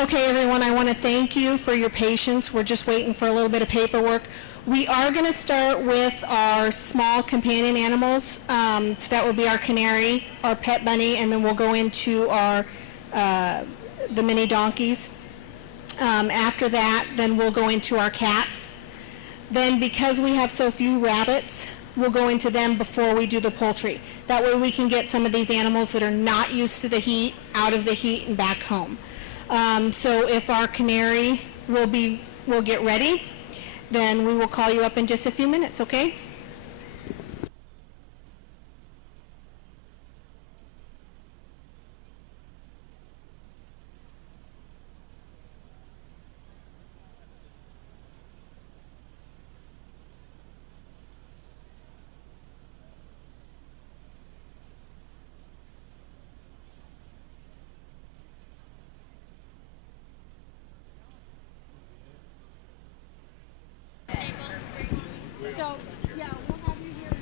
Okay, everyone, I want to thank you for your patience. We're just waiting for a little bit of paperwork. We are going to start with our small companion animals. So that would be our Canary, our pet bunny, and then we'll go into our the mini donkeys. After that, then we'll go into our cats. Then, because we have so few rabbits, we'll go into them before we do the poultry. That way we can get some of these animals that are not used to the heat out of the heat and back home. So if our Canary will get ready, then we will call you up in just a few minutes, okay? So, yeah, we'll have you here.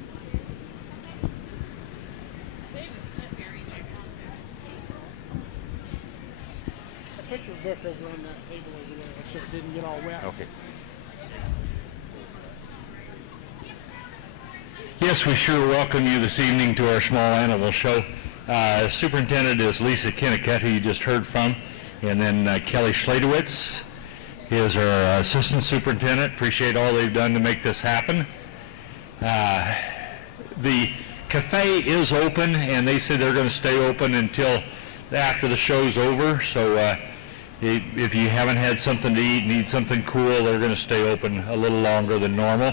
They just sit very nice on there. I put your book over on that table over there so it didn't get all wet. Okay. Yes, we sure welcome you this evening to our small animal show. Superintendent is Lisa Kennicott, who you just heard from, and then Kelly Schladewitz is our assistant superintendent. Appreciate all they've done to make this happen. The cafe is open, and they said they're going to stay open until after the show's over. So if you haven't had something to eat, need something cool, they're going to stay open a little longer than normal.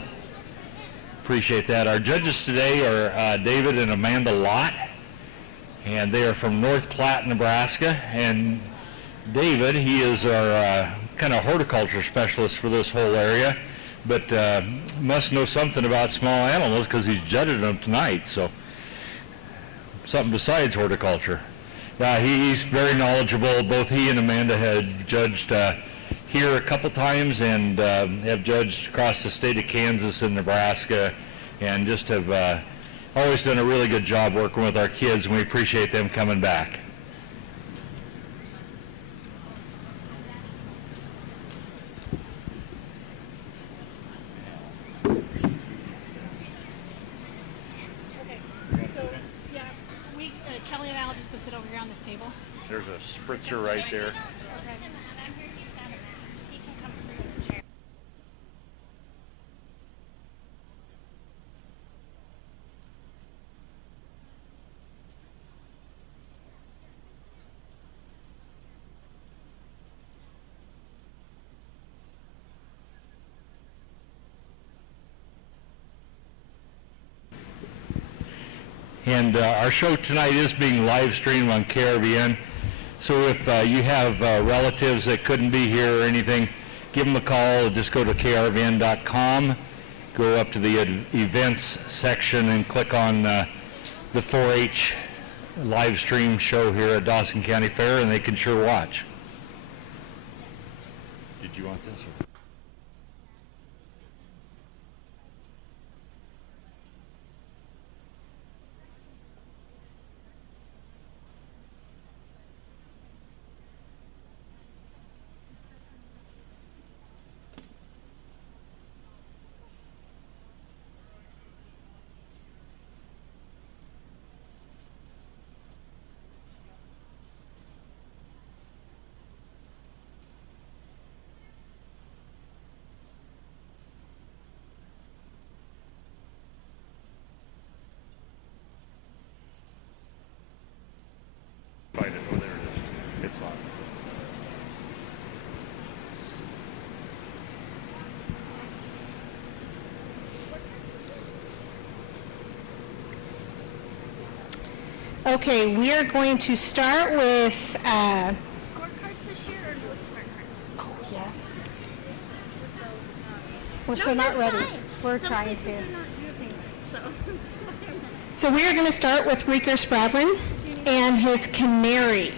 Appreciate that. Our judges today are David and Amanda Lott, and they are from North Platte, Nebraska. And David, he is our kind of horticulture specialist for this whole area, but must know something about small animals because he's judging them tonight, so something besides horticulture. He's very knowledgeable. Both he and Amanda have judged here a couple times and have judged across the state of Kansas and Nebraska, and just have always done a really good job working with our kids, and we appreciate them coming back. Kelly and I will just go sit over here on this table. There's a spritzer right there. Okay. And our show tonight is being live streamed on KRVN. So if you have relatives that couldn't be here or anything, give them a call. Just go to krvn.com, go up to the events section and click on the 4-H live stream show here at Dawson County Fair, and they can sure watch. Did you want this? Or? Find it. Oh, there it is. It's on. Okay, we are going to start with Scorecards this year or no scorecards? oh yes. We're We're still not ready. fine. We're Some trying places to. are not using them, so it's fine. So we are going to start with Rieker Spradlin and his Canary.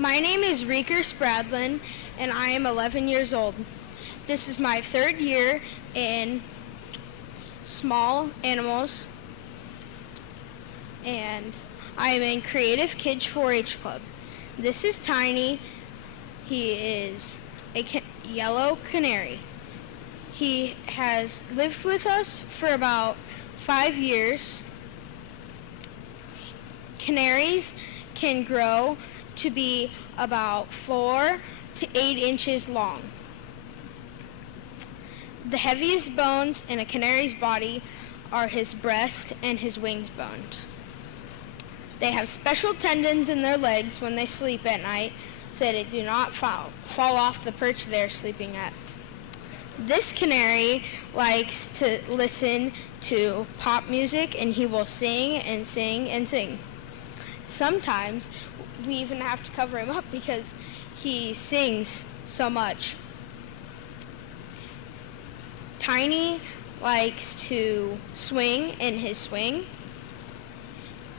My name is Rieker Spradlin, and I am 11 years old. This is my 3rd year in small animals, and I am in Creative Kids 4-H Club. This is Tiny. He is a yellow canary. He has lived with us for about 5 years. Canaries can grow to be about 4 to 8 inches long. The heaviest bones in a canary's body are his breast and his wings bones. They have special tendons in their legs when they sleep at night so that it do not fall off the perch they're sleeping at. This canary likes to listen to pop music, and he will sing and sing and sing. Sometimes we even have to cover him up because he sings so much. Tiny likes to swing in his swing.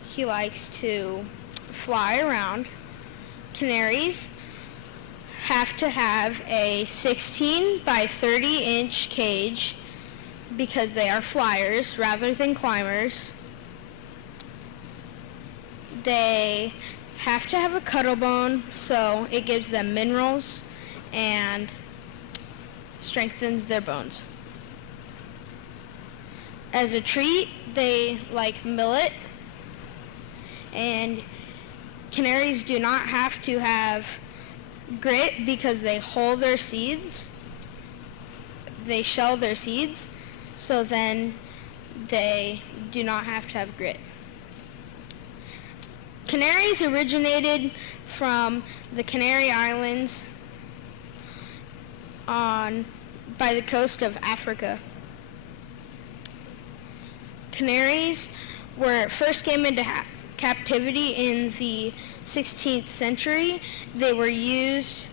He likes to fly around. Canaries have to have a 16 by 30 inch cage because they are flyers rather than climbers. They have to have a cuttle bone so it gives them minerals and strengthens their bones. As a treat, they like millet, and canaries do not have to have grit because they hull their seeds. They shell their seeds, so then they do not have to have grit. Canaries originated from the Canary Islands by the coast of Africa. Canaries first came into captivity in the 16th century. They were used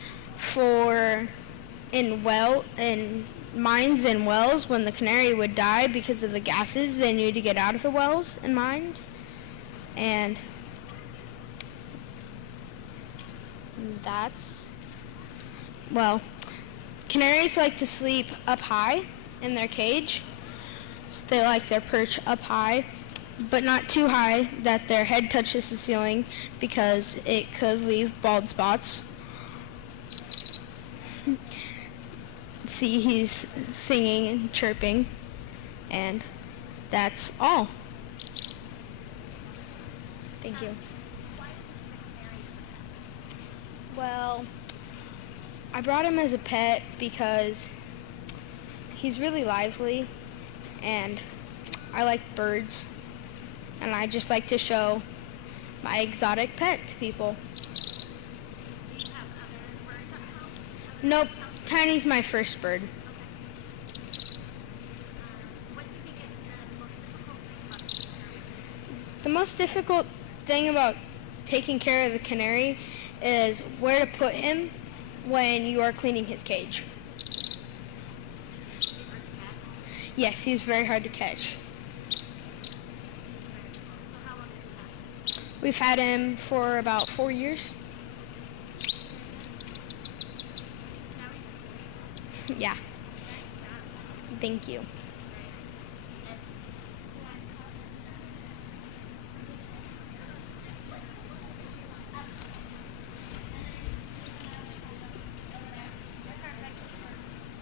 in mines and wells when the canary would die because of the gases they knew to get out of the wells and mines. And canaries like to sleep up high in their cage. So they like their perch up high, but not too high that their head touches the ceiling because it could leave bald spots. See, he's singing and chirping, and that's all. Thank you. Well, I brought him as a pet because he's really lively, and I like birds, and I just like to show my exotic pet to people. Do you have other birds at home? Nope, Tiny's my first bird. What do you think is The the most difficult thing about the canary? most difficult thing about taking care of the canary is where to put him when you are cleaning his cage. Yes, he's very hard to catch. So how long have you had him? We've had him for about 4 years. Now he's Yeah, nice job. thank you. And do you want to talk?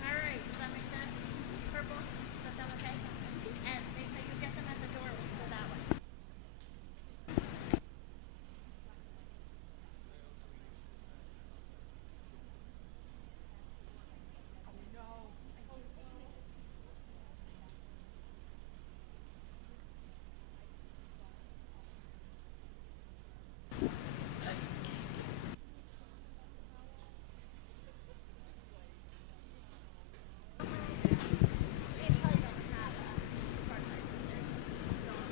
All right, does that make sense? Purple, does that sound okay? And they say you get them at the door, we'll go that way.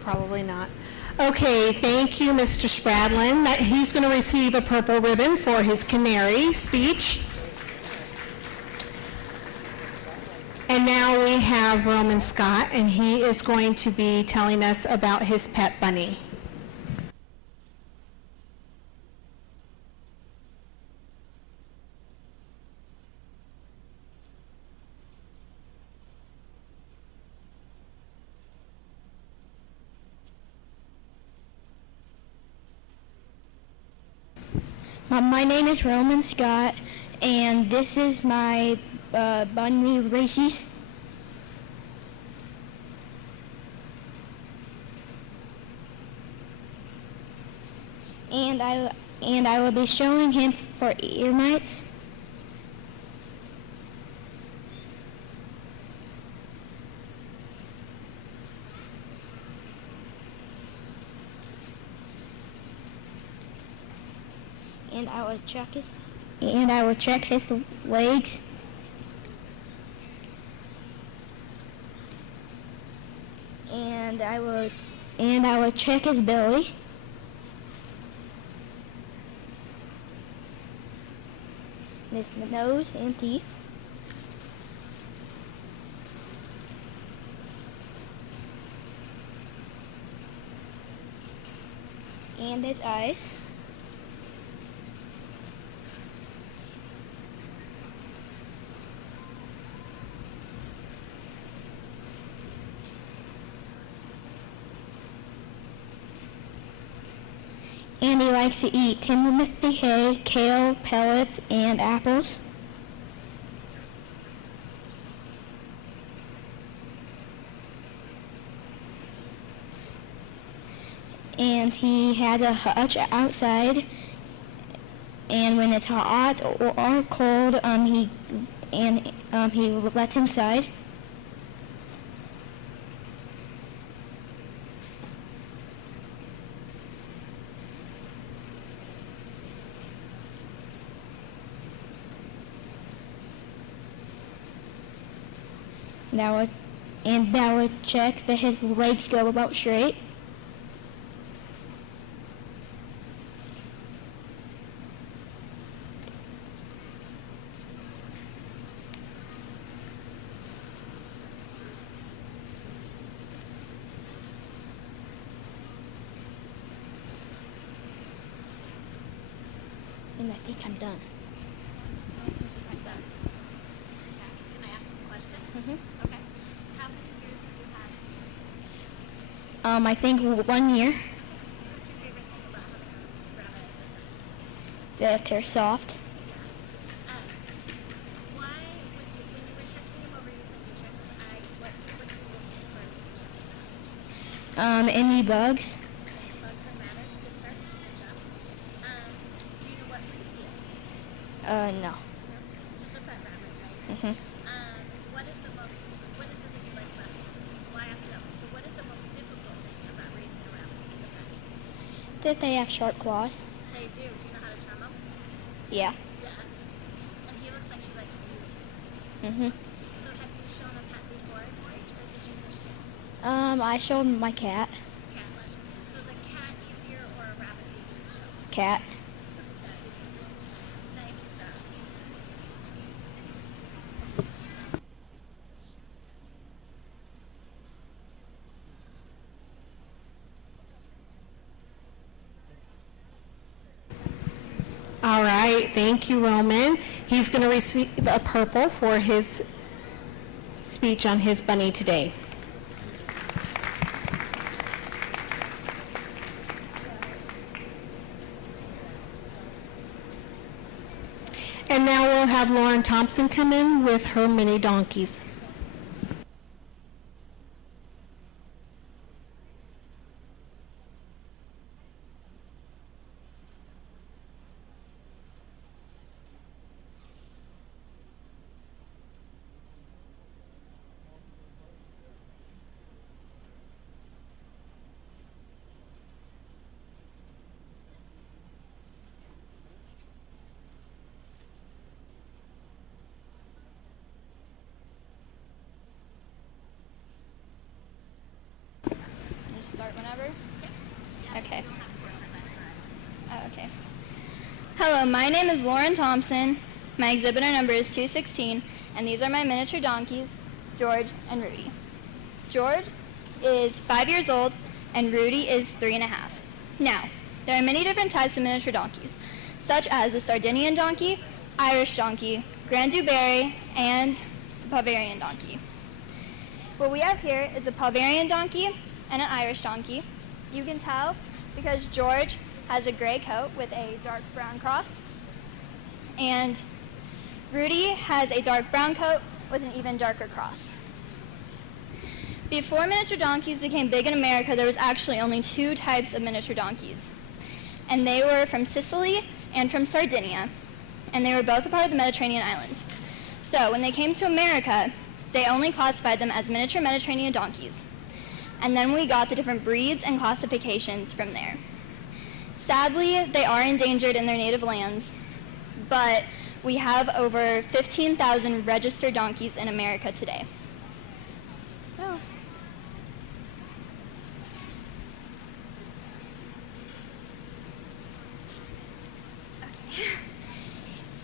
Probably not. Okay, thank you, Mr. Spradlin. He's going to receive a purple ribbon for his canary speech. And now we have Roman Scott, and he is going to be telling us about his pet bunny. My name is Roman Scott, and this is my bunny races. And I will be showing him for ear mites. And I will check his legs. And I will check his belly. His nose and teeth. And his eyes. And he likes to eat Timothy hay, kale, pellets, and apples. And he has a hutch outside. And when it's hot or cold, he lets inside. That would check that his legs go about straight. And I think I'm done. Can I ask some questions? Mm-hmm. Okay. How many years have you had? I think 1 year. What's your favorite thing about having a rabbit as a pet? That they're soft. Why would you, when you were checking him over, you said you checked his eyes. What were you looking for when you checked his eyes? Any bugs? Bugs that matter? Good start. Good job. Do you know what breed he is? No. Just a pet rabbit, right? Mm-hmm. What is the thing you like about him? Well, I asked you that. So what is the most difficult thing about raising a rabbit as a pet? That they have sharp claws. They do. Do you know how to trim them? Yeah. Yeah. And he looks like he likes to use these. Mm-hmm. So have you shown a pet before in 4-H, or is this your first year? I showed my cat. Cat last year. So is a cat easier or a rabbit easier to show? Cat. Cat easier. Nice job. All right, thank you, Roman. He's going to receive a purple for his speech on his bunny today. And now we'll have Lauren Thompson come in with her mini donkeys. Start whenever? Okay. Oh, okay. Hello, my name is Lauren Thompson. My exhibitor number is 216, and these are my miniature donkeys, George and Rudy. George is 5 years old, and Rudy is 3.5. Now, there are many different types of miniature donkeys, such as the Sardinian donkey, Irish donkey, Grand Dubarry, and the Bavarian donkey. What we have here is a Bavarian donkey and an Irish donkey. You can tell because George has a gray coat with a dark brown cross. And Rudy has a dark brown coat with an even darker cross. Before miniature donkeys became big in America, there was actually only 2 types of miniature donkeys. And they were from Sicily and from Sardinia. And they were both a part of the Mediterranean islands. So when they came to America, they only classified them as miniature Mediterranean donkeys. And then we got the different breeds and classifications from there. Sadly, they are endangered in their native lands, but we have over 15,000 registered donkeys in America today. Oh. Okay.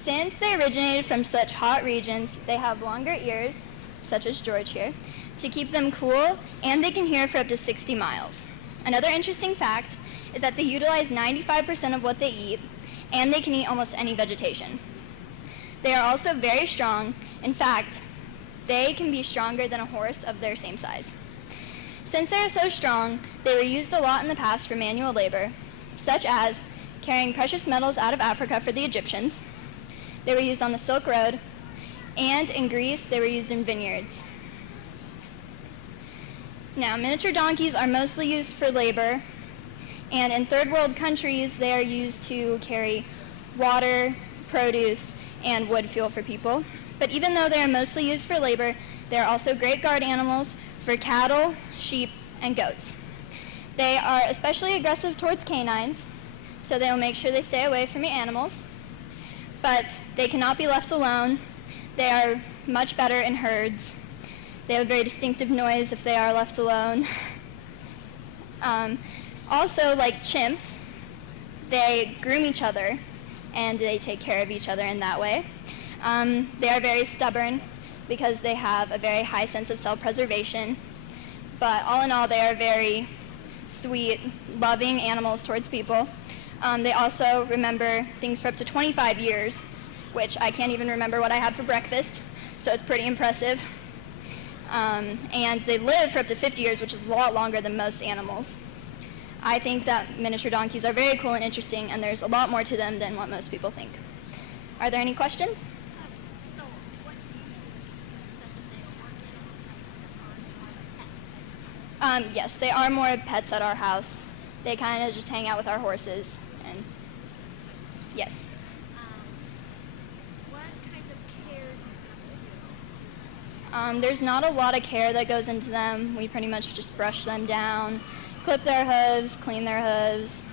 Since they originated from such hot regions, they have longer ears, such as George here, to keep them cool, and they can hear for up to 60 miles. Another interesting fact is that they utilize 95% of what they eat, and they can eat almost any vegetation. They are also very strong. In fact, they can be stronger than a horse of their same size. Since they are so strong, they were used a lot in the past for manual labor, such as carrying precious metals out of Africa for the Egyptians. They were used on the Silk Road, and in Greece, they were used in vineyards. Now, miniature donkeys are mostly used for labor, and in third world countries, they are used to carry water, produce, and wood fuel for people. But even though they are mostly used for labor, they are also great guard animals for cattle, sheep, and goats. They are especially aggressive towards canines, so they will make sure they stay away from your animals. But they cannot be left alone. They are much better in herds. They have a very distinctive noise if they are left alone. Also, like chimps, they groom each other and they take care of each other in that way. They are very stubborn because they have a very high sense of self-preservation. But all in all, they are very sweet, loving animals towards people. They also remember things for up to 25 years, which I can't even remember what I had for breakfast, so it's pretty impressive. And they live for up to 50 years, which is a lot longer than most animals. I think that miniature donkeys are very cool and interesting, and there's a lot more to them than what most people think. Are there any questions? So, what do you do with these? You said that they are work animals, and you said are more pets. Yes, they are more pets at our house. They kind of just hang out with our horses, and yes. What kind of care do you have to do to them? There's not a lot of care that goes into them. We pretty much just brush them down, clip their hooves, clean their hooves,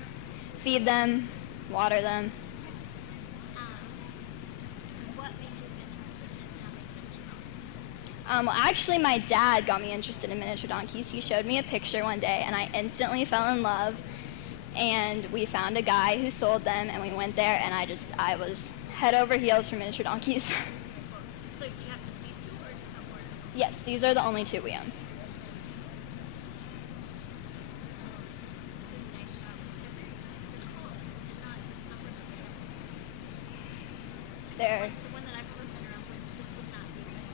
feed them, water them. What made you interested in having miniature donkeys? Well, actually, my dad got me interested in miniature donkeys. He showed me a picture one day, and I instantly fell in love. And we found a guy who sold them, and we went there, and I was head over heels for miniature donkeys. So, do you have just these 2, or do you have more? Yes, these are the only 2 we own. Did a nice job. They're cool. Not stubborn as They're, the one that I've ever been around with. This would not be right.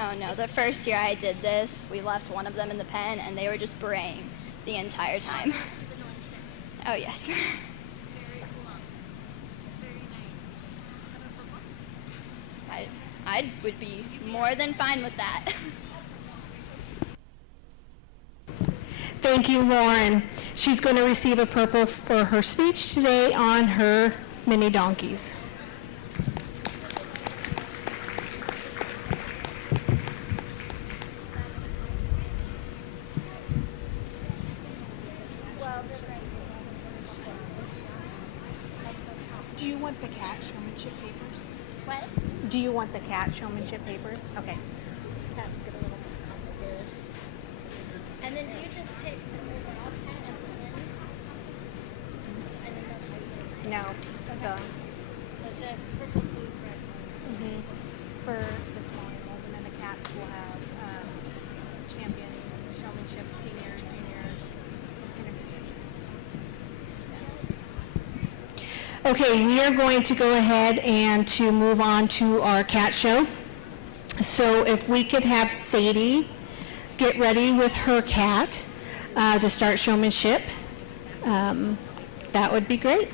oh no, the first year I did this, we left one of them in the pen, and they were just braying the entire time. The noise there. Oh yes. Very cool. Very nice. Have a purple? I would be more than fine with that. Thank you, Lauren. She's going to receive a purple for her speech today on her mini donkeys. Do you want the cat showmanship papers? What? Do you want the cat showmanship papers? Okay. Cats get a little complicated. And then do you just pick the overall cat and put in? I didn't know how you just No. So just purple, blues, reds, ones. For the small animals, and then the cats will have champion, showmanship, senior, junior, intermediate. Okay, we are going to go ahead and to move on to our cat show. So if we could have Sadie get ready with her cat to start showmanship. That would be great.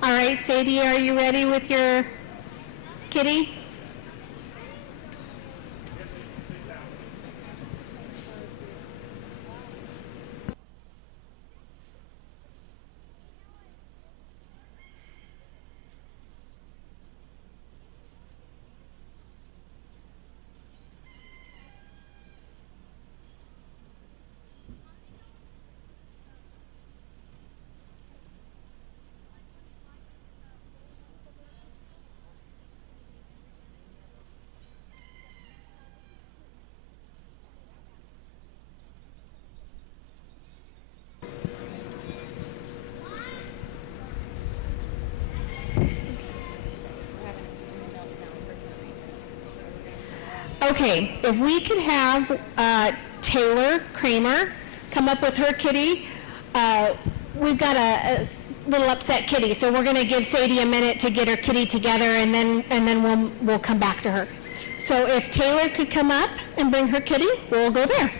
All right, Sadie, are you ready with your kitty? Okay, if we could have Taylor Kramer come up with her kitty. We've got a little upset kitty, so we're going to give Sadie a minute to get her kitty together, and then we'll come back to her. So if Taylor could come up and bring her kitty, we'll go there.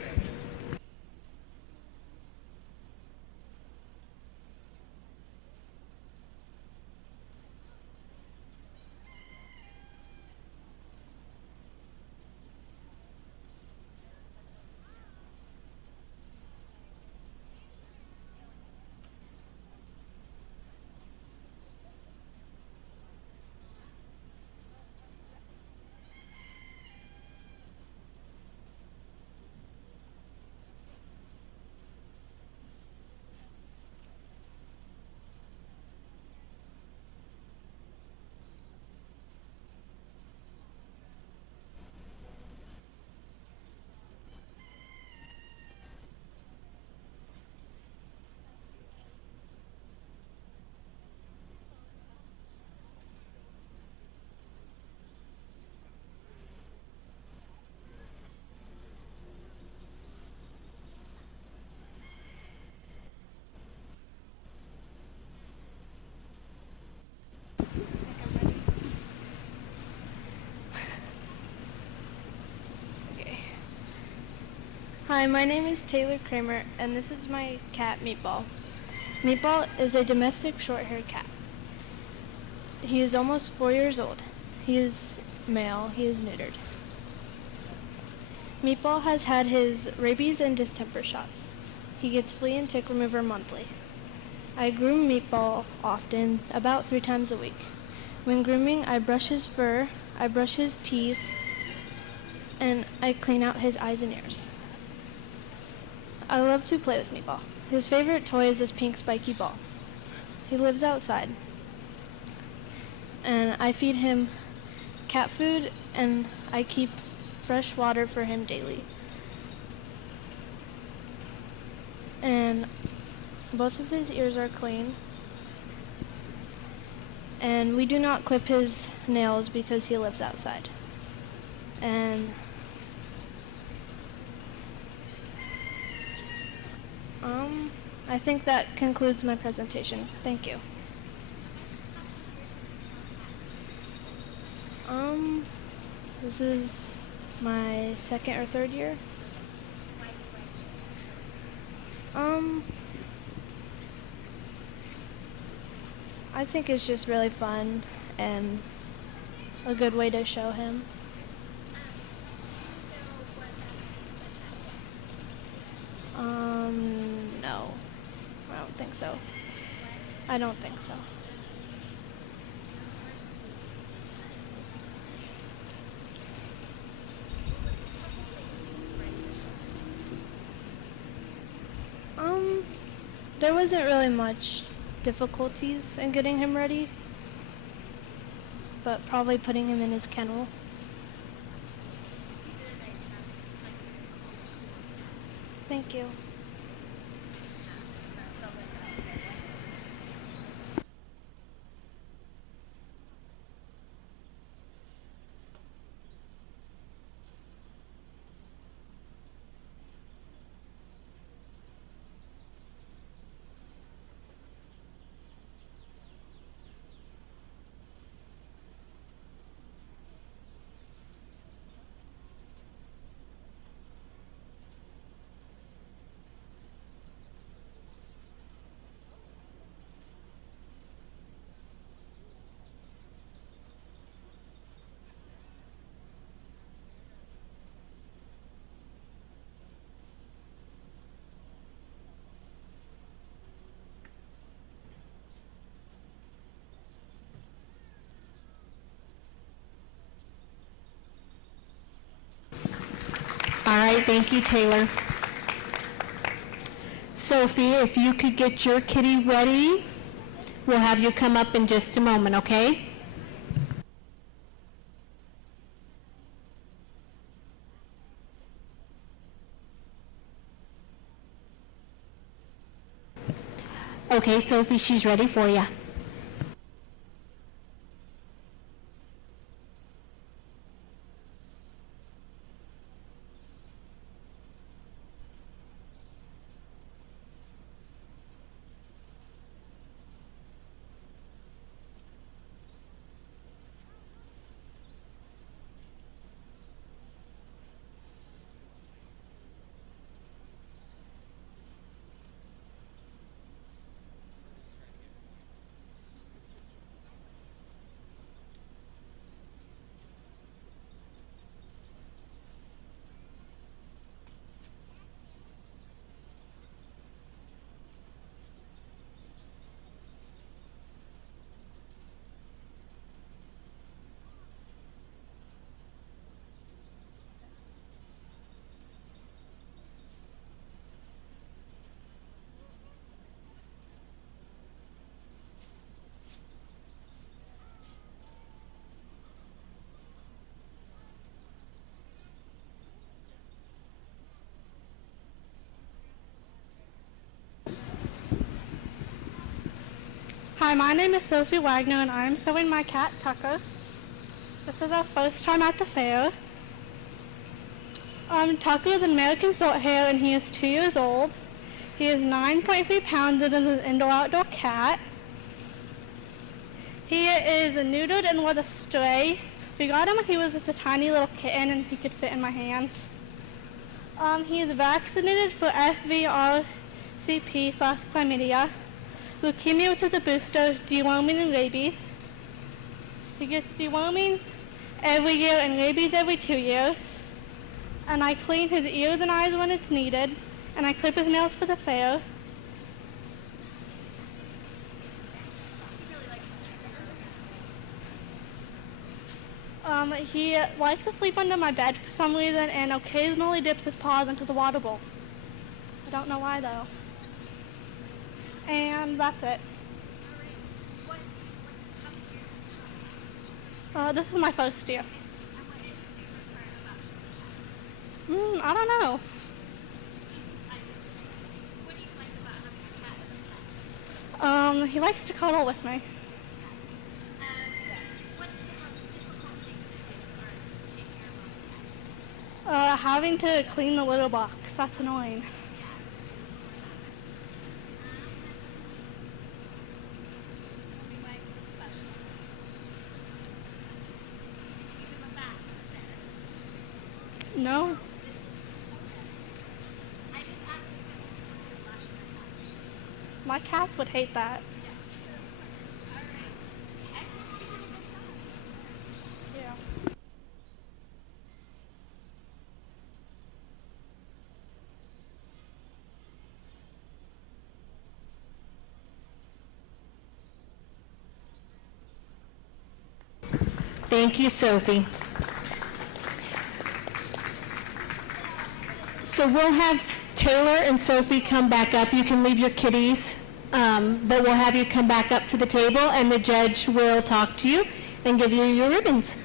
Hi, my name is Taylor Kramer, and this is my cat, Meatball. Meatball is a domestic short-haired cat. He is almost 4 years old. He is male. He is neutered. Meatball has had his rabies and distemper shots. He gets flea and tick remover monthly. I groom Meatball often, about 3 times a week. When grooming, I brush his fur, I brush his teeth, and I clean out his eyes and ears. I love to play with Meatball. His favorite toy is this pink spiky ball. He lives outside. And I feed him cat food, and I keep fresh water for him daily. And both of his ears are clean. And we do not clip his nails because he lives outside. And I think that concludes my presentation. Thank you. This is my 2nd or 3rd year. I think it's just really fun and a good way to show him. No, I don't think so. I don't think so. There wasn't really much difficulties in getting him ready, but probably putting him in his kennel. Thank you. All right, thank you, Taylor. Sophie, if you could get your kitty ready, we'll have you come up in just a moment, okay? Okay, Sophie, she's ready for you. Hi, my name is Sophie Wagner and I'm showing my cat Tucker. This is our first time at the fair. Tucker is an American Shorthair and he is 2 years old. He is 9.3 pounds and is an indoor-outdoor cat. He is neutered and was a stray. We got him when he was just a tiny little kitten and he could fit in my hand. He is vaccinated for SVRCP/chlamydia, leukemia, which is a booster, deworming, and rabies. He gets deworming every year and rabies every 2 years. And I clean his ears and eyes when it's needed, and I clip his nails for the fair. He likes to sleep under my bed for some reason and occasionally dips his paws into the water bowl. I don't know why though. And that's it. This is my first year. I don't know. He likes to cuddle with me. Having to clean the litter box. That's annoying. No. My cats would hate that. Yeah. Thank you, Sophie. So we'll have Taylor and Sophie come back up. You can leave your kitties, but we'll have you come back up to the table and the judge will talk to you and give you your ribbons.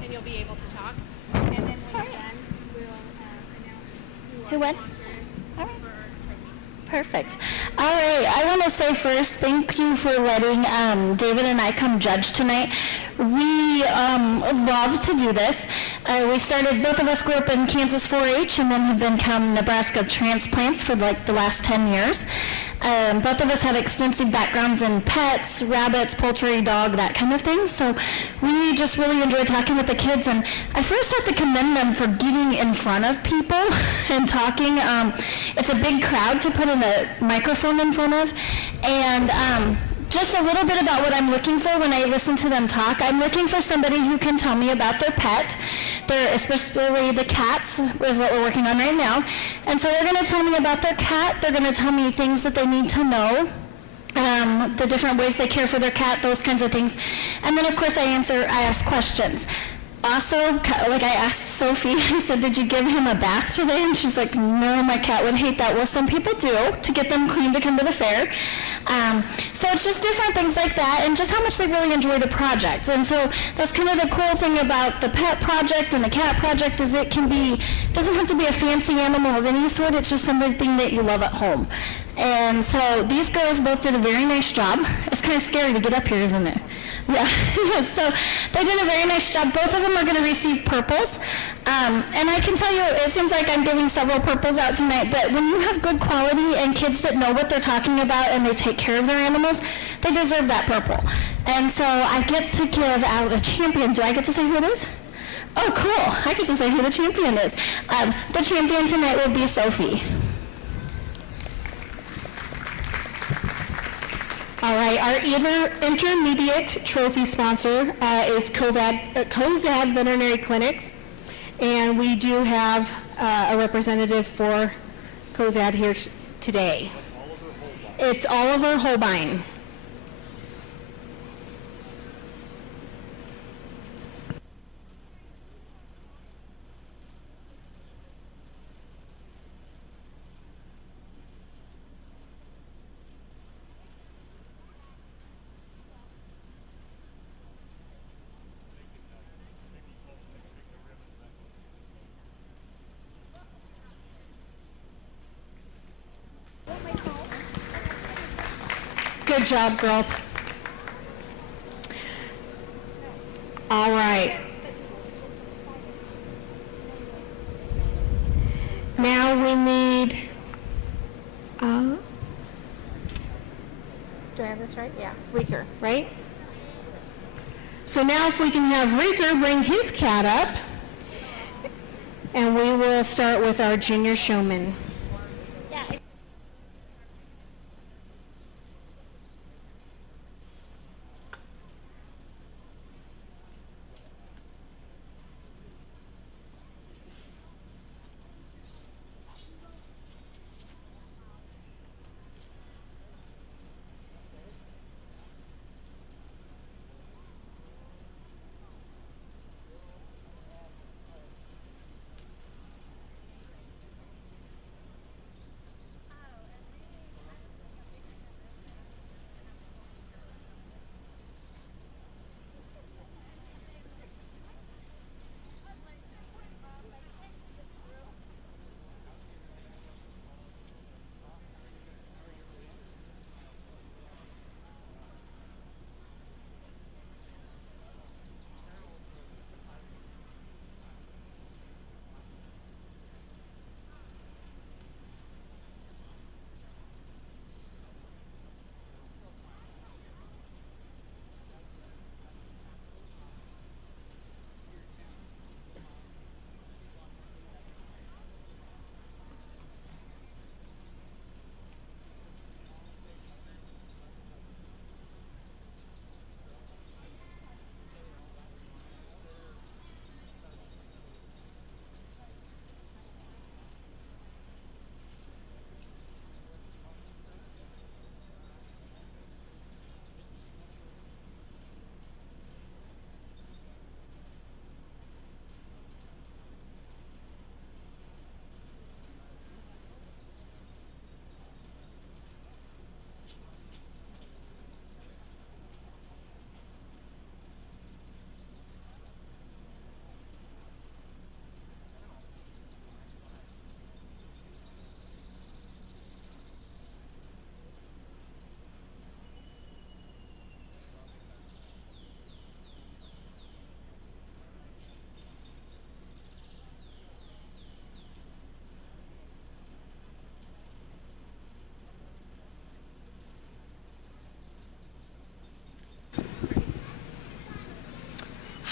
And you'll be able to talk. And then when you're done, we'll announce Who won? sponsors All right. for our trophy. Perfect. All right, I want to say first, thank you for letting David and I come judge tonight. We love to do this. We started, both of us grew up in Kansas 4-H and then have become Nebraska transplants for like the last 10 years. Both of us have extensive backgrounds in pets, rabbits, poultry, dog, that kind of thing. So we just really enjoy talking with the kids. And I first have to commend them for getting in front of people and talking. It's a big crowd to put in a microphone in front of. And just a little bit about what I'm looking for when I listen to them talk. I'm looking for somebody who can tell me about their pet. Especially the cats is what we're working on right now. And so they're going to tell me about their cat. They're going to tell me things that they need to know. The different ways they care for their cat, those kinds of things. And then of course I ask questions. Also, like I asked Sophie, I said, did you give him a bath today? And she's like, no, my cat would hate that. Well, some people do, to get them clean to come to the fair. So it's just different things like that, and just how much they really enjoy the project. And so that's kind of the cool thing about the pet project and the cat project, is it can be, doesn't have to be a fancy animal of any sort, it's just something that you love at home. And so these girls both did a very nice job. It's kind of scary to get up here, isn't it? Yeah, so they did a very nice job. Both of them are going to receive purples. And I can tell you, it seems like I'm giving several purples out tonight, but when you have good quality and kids that know what they're talking about and they take care of their animals, they deserve that purple. And so I get to give out a champion. Do I get to say who it is? Oh, cool. I get to say who the champion is. The champion tonight will be Sophie. All right, our intermediate trophy sponsor is Cozad Veterinary Clinics, and we do have a representative for Cozad here today. It's Oliver Holbein. Good job, girls. All right. Now we need, do I have this right? Yeah, Reeker, right? So now if we can have Reeker bring his cat up, and we will start with our junior showman.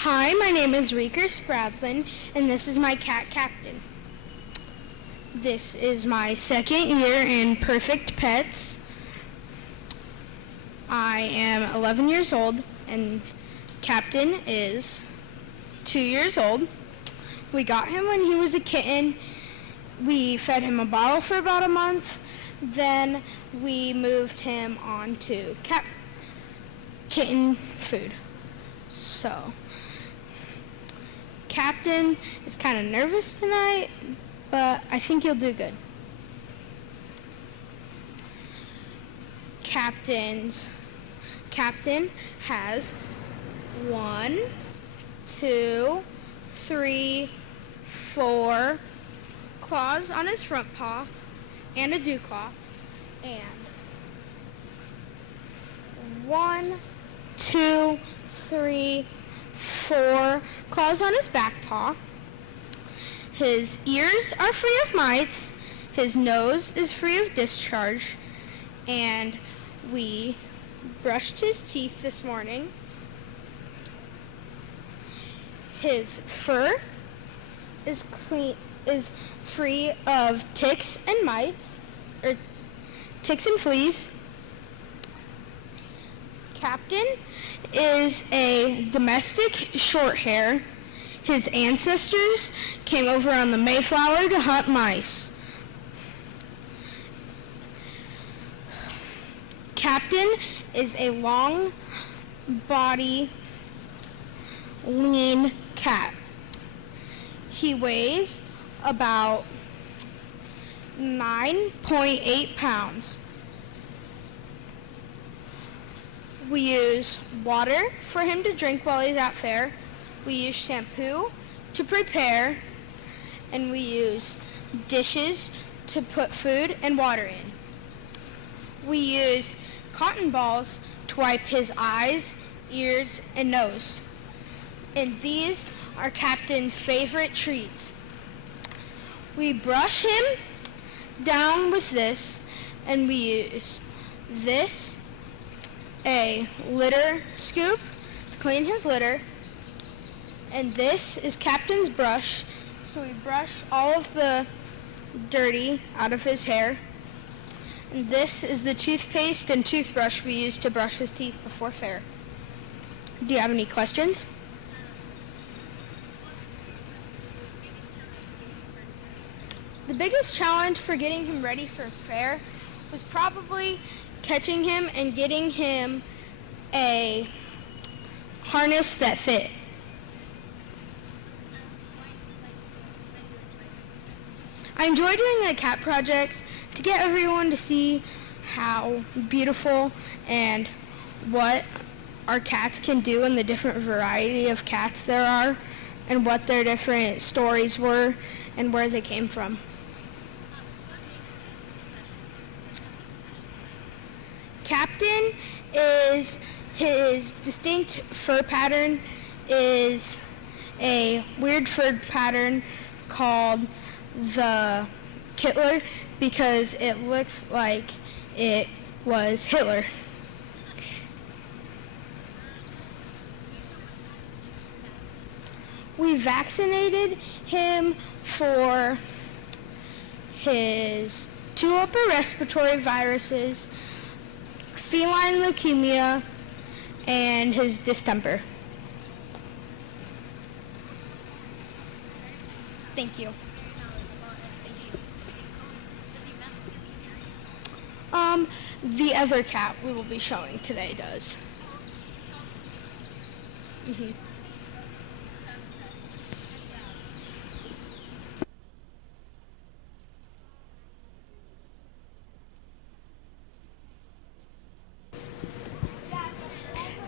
Hi, my name is Reeker Sprablin, and this is my cat captain. This is my second year in Perfect Pets. I am 11 years old, and Captain is 2 years old. We got him when he was a kitten. We fed him a bottle for about a month. Then we moved him on to kitten food. So, Captain is kind of nervous tonight, but I think you'll do good. Captain has 1, 2, 3, 4 claws on his front paw and a dew claw, and 1, 2, 3, 4 claws on his back paw. His ears are free of mites, his nose is free of discharge, and we brushed his teeth this morning. His fur is free of ticks and mites, or ticks and fleas. Captain is a domestic short hair. His ancestors came over on the Mayflower to hunt mice. Captain is a long body, lean cat. He weighs about 9.8 pounds. We use water for him to drink while he's at fair. We use shampoo to prepare, and we use dishes to put food and water in. We use cotton balls to wipe his eyes, ears, and nose. And these are Captain's favorite treats. We brush him down with this, and we use this, a litter scoop, to clean his litter. And this is Captain's brush, so we brush all of the dirty out of his hair. And this is the toothpaste and toothbrush we use to brush his teeth before fair. Do you have any questions? The biggest challenge for getting him ready for fair was probably catching him and getting him a harness that fit. I enjoy doing the cat project to get everyone to see how beautiful and what our cats can do and the different variety of cats there are and what their different stories were and where they came from. Captain is, his distinct fur pattern is a weird fur pattern called the Kittler because it looks like it was Hitler. We vaccinated him for his 2 upper respiratory viruses, feline leukemia, and his distemper. Thank you. The other cat we will be showing today does. Mm-hmm.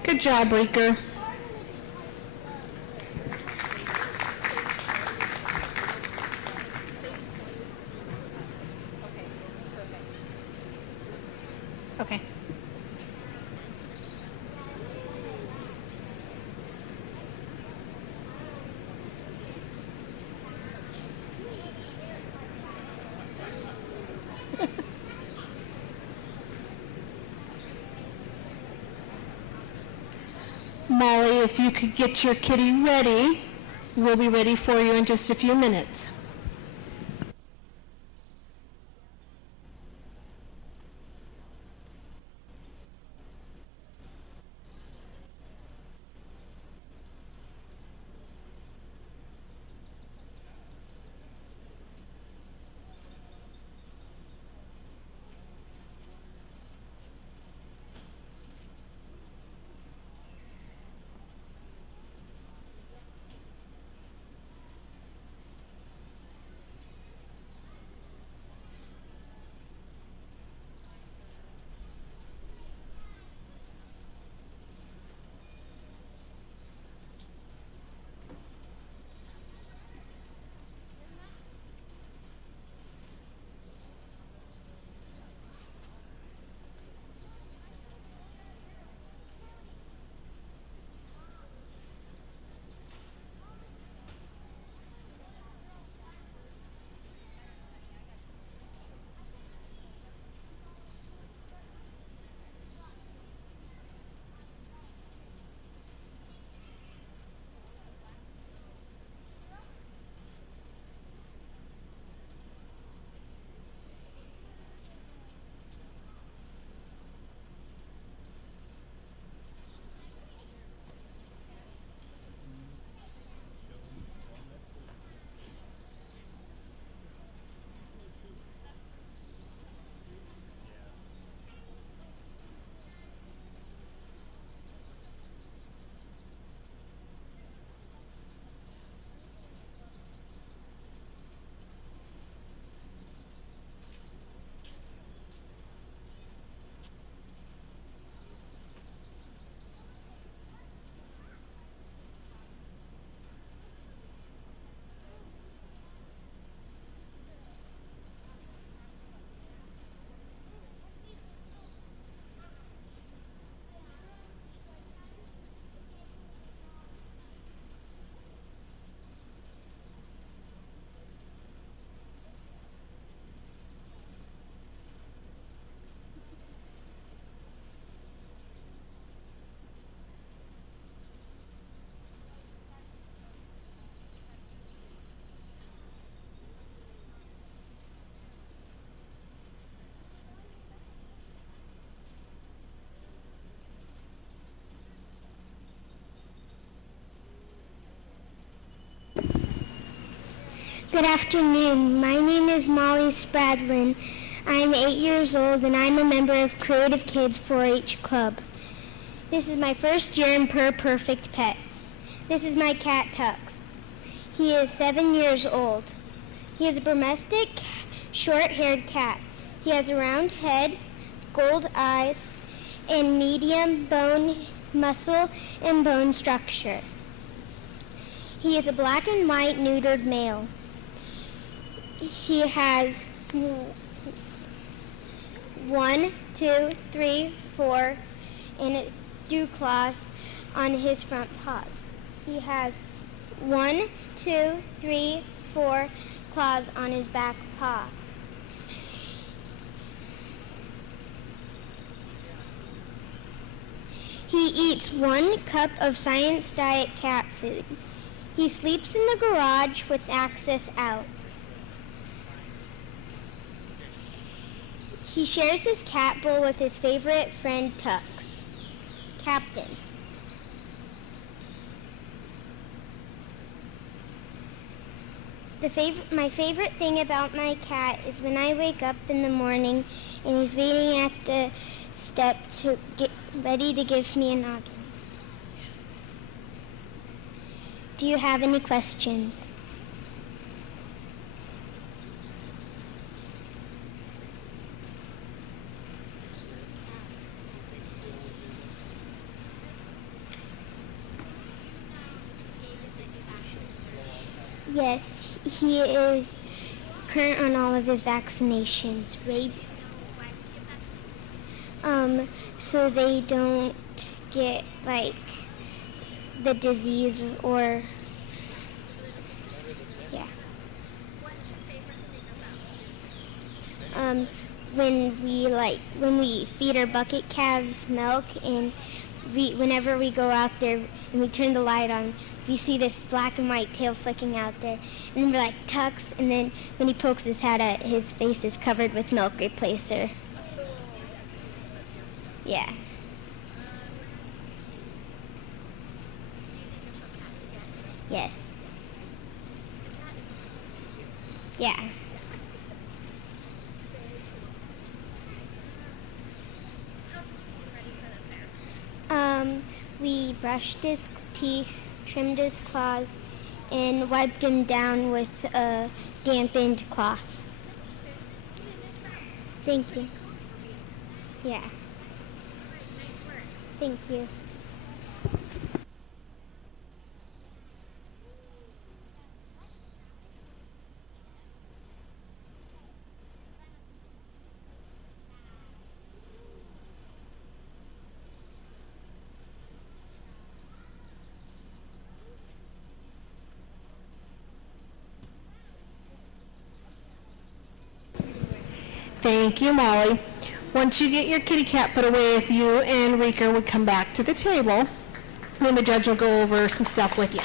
Good job, Reeker. Okay. Molly, if you could get your kitty ready, we'll be ready for you in just a few minutes. Good afternoon. My name is Molly Spradlin. I'm 8 years old and I'm a member of Creative Kids 4-H Club. This is my first year in Per Perfect Pets. This is my cat Tux. He is 7 years old. He is a domestic, short-haired cat. He has a round head, gold eyes, and medium bone muscle and bone structure. He is a black and white neutered male. He has 1, 2, 3, 4, and dew claws on his front paws. He has 1, 2, 3, 4 claws on his back paw. He eats 1 cup of Science Diet cat food. He sleeps in the garage with access out. He shares his cat bowl with his favorite friend Tux. Captain. My favorite thing about my cat is when I wake up in the morning and he's waiting at the step to get ready to give me a noggin. Do you have any questions? Yes, he is current on all of his vaccinations. So they don't get like the disease or yeah. What's your favorite thing about it? When we feed our bucket calves milk, and whenever we go out there and we turn the light on, we see this black and white tail flicking out there, and then we're like, Tux, and then when he pokes his head out, his face is covered with milk replacer. Yeah. Do you think you'll show cats again? Yes. The cat is cute. Yeah. How did you get ready for the fair? We brushed his teeth, trimmed his claws, and wiped him down with a dampened cloth. Thank you. Yeah. Nice work. Thank you. Thank you, Molly. Once you get your kitty cat put away, if you and Reeker would come back to the table, then the judge will go over some stuff with you.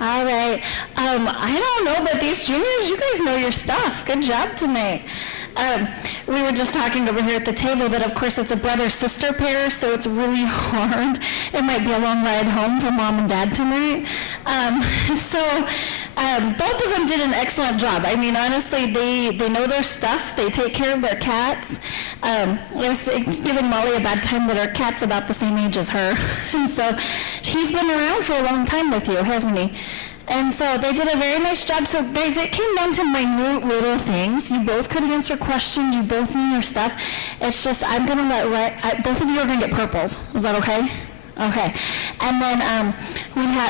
All right. I don't know, but these juniors, you guys know your stuff. Good job tonight. We were just talking over here at the table that, of course, it's a brother-sister pair, so it's really hard. It might be a long ride home for mom and dad tonight. Both of them did an excellent job. I mean, honestly, they know their stuff. They take care of their cats. It's giving Molly a bad time that her cat's about the same age as her. And so he's been around for a long time with you, hasn't he? And so they did a very nice job. So guys, it came down to minute little things. You both could answer questions. You both knew your stuff. It's just, I'm going to both of you are going to get purples. Is that okay? Okay. And then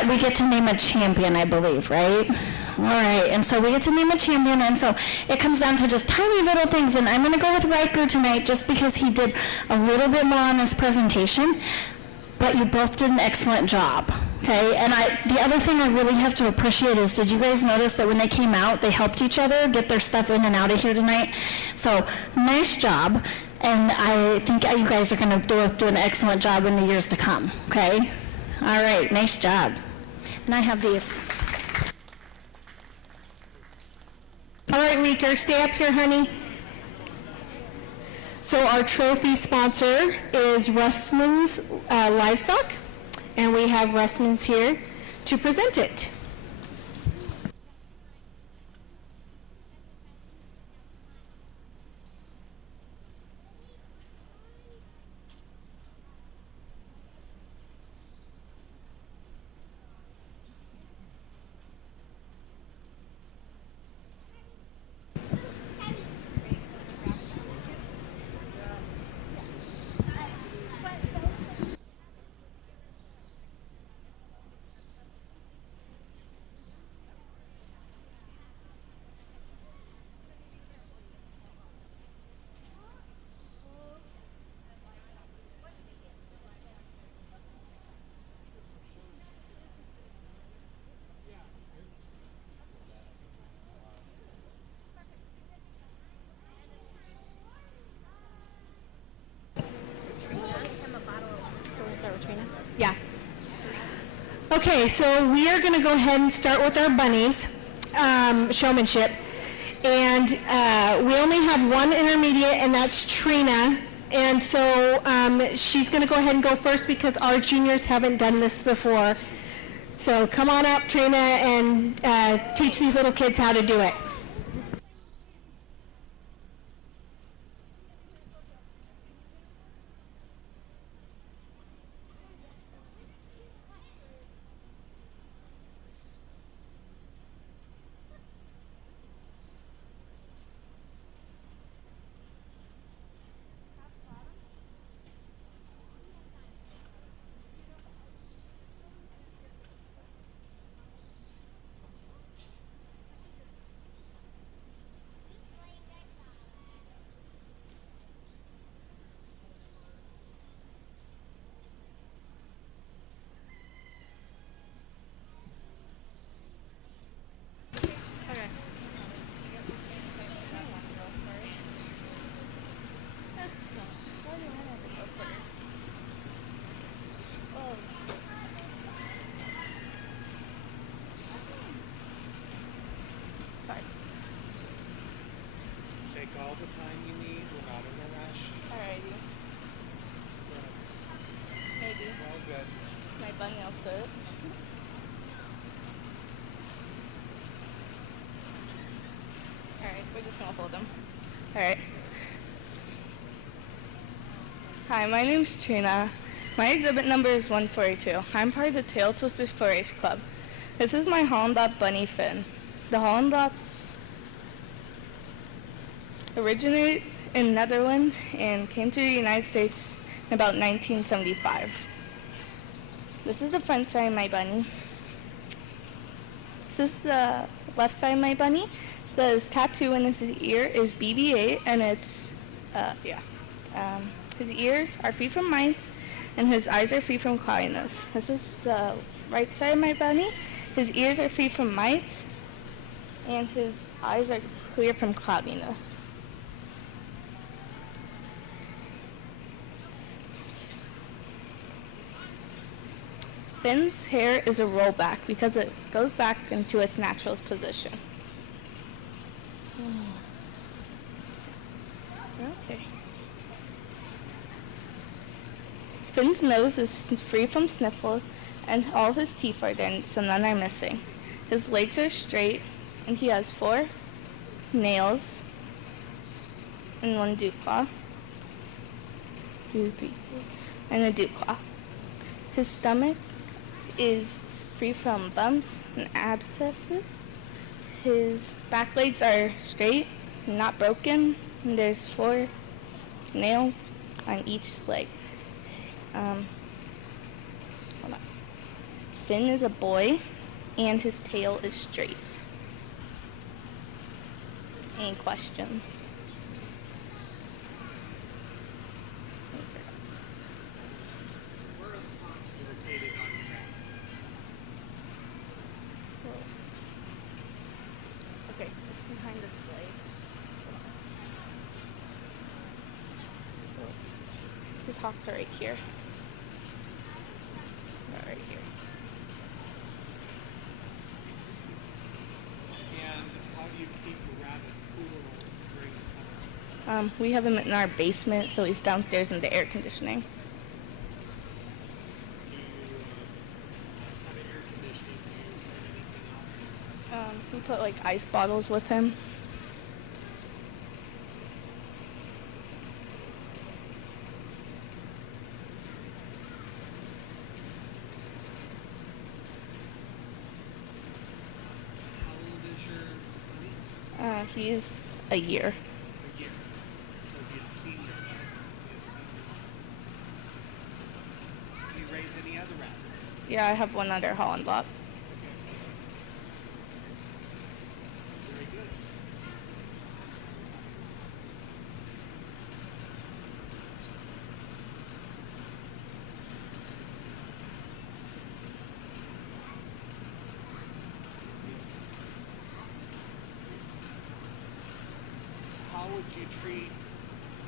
we get to name a champion, I believe, right? All right. And so we get to name a champion, and so it comes down to just tiny little things. And I'm going to go with Riker tonight just because he did a little bit more on his presentation, but you both did an excellent job. Okay, and the other thing I really have to appreciate is, did you guys notice that when they came out, they helped each other get their stuff in and out of here tonight? So, nice job, and I think you guys are going to do an excellent job in the years to come, okay? All right, nice job. And I have these. All right, Reeker, stay up here, honey. So our trophy sponsor is Russman's Livestock, and we have Russman's here to present it. Yeah. Okay, so we are going to go ahead and start with our Bunnies showmanship. And we only have one intermediate, and that's Trina. And so she's going to go ahead and go first because our juniors haven't done this before. So come on up, Trina, and teach these little kids how to do it. Take all the time you need. We're not in a rush. Alrighty. Maybe. All good. My bunny will sit. Alright, we're just gonna hold him. Alright. Hi, my name's Trina. My exhibit number is 142. I'm part of the Tail Twisters 4-H Club. This is my Hollandop bunny Finn. The Hollandops originated in Netherlands and came to the United States in about 1975. This is the front side of my bunny. This is the left side of my bunny. His tattoo in his ear is BB-8, and it's, his ears are free from mites, and his eyes are free from cloudiness. This is the right side of my bunny. His ears are free from mites, and his eyes are clear from cloudiness. Finn's hair is a rollback because it goes back into its natural position. Okay. Finn's nose is free from sniffles, and all of his teeth are there, so none are missing. His legs are straight, and he has 4 nails and 1 dew claw. 2, 3, and a dew claw. His stomach is free from bumps and abscesses. His back legs are straight, not broken, and there's 4 nails on each leg. Finn is a boy, and his tail is straight. Any questions? Where are the hawks located on your map? Okay, it's behind its leg. His hawks are right here. They're right here. And how do you keep a rabbit cool during the summer? We have him in our basement, so he's downstairs in the air conditioning. Do you, outside of air conditioning, do you put anything else? We put like ice bottles with him. How old is your bunny? He's a year. A year. So be a senior. Be a senior. Do you raise any other rabbits? Yeah, I have one other Holland lot. Very good. How would you treat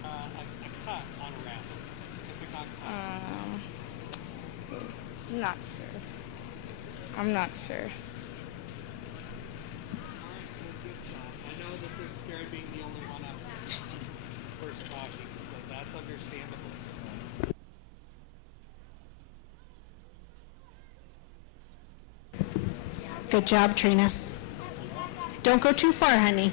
a cut on a rabbit? If it got cut? Not sure. I'm not sure. Alright, well, good job. I know that they're scared being the only one up first talking, so that's understandable. So. Good job, Trina. Don't go too far, honey.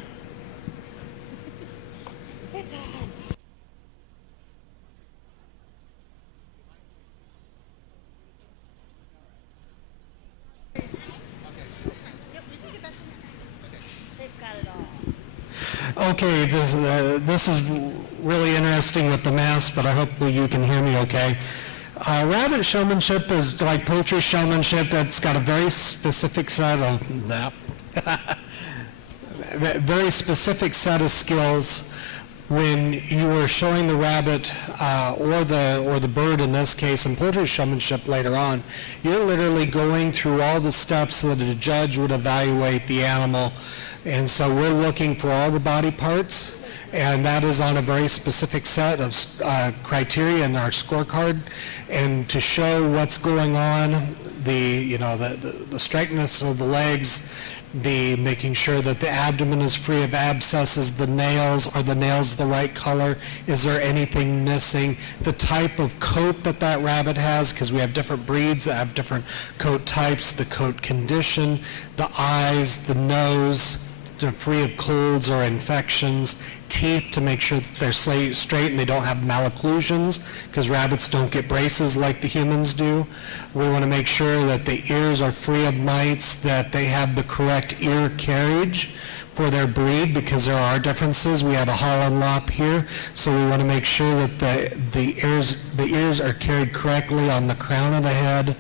They've got it all. Okay, this is really interesting with the mask, but I hope that you can hear me okay. Rabbit showmanship is like poultry showmanship. It's got a very specific set of very specific set of skills. When you are showing the rabbit or the bird in this case in poultry showmanship later on, you're literally going through all the steps so that a judge would evaluate the animal. And so we're looking for all the body parts, and that is on a very specific set of criteria in our scorecard. And to show what's going on, the straightness of the legs, the making sure that the abdomen is free of abscesses, the nails, are the nails the right color, is there anything missing, the type of coat that rabbit has, because we have different breeds that have different coat types, the coat condition, the eyes, the nose, they're free of colds or infections, teeth to make sure that they're straight and they don't have malocclusions, because rabbits don't get braces like the humans do. We want to make sure that the ears are free of mites, that they have the correct ear carriage for their breed, because there are differences. We have a Holland Lop here, so we want to make sure that the ears are carried correctly on the crown of the head.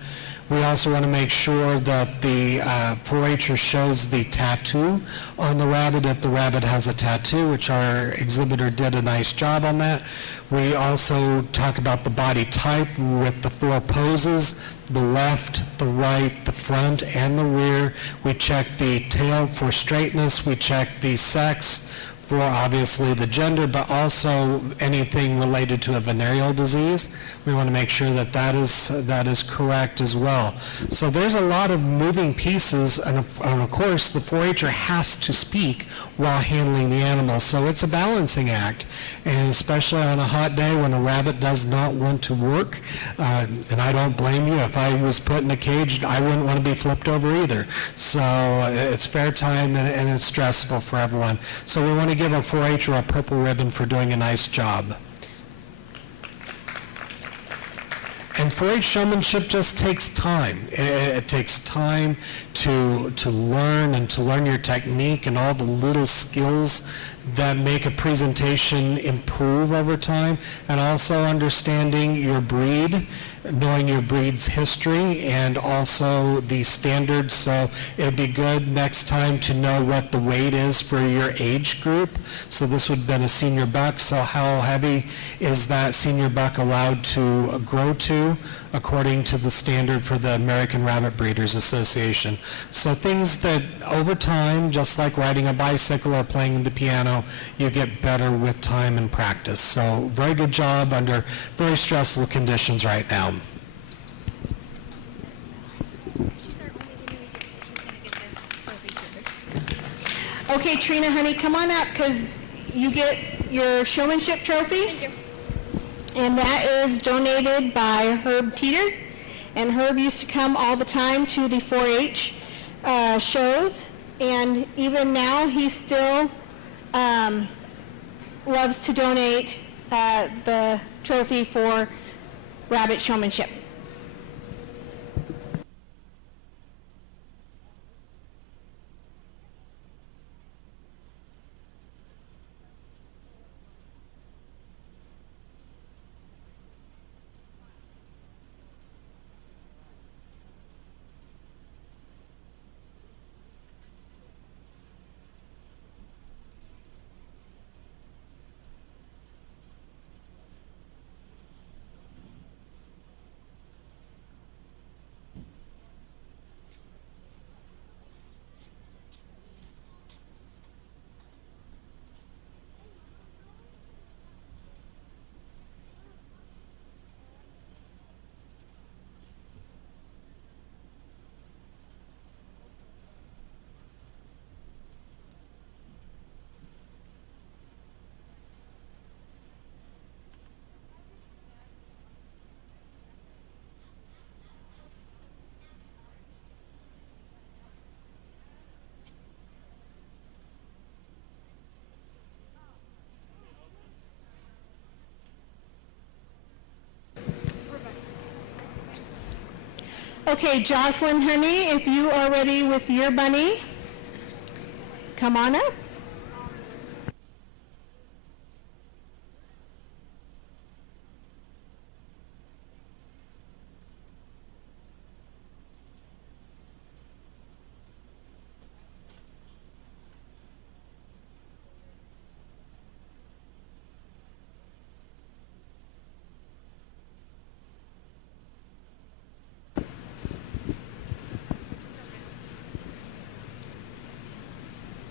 We also want to make sure that the 4-H'er shows the tattoo on the rabbit if the rabbit has a tattoo, which our exhibitor did a nice job on that. We also talk about the body type with the 4 poses, the left, the right, the front, and the rear. We check the tail for straightness. We check the sex for obviously the gender, but also anything related to a venereal disease. We want to make sure that is correct as well. So there's a lot of moving pieces, and of course the 4-H'er has to speak while handling the animal. So it's a balancing act, and especially on a hot day when a rabbit does not want to work, and I don't blame you. If I was put in a cage, I wouldn't want to be flipped over either. So it's fair time, and it's stressful for everyone. So we want to give a 4-H'er a purple ribbon for doing a nice job. And 4-H showmanship just takes time. It takes time to learn and to learn your technique and all the little skills that make a presentation improve over time, and also understanding your breed, knowing your breed's history, and also the standards. So it'd be good next time to know what the weight is for your age group. So this would have been a senior buck, so how heavy is that senior buck allowed to grow to according to the standard for the American Rabbit Breeders Association. So things that over time, just like riding a bicycle or playing the piano, you get better with time and practice. So very good job under very stressful conditions right now. Okay, Trina, honey, come on up because you get your showmanship trophy. Thank you. And that is donated by Herb Teeter. And Herb used to come all the time to the 4-H shows. And even now, he still loves to donate the trophy for rabbit showmanship. Okay, Jocelyn, honey, if you are ready with your bunny, come on up.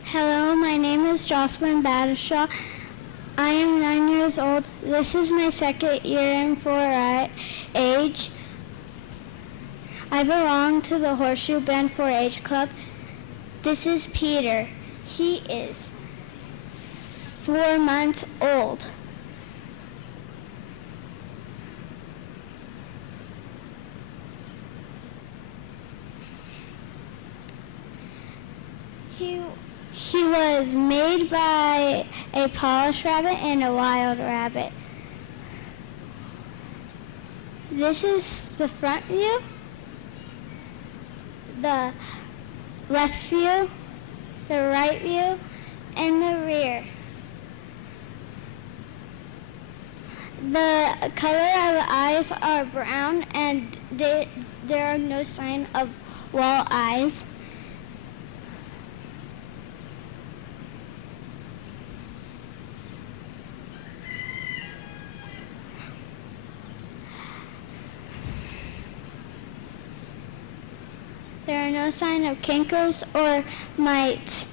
Hello, my name is Jocelyn Badishaw. I am 9 years old. This is my second year in 4-H. I belong to the Horseshoe Bend 4-H Club. This is Peter. He is 4 months old. He was made by a polished rabbit and a wild rabbit. This is the front view, the left view, the right view, and the rear. The color of the eyes are brown, and there are no sign of wall eyes. There are no sign of cankers or mites.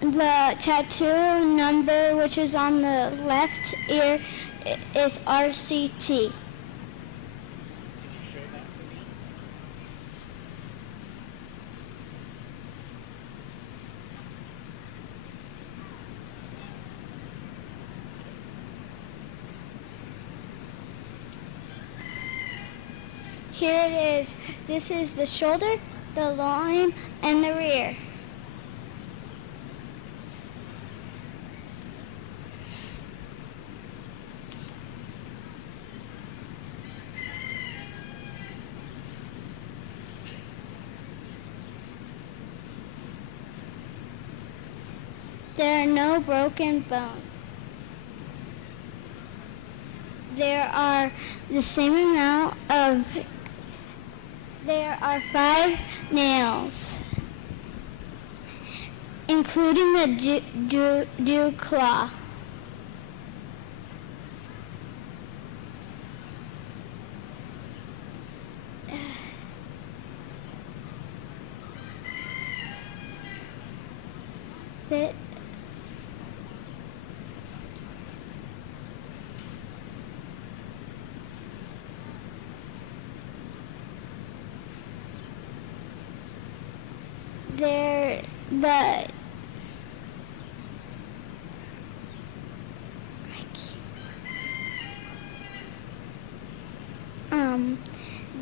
The tattoo number, which is on the left ear, is RCT. Can you show that to me? Here it is. This is the shoulder, the loin, and the rear. There are no broken bones. There are the same amount of, there are 5 nails, including the dew claw.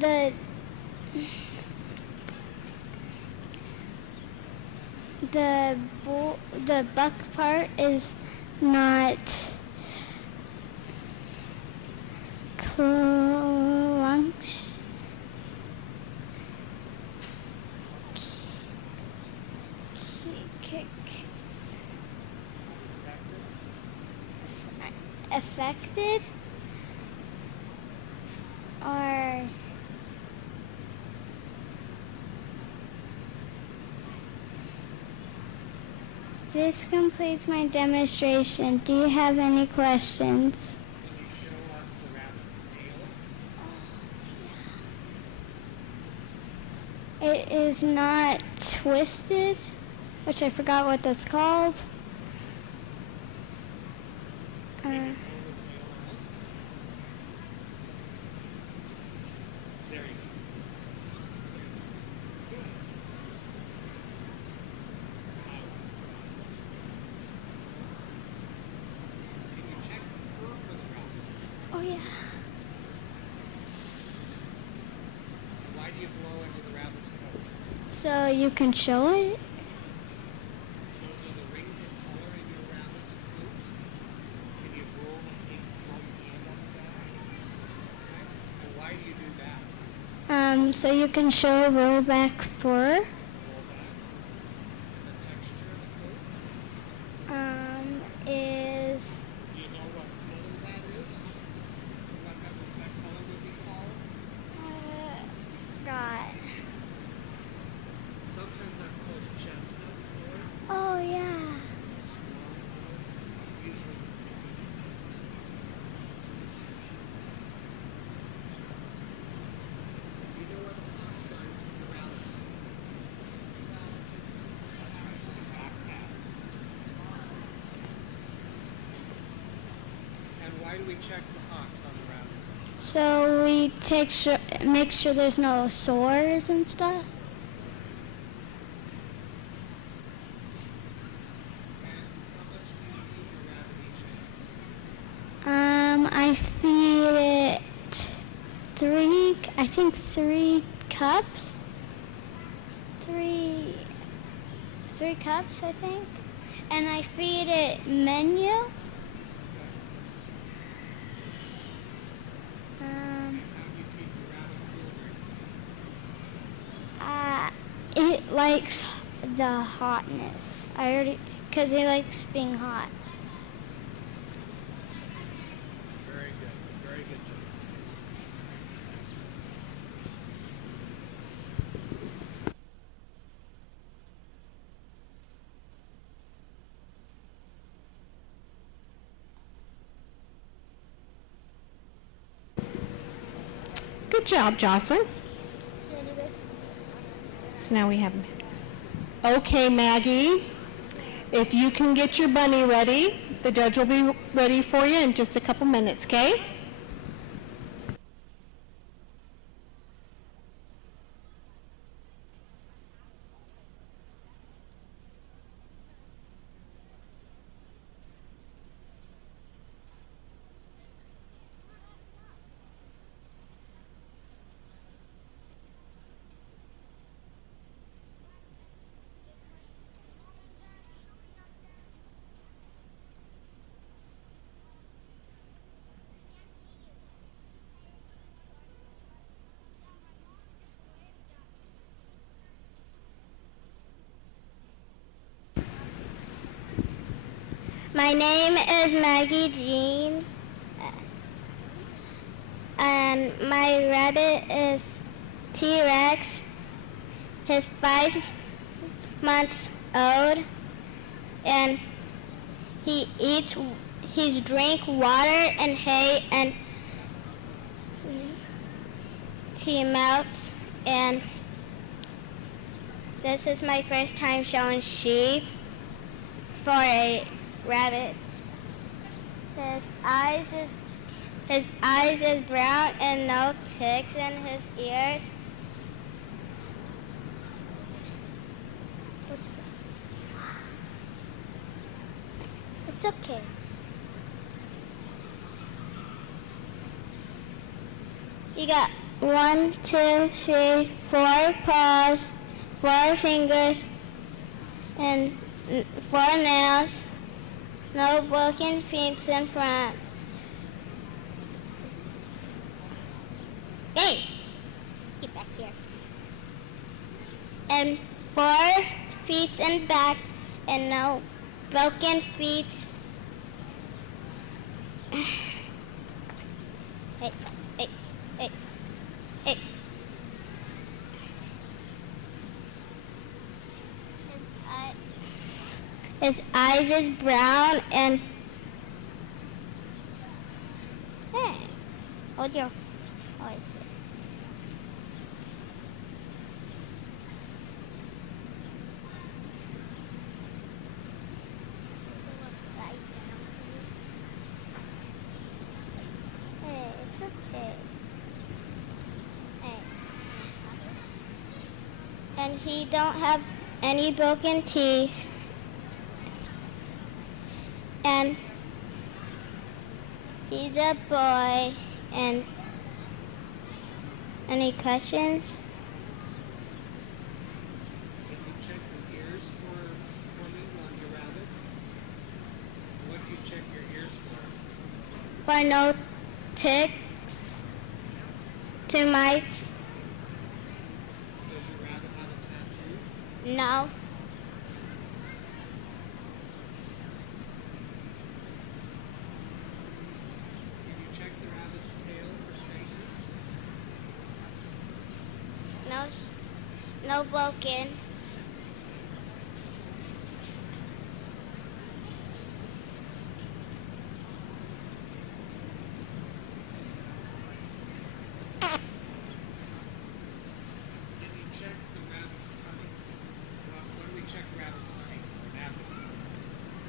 That there the buck part is not clunks. Affected or this completes my demonstration. Do you have any questions? Can you show us the rabbit's tail? It is not twisted, which I forgot what that's called. There you go. Can you check the fur for the rabbit? Oh yeah. Why do you blow into the rabbit's nose? So you can show it? Those are the rings of color in your rabbit's nose. Can you roll the hand on the back? Okay. And why do you do that? So you can show rollback fur. Roll back. And the texture of the coat. Is Do you know what color that is? What that color would be called? forgot. Sometimes that's called a chestnut color. Oh yeah. Small color. Usually chestnut. You know where the hawks are around? That's right, the backpacks. And why do we check the hawks on the rabbits? So we make sure there's no sores and stuff. And how much do you feed your rabbit each day? I feed it I think 3 cups. 3 cups, I think. And I feed it menu. How do you keep your rabbit cool during the summer? It likes the hotness. Because it likes being hot. Very good. Very good job. Good job, Jocelyn. So now we have, okay, Maggie, if you can get your bunny ready, the judge will be ready for you in just a couple minutes, okay? My name is Maggie Jean, and my rabbit is T-Rex. He's 5 months old, and he drink water and hay, and he melts. And this is my first time showing sheep for rabbits. His eyes is brown and no ticks in his ears. What's that? It's okay. You got 1, 2, 3, 4 paws, 4 fingers, and 4 nails. No broken feet in front. Hey, get back here. And 4 feet in back, and no broken feet. Hey, hey, hey, hey. His eyes is brown and hey, hold your voices. Hey, it's okay. Hey. And he don't have any broken teeth. And he's a boy. And any questions? Can you check the ears for plumbing on your rabbit? What do you check your ears for? For no ticks, termites. Does your rabbit have a tattoo? No. Can you check the rabbit's tail for straightness? No broken. Can you check the rabbit's tummy? What do we check rabbit's tummy for? An abdomen.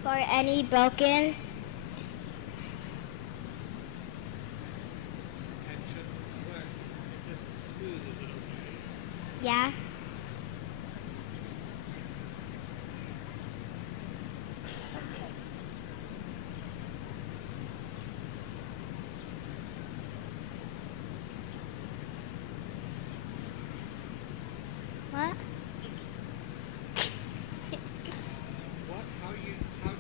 For any brokens. And if it's smooth, is it okay? Yeah. What? How do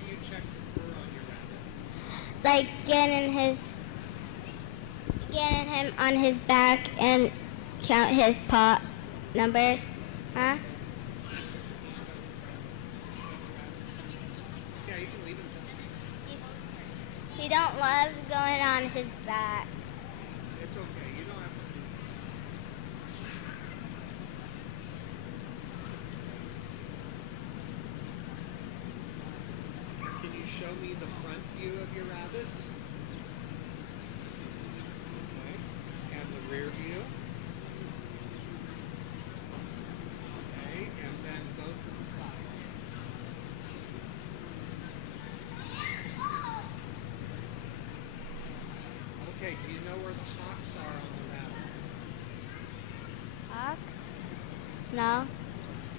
you check the fur on your rabbit? Like getting him on his back and count his paw numbers. Huh? Yeah, you can leave him just. He don't love going on his back. It's okay. You don't have to do that. Can you show me the front view of your rabbit? Okay. And the rear view? Okay. And then go to the sides. Okay. Do you know where the hocks are on the rabbit? Ox? No.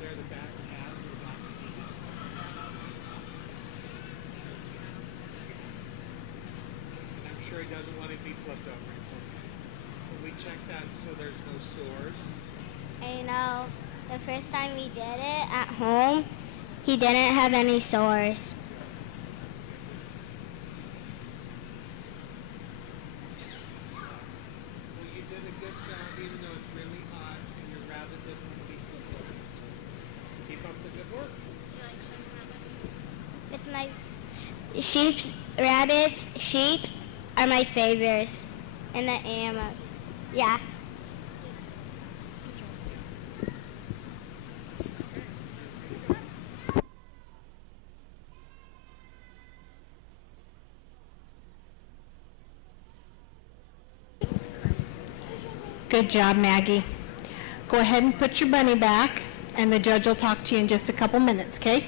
They're the back pads or the back feet. And I'm sure he doesn't want it to be flipped over. It's okay. But we check that so there's no sores. And you know, the first time we did it at home, he didn't have any sores. That's good. Well, you did a good job, even though it's really hot and your rabbit didn't want to be flipped over. So keep up the good work. It's my, Rabbits, sheep are my favorites. And the animals. Yeah. Good job, Maggie. Go ahead and put your bunny back, and the judge will talk to you in just a couple minutes, okay?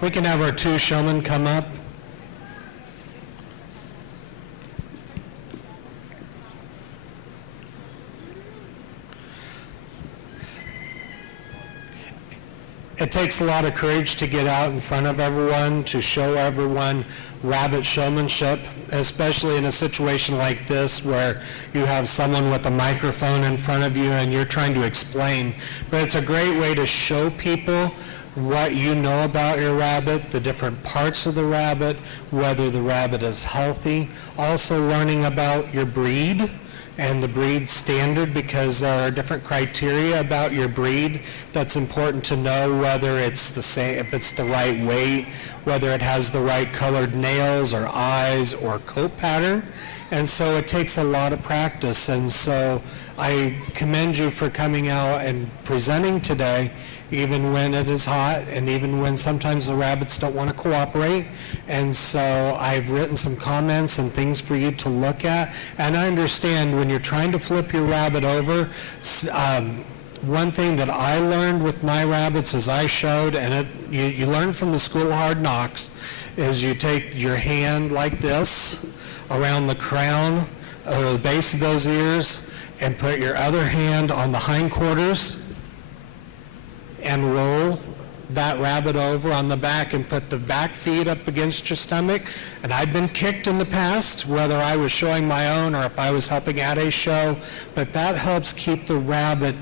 We can have our two showmen come up. It takes a lot of courage to get out in front of everyone, to show everyone rabbit showmanship, especially in a situation like this where you have someone with a microphone in front of you and you're trying to explain. But it's a great way to show people what you know about your rabbit, the different parts of the rabbit, whether the rabbit is healthy, also learning about your breed and the breed standard, because there are different criteria about your breed that's important to know, whether it's the same, if it's the right weight, whether it has the right colored nails or eyes or coat pattern. And so it takes a lot of practice, and so I commend you for coming out and presenting today, even when it is hot and even when sometimes the rabbits don't want to cooperate. And so I've written some comments and things for you to look at. And I understand when you're trying to flip your rabbit over, one thing that I learned with my rabbits, as I showed, and you learn from the School of Hard Knocks, is you take your hand like this around the crown or the base of those ears and put your other hand on the hindquarters and roll that rabbit over on the back and put the back feet up against your stomach. And I've been kicked in the past, whether I was showing my own or if I was helping at a show, but that helps keep the rabbit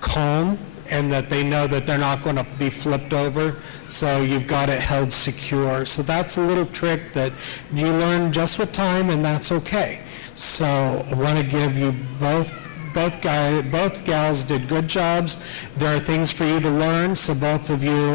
calm and that they know that they're not going to be flipped over. So you've got it held secure. So that's a little trick that you learn just with time, and that's okay. So I want to give you both gals did good jobs. There are things for you to learn, so both of you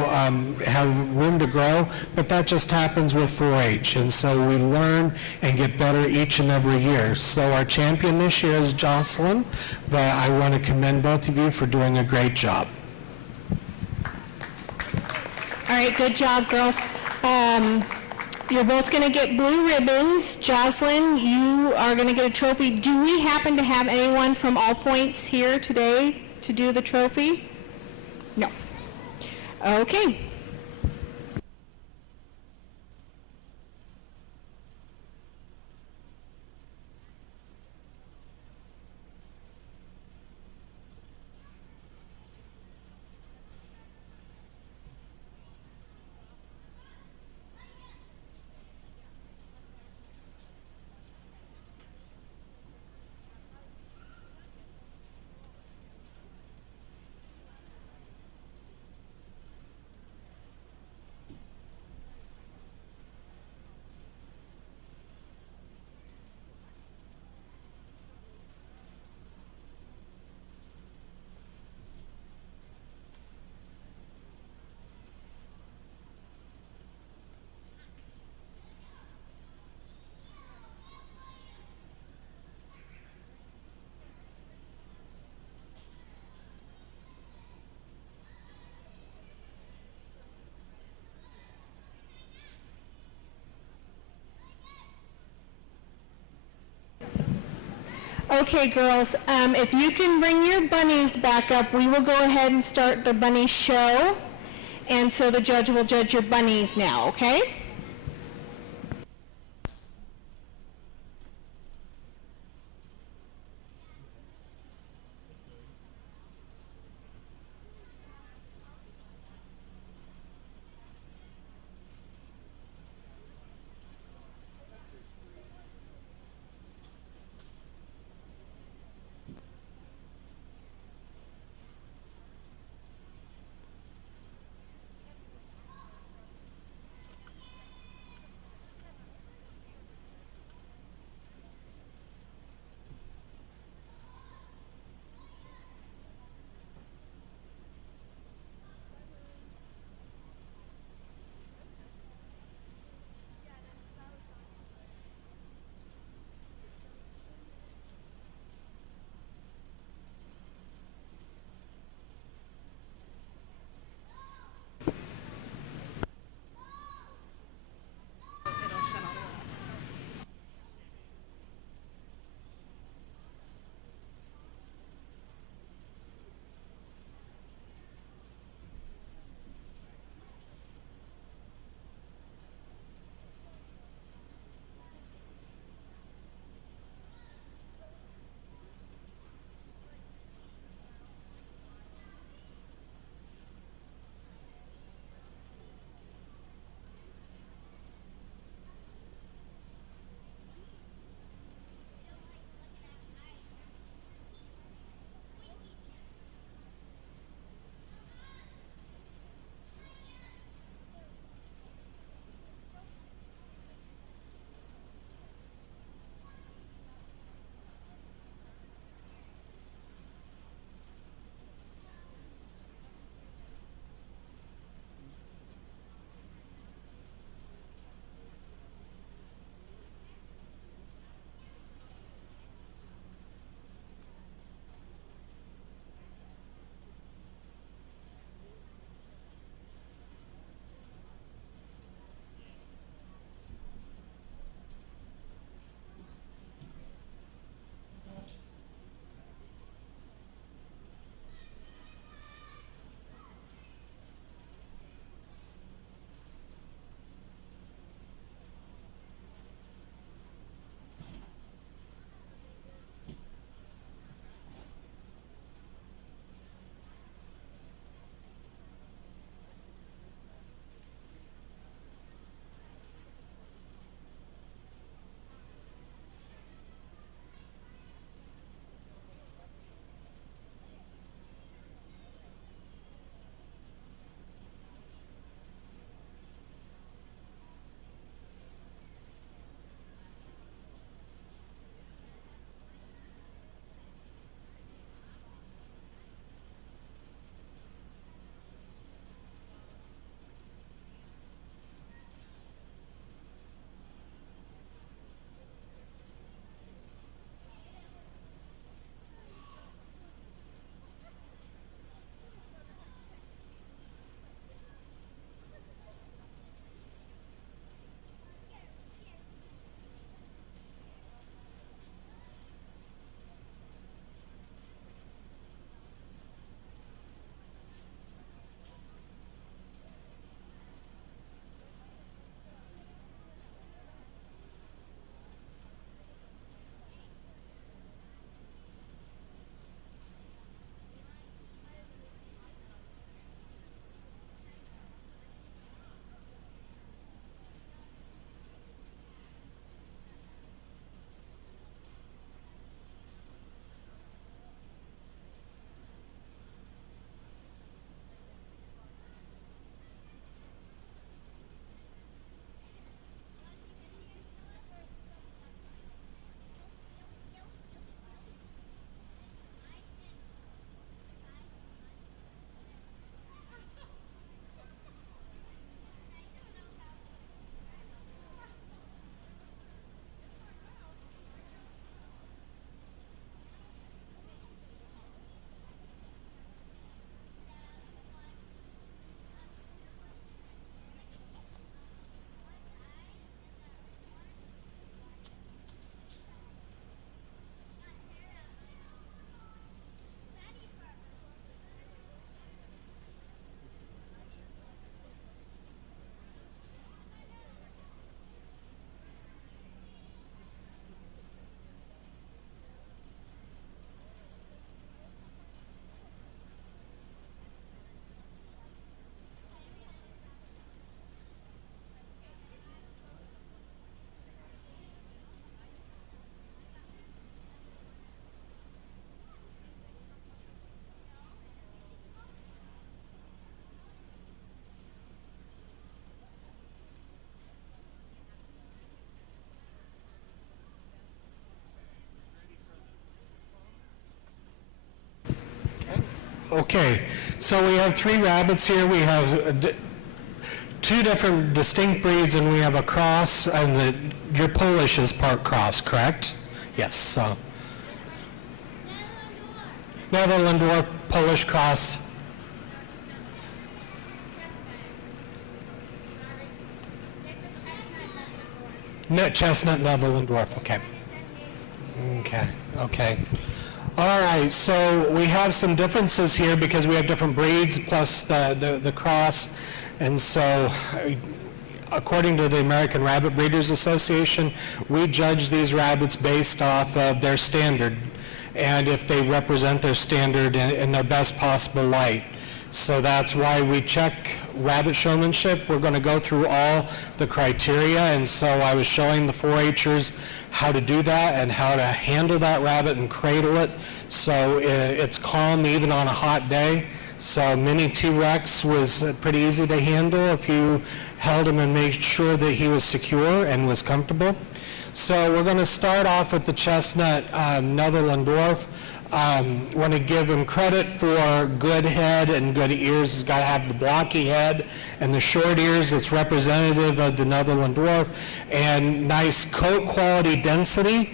have room to grow, but that just happens with 4-H, and so we learn and get better each and every year. So our champion this year is Jocelyn, but I want to commend both of you for doing a great job. All right, good job, girls. You're both going to get blue ribbons. Jocelyn, you are going to get a trophy. Do we happen to have anyone from All Points here today to do the trophy? No. Okay. Okay, girls, if you can bring your bunnies back up, we will go ahead and start the bunny show. And so the judge will judge your bunnies now, okay? Okay, so we have 3 rabbits here. We have 2 different distinct breeds, and we have a cross, and your Polish is part cross, correct? Yes, so. Netherlendorf, Polish cross. Chestnut Netherlendorf, okay. Okay. All right, so we have some differences here because we have different breeds plus the cross. And so according to the American Rabbit Breeders Association, we judge these rabbits based off of their standard and if they represent their standard in their best possible light. So that's why we check rabbit showmanship. We're going to go through all the criteria, and so I was showing the 4-H'ers how to do that and how to handle that rabbit and cradle it so it's calm even on a hot day. So Mini T-Rex was pretty easy to handle if you held him and made sure that he was secure and was comfortable. So we're going to start off with the Chestnut Netherlendorf. Want to give him credit for good head and good ears. He's got to have the blocky head and the short ears that's representative of the Netherlendorf, and nice coat quality density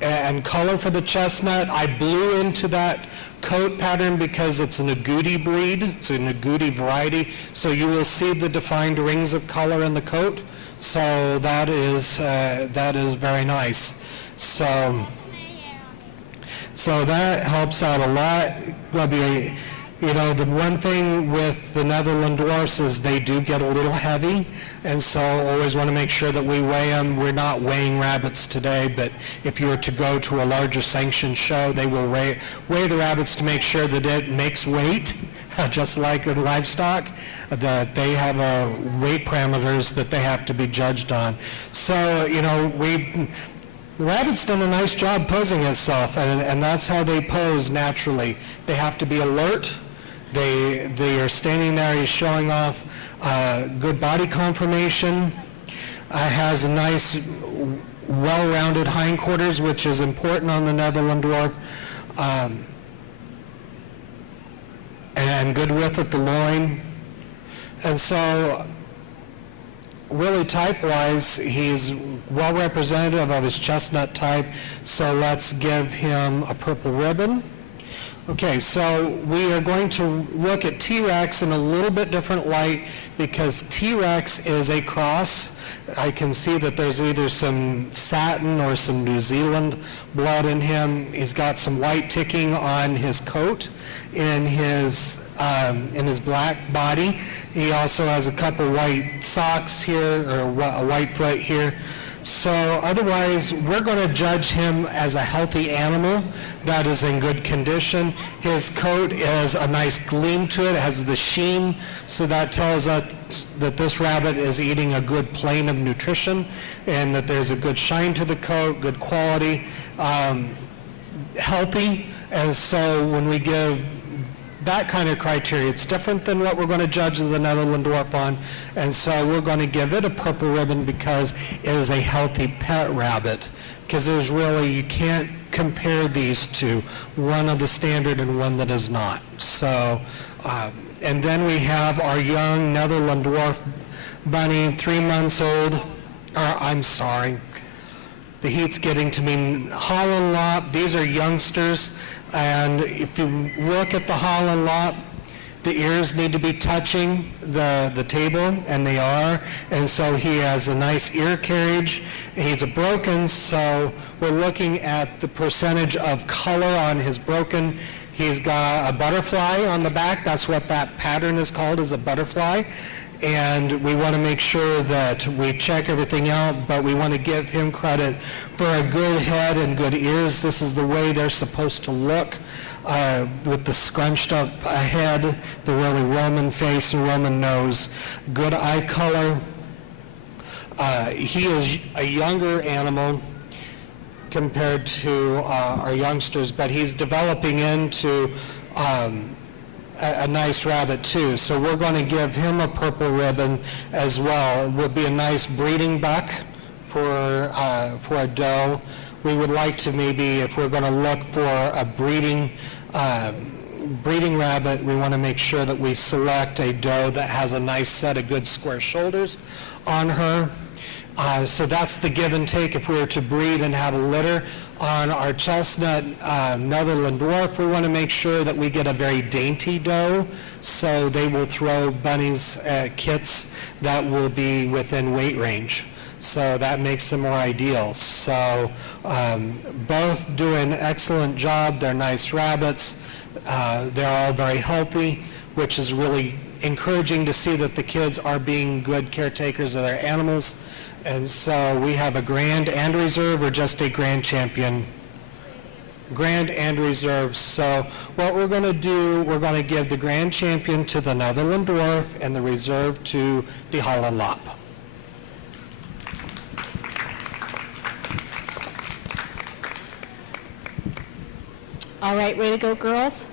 and color for the chestnut. I blew into that coat pattern because it's an agouti breed. It's an agouti variety, so you will see the defined rings of color in the coat. So that is very nice. So that helps out a lot. You know, the one thing with the Netherlendorfs is they do get a little heavy, and so always want to make sure that we weigh them. We're not weighing rabbits today, but if you were to go to a larger sanctioned show, they will weigh the rabbits to make sure that it makes weight, just like in livestock, that they have weight parameters that they have to be judged on. So, you know, the rabbit's done a nice job posing itself, and that's how they pose naturally. They have to be alert. They are standing there. He's showing off good body conformation. Has a nice, well-rounded hindquarters, which is important on the Netherlendorf, and good width at the loin. And so, really type-wise, he's well representative of his chestnut type, so let's give him a purple ribbon. Okay, so we are going to look at T-Rex in a little bit different light because T-Rex is a cross. I can see that there's either some satin or some New Zealand blood in him. He's got some white ticking on his coat, in his black body. He also has a couple white socks here, or a white foot here. So otherwise, we're going to judge him as a healthy animal that is in good condition. His coat has a nice gleam to it. It has the sheen, so that tells us that this rabbit is eating a good plane of nutrition and that there's a good shine to the coat, good quality, healthy. And so when we give that kind of criteria, it's different than what we're going to judge the Netherlendorf on, and so we're going to give it a purple ribbon because it is a healthy pet rabbit, because you can't compare these two, one of the standard and one that is not. So, and then we have our young Netherlendorf bunny, 3 months old, I'm sorry, the heat's getting to me, Holland Lop. These are youngsters. And if you look at the Holland Lop, the ears need to be touching the table, and they are. And so he has a nice ear carriage. He's a broken, so we're looking at the percentage of color on his broken. He's got a butterfly on the back. That's what that pattern is called, is a butterfly. And we want to make sure that we check everything out, but we want to give him credit for a good head and good ears. This is the way they're supposed to look, with the scrunched up head, the really Roman face and Roman nose, good eye color. He is a younger animal compared to our youngsters, but he's developing into a nice rabbit too. So we're going to give him a purple ribbon as well. It would be a nice breeding buck for a doe we would like to maybe, if we're going to look for a breeding rabbit, we want to make sure that we select a doe that has a nice set of good square shoulders on her. So that's the give and take if we were to breed and have a litter. On our Chestnut Netherlendorf, we want to make sure that we get a very dainty doe, so they will throw bunnies kits that will be within weight range. So that makes them more ideal. So both do an excellent job. They're nice rabbits. They're all very healthy, which is really encouraging to see that the kids are being good caretakers of their animals. And so we have a grand and reserve, or just a grand champion? Grand and reserve. So what we're going to do, we're going to give the grand champion to the Netherlendorf and the reserve to the Hollandlop. All right, way to go, girls.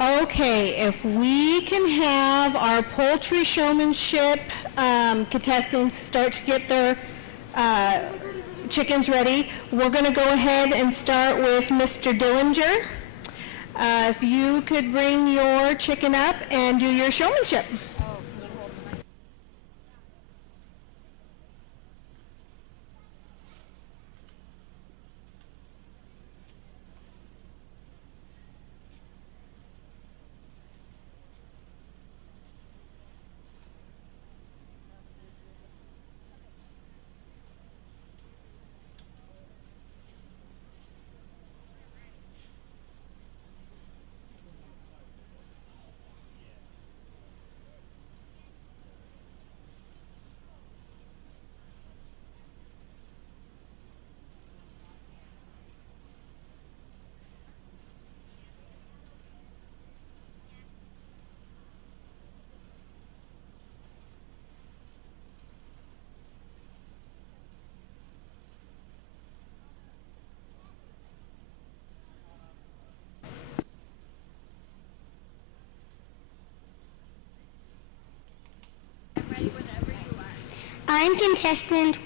Okay, if we can have our poultry showmanship contestants start to get their chickens ready, we're going to go ahead and start with Mr. Dillinger. If you could bring your chicken up and do your showmanship. I'm contestant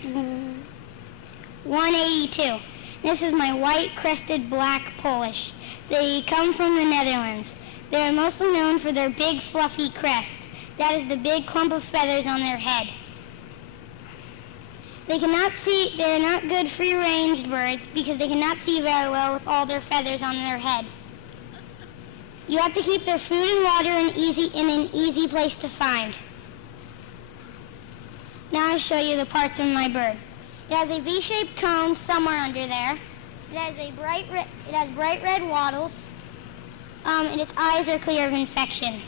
182. This is my white crested black Polish. They come from the Netherlands. They are mostly known for their big fluffy crest. That is the big clump of feathers on their head. They cannot see, they are not good free-ranged birds because they cannot see very well with all their feathers on their head. You have to keep their food and water in an easy place to find. Now I'll show you the parts of my bird. It has a V-shaped comb somewhere under there. It has bright red wattles, and its eyes are clear of infection.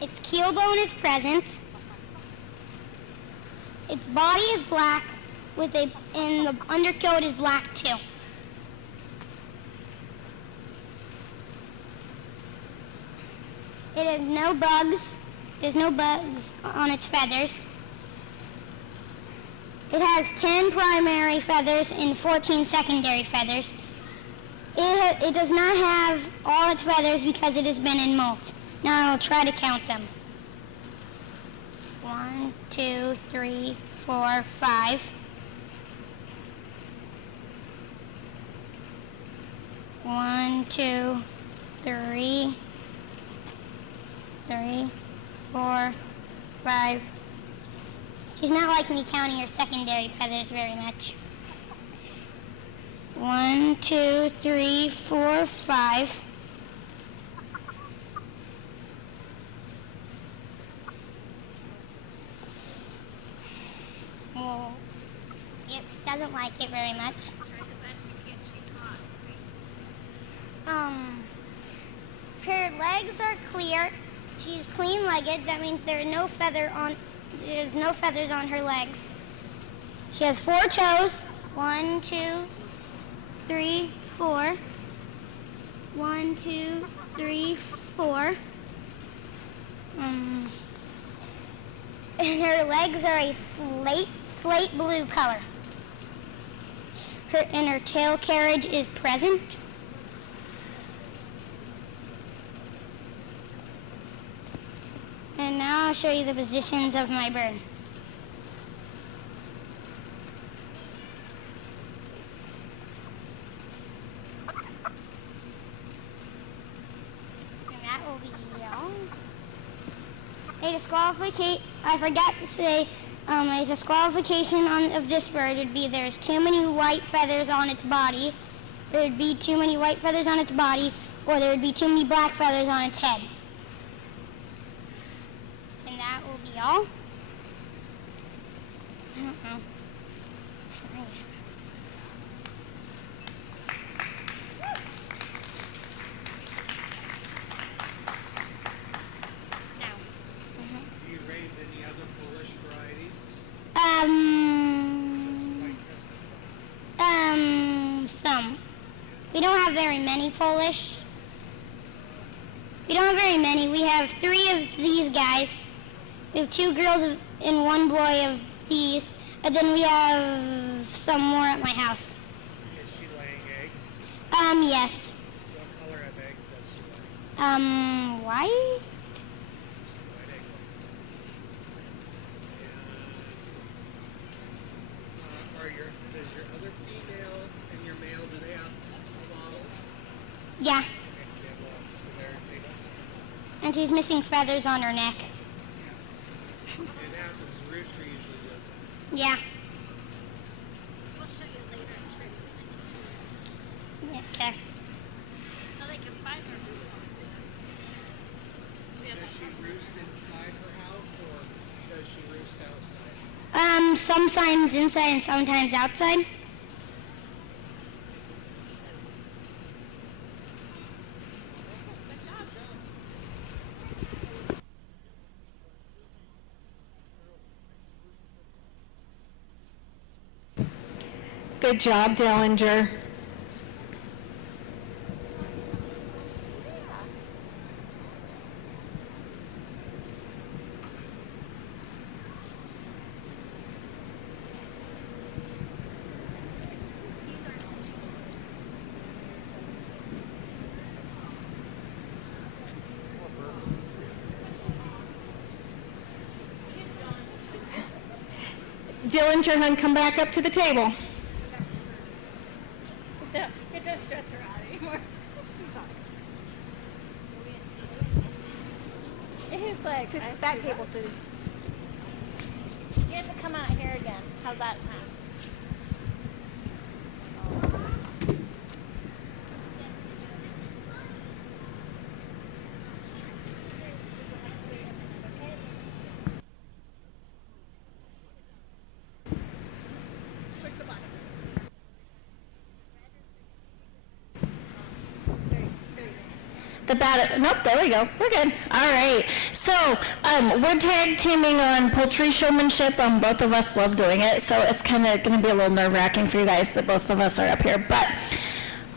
Its keel bone is present. Its body is black, and the undercoat is black too. It has no bugs. There's no bugs on its feathers. It has 10 primary feathers and 14 secondary feathers. It does not have all its feathers because it has been in molt. Now I'll try to count them. 1, 2, 3, 4, 5. 1, 2, 3, 4, 5. She's not like me counting her secondary feathers very much. 1, 2, 3, 4, 5. Well, it doesn't like it very much. Her legs are clear. She's clean-legged. That means there's no feathers on her legs. She has 4 toes. 1, 2, 3, 4. 1, 2, 3, 4. And her legs are a slate blue color. Her tail carriage is present. And now I'll show you the positions of my bird. And that will be all. A disqualification, I forgot to say, a disqualification of this bird would be there's too many white feathers on its body. There would be too many white feathers on its body, or there would be too many black feathers on its head. And that will be all. I don't know. Do you raise any other Polish varieties? Some. We don't have very many Polish. We don't have very many. We have 3 of these guys. We have 2 girls and 1 boy of these. And then we have some more at my house. Is she laying eggs? Yes. What color of egg does she lay? White? White egg. And does your other female and your male, do they have wattles? Yeah. Okay, they have wattles, so they don't. And she's missing feathers on her neck. It happens. Rooster usually does that. Yeah. We'll show you later tricks. Okay. So they can find their food. So we have Does she roost inside her house or does she roost outside? Sometimes inside and sometimes outside. Good job, Dellinger. Dillinger Hen, come back up to the table. It does stress her out anymore. She's on it. He's like, To that table, Sue. You have to come out here again. How's that sound? Nope, there we go. We're good. All right. So we're tag teaming on Poultry Showmanship. Both of us love doing it, so it's kind of going to be a little nerve-wracking for you guys that both of us are up here. But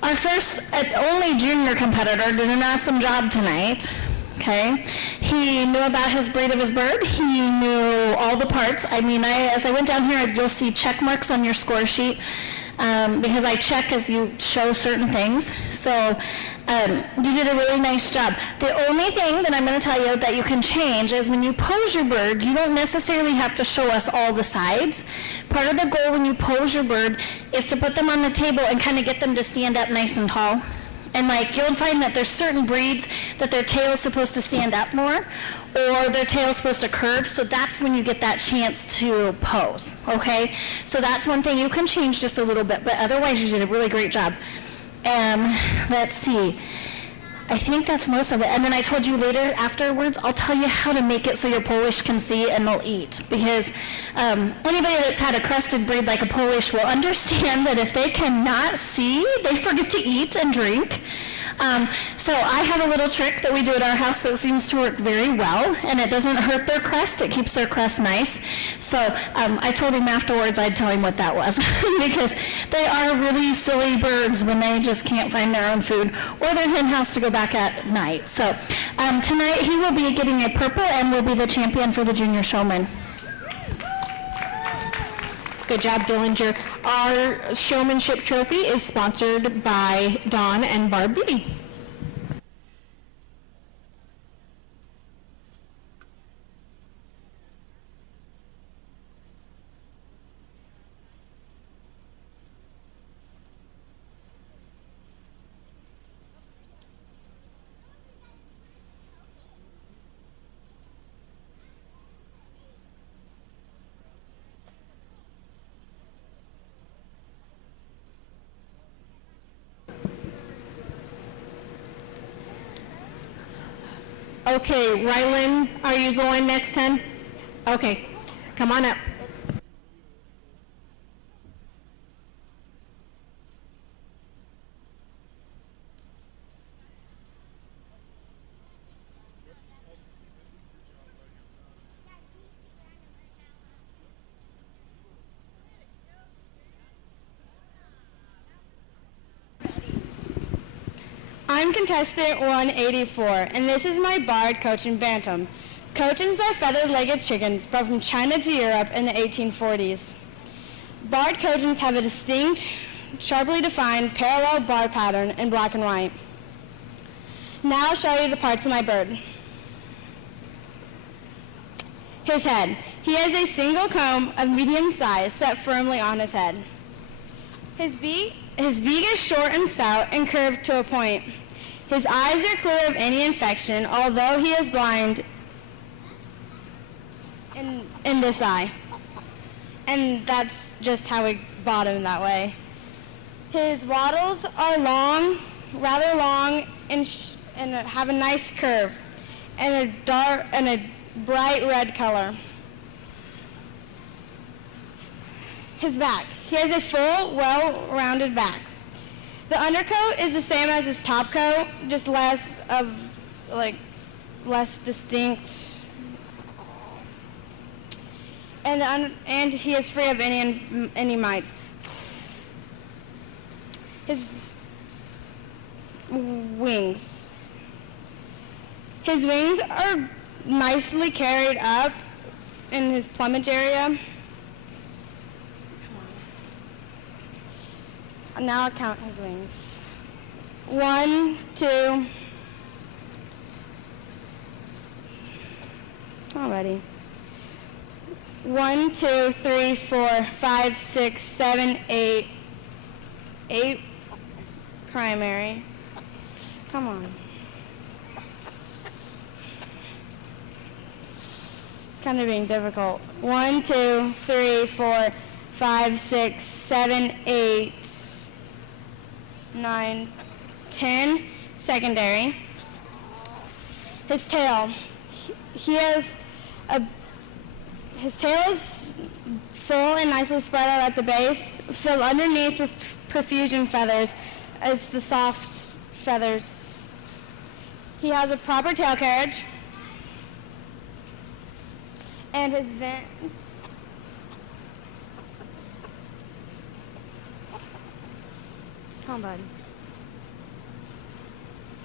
our first and only junior competitor did an awesome job tonight. Okay. He knew about his breed of his bird. He knew all the parts. I mean, as I went down here, you'll see check marks on your score sheet. Because I check as you show certain things. So you did a really nice job. The only thing that I'm going to tell you that you can change is when you pose your bird, you don't necessarily have to show us all the sides. Part of the goal when you pose your bird is to put them on the table and kind of get them to stand up nice and tall. And like you'll find that there's certain breeds that their tail is supposed to stand up more or their tail is supposed to curve, so that's when you get that chance to pose, okay? So that's one thing you can change just a little bit, but otherwise you did a really great job. Let's see. I think that's most of it. And then I told you later, afterwards, I'll tell you how to make it so your Polish can see and they'll eat. Because anybody that's had a crested breed like a Polish will understand that if they cannot see, they forget to eat and drink. So I have a little trick that we do at our house that seems to work very well, and it doesn't hurt their crest. It keeps their crest nice. So I told him afterwards I'd tell him what that was because they are really silly birds when they just can't find their own food or their hen house to go back at night. So tonight he will be getting a purple and will be the champion for the junior showman. Good job, Dillinger. Our showmanship trophy is sponsored by Dawn and Barb Beauty. Okay, Rylan, are you going next, Hen? Okay, come on up. I'm contestant 184, and this is my barred Cochin Bantam. Cochins are feather-legged chickens brought from China to Europe in the 1840s. Barred Cochins have a distinct, sharply defined parallel bar pattern in black and white. Now I'll show you the parts of my bird. His head. He has a single comb of medium size set firmly on his head. His beak is short and stout and curved to a point. His eyes are clear of any infection, although he is blind in this eye. And that's just how we bought him that way. His wattles are long, rather long, and have a nice curve, and a bright red color. His back. He has a full, well-rounded back. The undercoat is the same as his top coat, just less distinct. And he is free of any mites. His wings. His wings are nicely carried up in his plumage area. Now I'll count his wings. 1, 2. Already. 1, 2, 3, 4, 5, 6, 7, 8. 8 primary. Come on. It's kind of being difficult. 1, 2, 3, 4, 5, 6, 7, 8, 9, 10. Secondary. His tail. His tail is full and nicely spread out at the base, filled underneath with profusion feathers as the soft feathers. He has a proper tail carriage, and his vents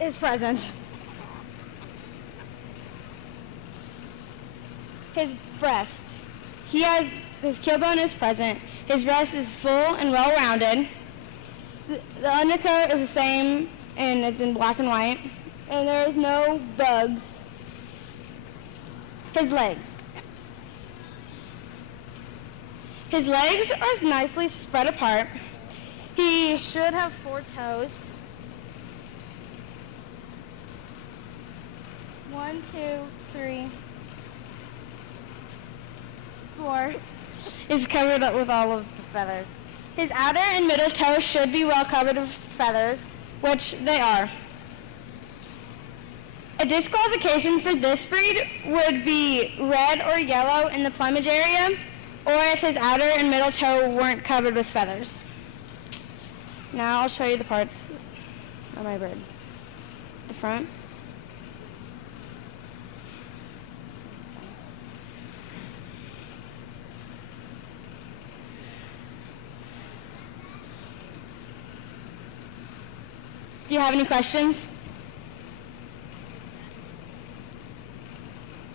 is present. His breast. His keelbone is present. His breast is full and well-rounded. The undercoat is the same, and it's in black and white. And there is no bugs. His legs. His legs are nicely spread apart. He should have 4 toes. 1, 2, 3, 4. Is covered up with all of the feathers. His outer and middle toes should be well covered with feathers, which they are. A disqualification for this breed would be red or yellow in the plumage area, or if his outer and middle toe weren't covered with feathers. Now I'll show you the parts of my bird. The front. Do you have any questions?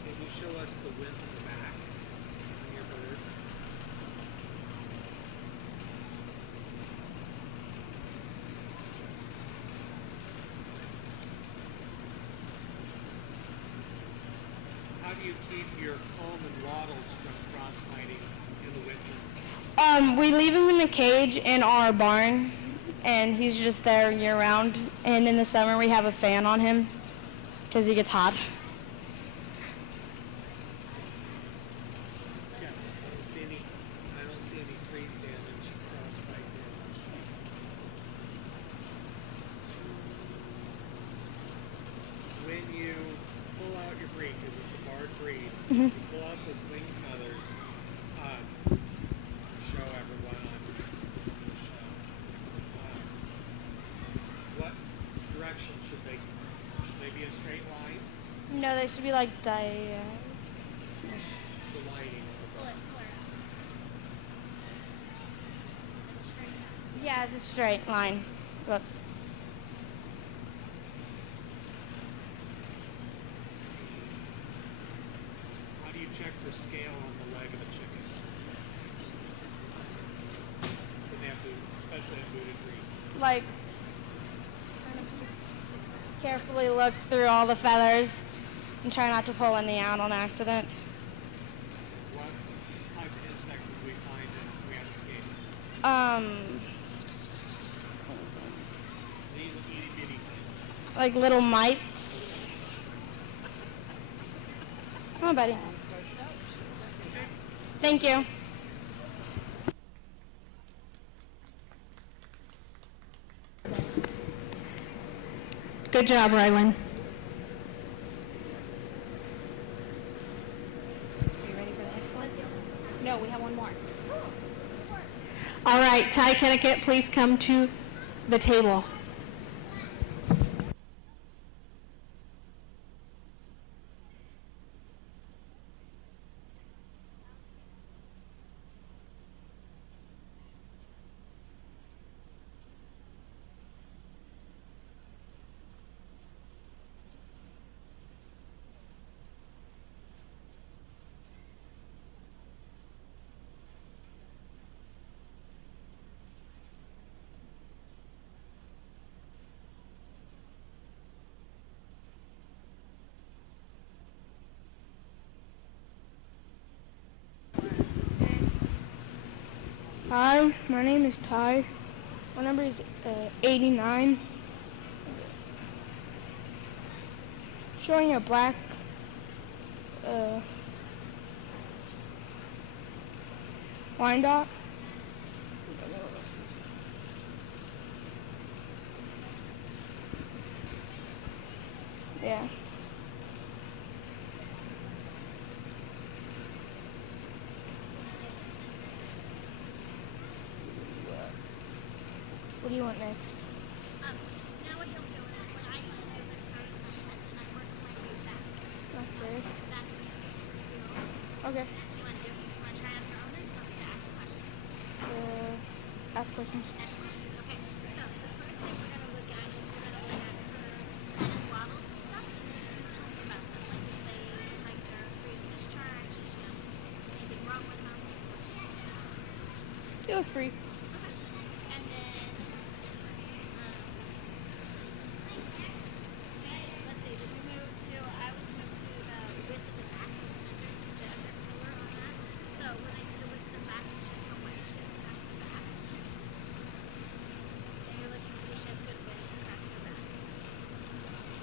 Can you show us the width of the back on your bird? How do you keep your comb and wattles from cross-biting in the winter? We leave him in a cage in our barn, and he's just there year-round. And in the summer, we have a fan on him because he gets hot. Yeah, I don't see any freeze damage, frostbite damage. When you pull out your breed, because it's a barred breed, you pull out those wing feathers, show everyone on the show. What direction should they be a straight line? No, they should be like The lighting. Yeah, it's a straight line. Whoops. Let's see. How do you check for scale on the leg of a chicken? When they have boots, especially a booted breed. Like, carefully look through all the feathers and try not to pull any out on accident. What type of insect would we find if we had scale? These are itty bitty things. Like little mites. Come on, buddy. Thank you. Good job, Rylan. Are you ready for the next one? No, we have one more. All right, Ty Kennecott, please come to the table. Hi, my name is Ty. My number is 89. Showing a black Wyandotte. Yeah. What do you want next? Now what you'll do is, what I usually do is I start at the head and I work my way back. Okay. That's the easiest for you. Okay. Do you want to try on your own, or do you want me to ask questions? Ask questions. Ask questions. Okay. So the first thing we're gonna look at is we're gonna look at her kind of waddles and stuff, and you're just gonna tell me about them, like if they like they're free of discharge, if she has anything wrong with them. You look free. And then, let's see, did we move to, I was moved to the width of the back, the under color on that. So when I do the width of the back, you check how wide she is across the back. And you're looking to see if she has good width across her back.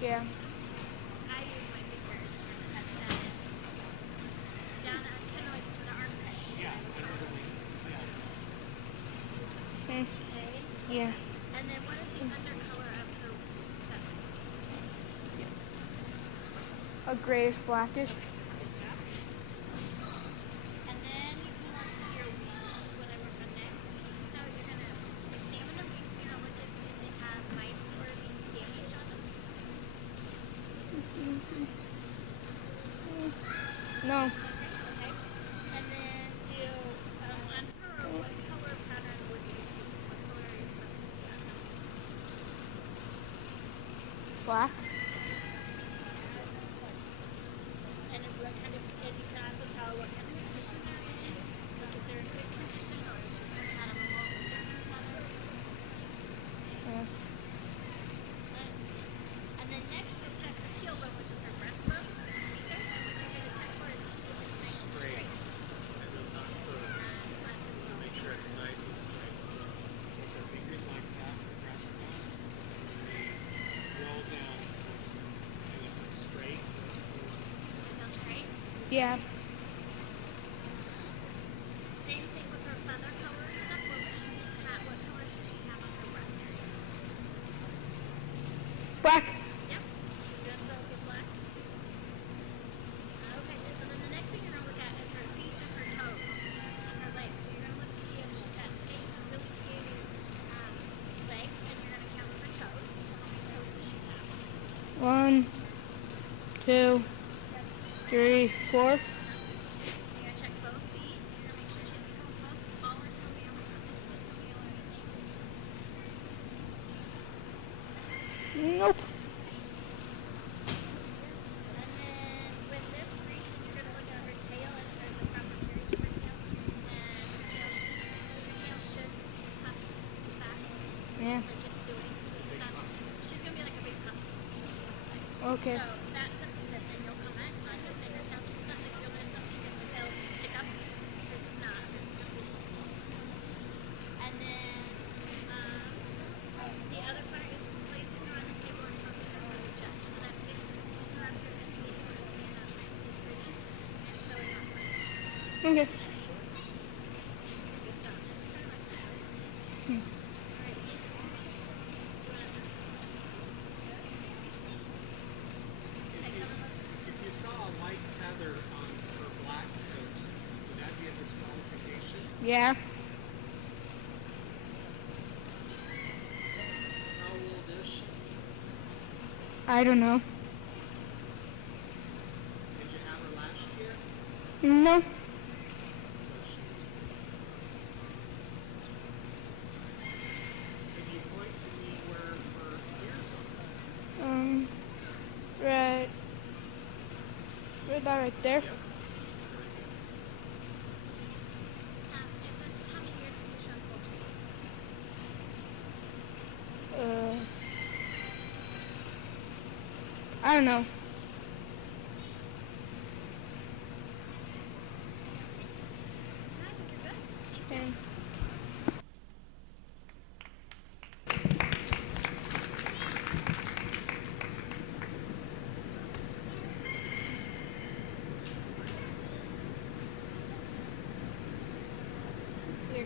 Yeah. I use my fingers and then touch that down at kind of like the armpit. Yeah, under the wings. Yeah. Okay. Okay. Yeah. And then what is the undercolor of her feathers? A grayish, blackish. And then you move on to your wings, is what I work on next. So you're gonna examine the wings, you're gonna look to see if they have mites or any damage on them. No. Okay. And then do on her, what color pattern would you see? What color are you supposed to see on her wings? Black. And then what kind of, and you can also tell what kind of condition they're in. Like if they're in good condition or if she's coming out of a wall with missing feathers. Yeah. Let's see. And then next you'll check her heel bone, which is her breastbone. Okay. And what you're gonna check for is to see if it's nice and straight. And then not curved. Make sure it's nice and straight. So take your fingers like that, the breastbone, and then roll down towards them. And if it's straight, let's pull up. Feel straight? Yeah. Same thing with her feather color and stuff. What color should she have on her breast area? Black. Yep. She's gonna still get black. Okay, so then the next thing you're gonna look at is her feet and her toes and her legs. So you're gonna look to see if she's got really scaly legs, and you're gonna count her toes. So how many toes does she have? 1, 2, 3, 4. You're gonna check both feet. And you're gonna make sure she has all her toenails, not missing a toenail or anything. Nope. And then with this crease, you're gonna look at her tail and the proper carriage of her tail. And her tail should puff back Yeah. like it's doing. She's gonna be like a big pumpkin. Okay. So that's something that then you'll comment on. You'll say her tail keeps like you'll notice some she gets her tail stick up. This is not. This is gonna be. And then the other part is placing her on the table and posing her for the judge. So that's basically pulling her up here and getting her to stand up nice and pretty and showing off herself. Okay. Good job. She's pretty much the show. Alright, easy. Do you want to ask some questions? If you saw a white feather on her black coat, would that be a disqualification? Yeah. How old is she? I don't know. Did you have her last year? No. So she. Can you point to me where her ears are? Right. Right about right there. Is this, how many years have you shown poultry? I don't know. I think you're good. Thank you. Okay.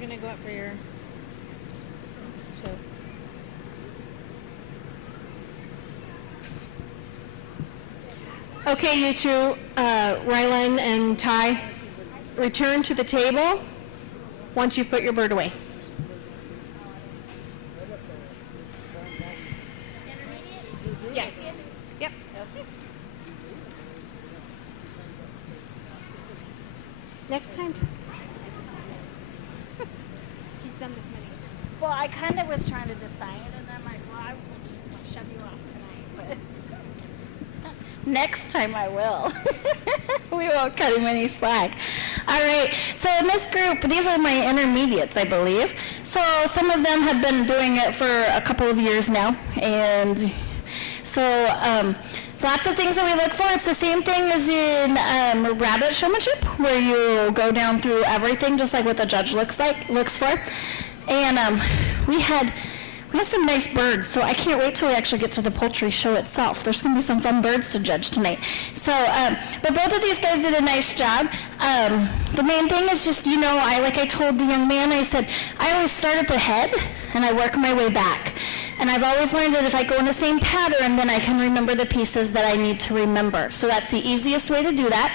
you're gonna go up for your show. Okay, you two, Rylan and Ty, return to the table once you've put your bird away. Yes. Yep. Next time. He's done this many times. Well, I kind of was trying to decide, and I'm like, well, I will just shove you off tonight, but next time I will. We won't cut him any slack. All right, so in this group, these are my intermediates, I believe. So some of them have been doing it for a couple of years now, and so lots of things that we look for. It's the same thing as in rabbit showmanship, where you go down through everything, just like what the judge looks for. And we have some nice birds, so I can't wait till we actually get to the poultry show itself. There's going to be some fun birds to judge tonight. So, but both of these guys did a nice job. The main thing is just, like I told the young man, I said, I always start at the head, and I work my way back. And I've always learned that if I go in the same pattern, then I can remember the pieces that I need to remember. So that's the easiest way to do that.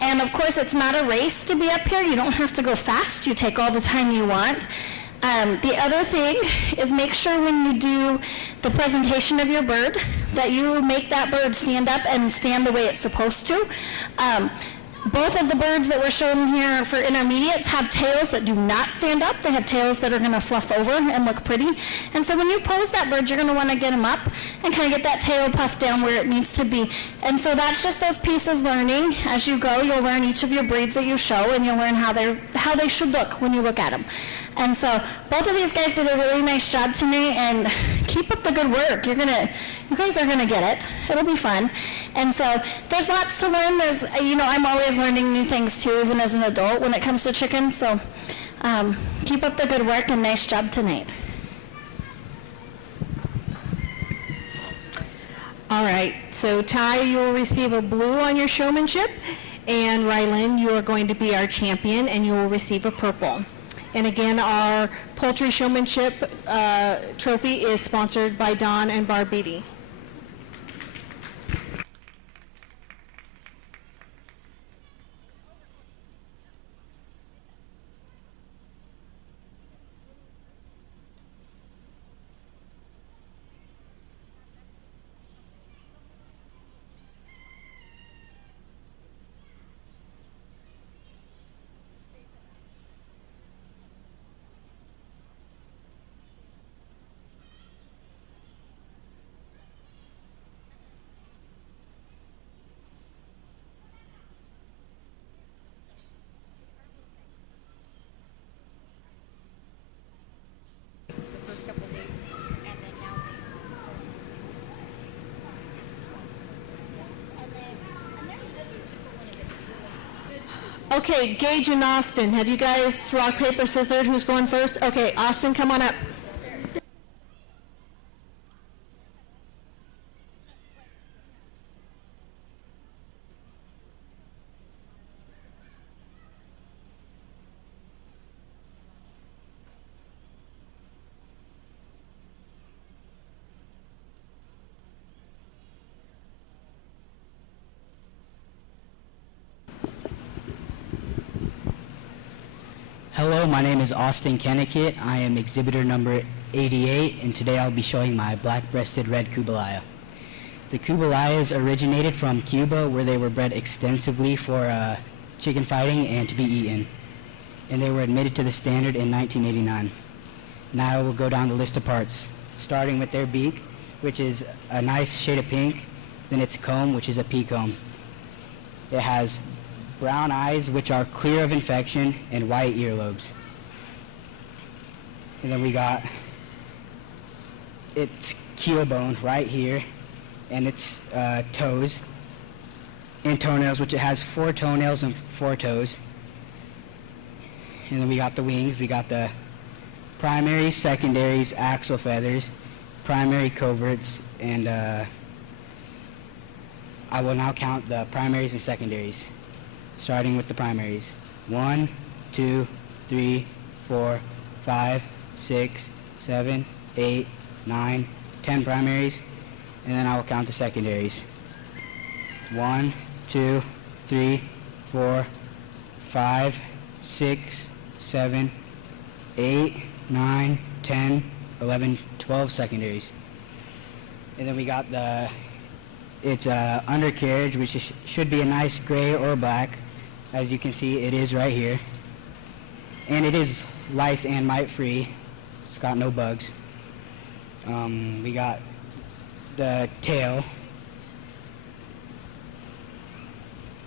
And of course, it's not a race to be up here. You don't have to go fast. You take all the time you want. The other thing is make sure when you do the presentation of your bird that you make that bird stand up and stand the way it's supposed to. Both of the birds that were shown here for intermediates have tails that do not stand up. They have tails that are going to fluff over and look pretty. And so when you pose that bird, you're going to want to get them up and kind of get that tail puffed down where it needs to be. And so that's just those pieces learning. As you go, you'll learn each of your breeds that you show, and you'll learn how they should look when you look at them. And so both of these guys did a really nice job tonight, and keep up the good work. You guys are gonna get it. It'll be fun. And so there's lots to learn. I'm always learning new things too, even as an adult when it comes to chickens. So keep up the good work, and nice job tonight. All right, so Ty, you will receive a blue on your showmanship, and Rylan, you are going to be our champion, and you will receive a purple. And again, our Poultry Showmanship trophy is sponsored by Don and Barb Beatty. Okay, Gage and Austin, have you guys rock, paper, scissors? Who's going first? Okay, Austin, come on up. Hello, my name is Austin Kenneckett. I am exhibitor number 88, and today I'll be showing my black-breasted red Kubilaya. The Kurbalayas originated from Cuba, where they were bred extensively for chicken fighting and to be eaten. And they were admitted to the standard in 1989. Now we'll go down the list of parts, starting with their beak, which is a nice shade of pink, then its comb, which is a pea comb. It has brown eyes, which are clear of infection, and white earlobes. And then we got its keel bone right here, and its toes and toenails, which it has 4 toenails and 4 toes. And then we got the wings. We got the primaries, secondaries, axle feathers, primary coverts, and I will now count the primaries and secondaries. Starting with the primaries. 1, 2, 3, 4, 5, 6, 7, 8, 9, 10 primaries, and then I will count the secondaries. 1, 2, 3, 4, 5, 6, 7, 8, 9, 10, 11, 12 secondaries. And then we got it's a undercarriage, which should be a nice gray or black. As you can see, it is right here. And it is lice and mite free. It's got no bugs. We got the tail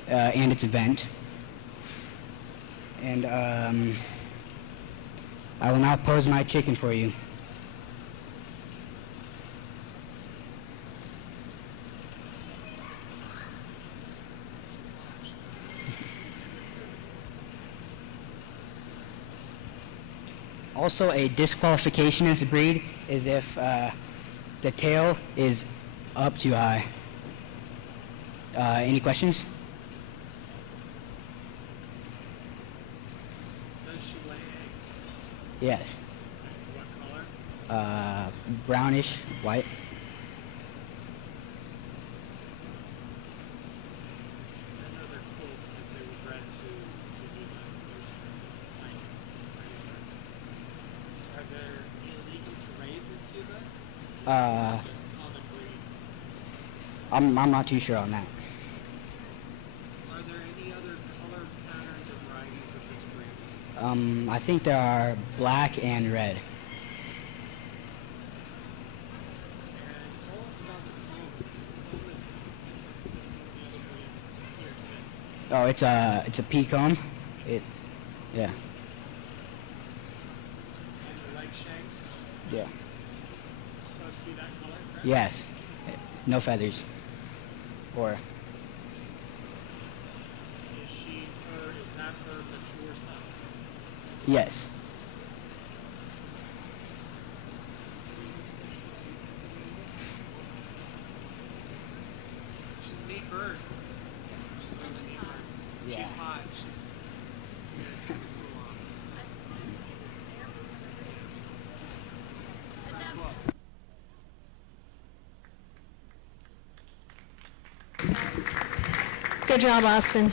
and its vent. And I will now pose my chicken for you. Also, a disqualification in this breed is if the tail is up too high. Any questions? Does she lay eggs? Yes. What color? Brownish, white. I know they're cool because they were bred to do the rooster flying eggs. Are they illegal to raise in Cuba? Common breed. I'm not too sure on that. Are there any other color patterns or varieties of this breed? I think there are black and red. And tell us about the comb, because the comb is different than some of the other breeds here today. Oh, it's a pea comb. Yeah. And the leg shanks, Yeah. it's supposed to be that color, correct? Yes. No feathers. Or Is that her mature size? yes. She's a neat bird. She's a neat bird. Yeah. She's hot. She's cool eyes. Look. Good job, Austin.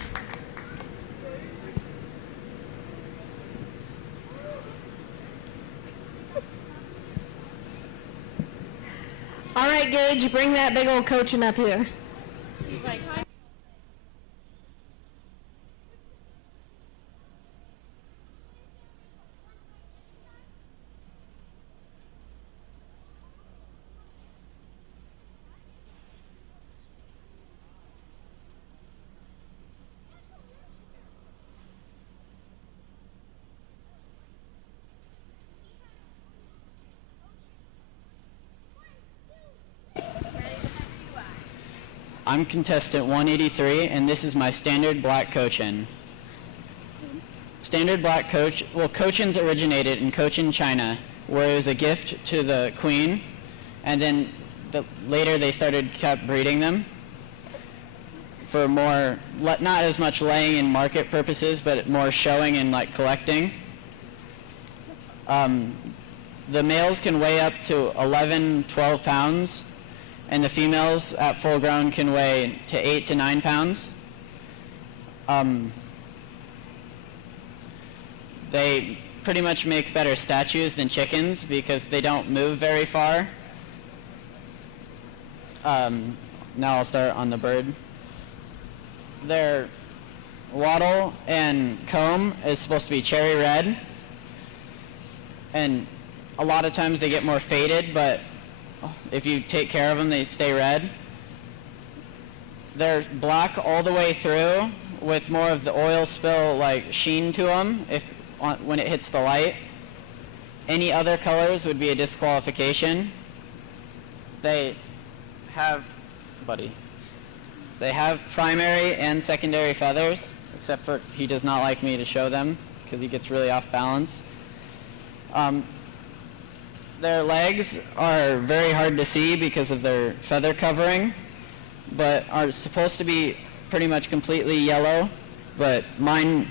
All right, Gage, bring that big old coaching up here. He's like, I'm contestant 183, and this is my standard black Cochin. Standard black Cochins originated in Cochin, China, where it was a gift to the queen, and then later they kept breeding them for more, not as much laying and market purposes, but more showing and like collecting. The males can weigh up to 11, 12 pounds, and the females at full grown can weigh to 8 to 9 pounds. They pretty much make better statues than chickens because they don't move very far. Now I'll start on the bird. Their wattle and comb is supposed to be cherry red, and a lot of times they get more faded, but if you take care of them, they stay red. They're black all the way through with more of the oil spill like sheen to them when it hits the light. Any other colors would be a disqualification. They have primary and secondary feathers, except for he does not like me to show them because he gets really off balance. Their legs are very hard to see because of their feather covering, but are supposed to be pretty much completely yellow, but mine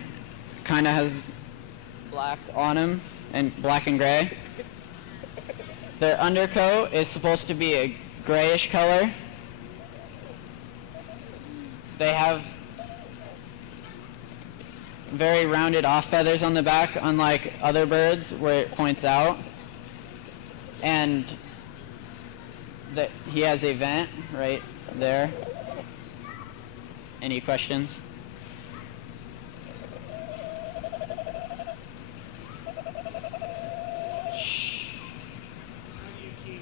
kind of has black on them, and black and gray. Their undercoat is supposed to be a grayish color. They have very rounded off feathers on the back, unlike other birds where it points out. And he has a vent right there. Any questions? How do you keep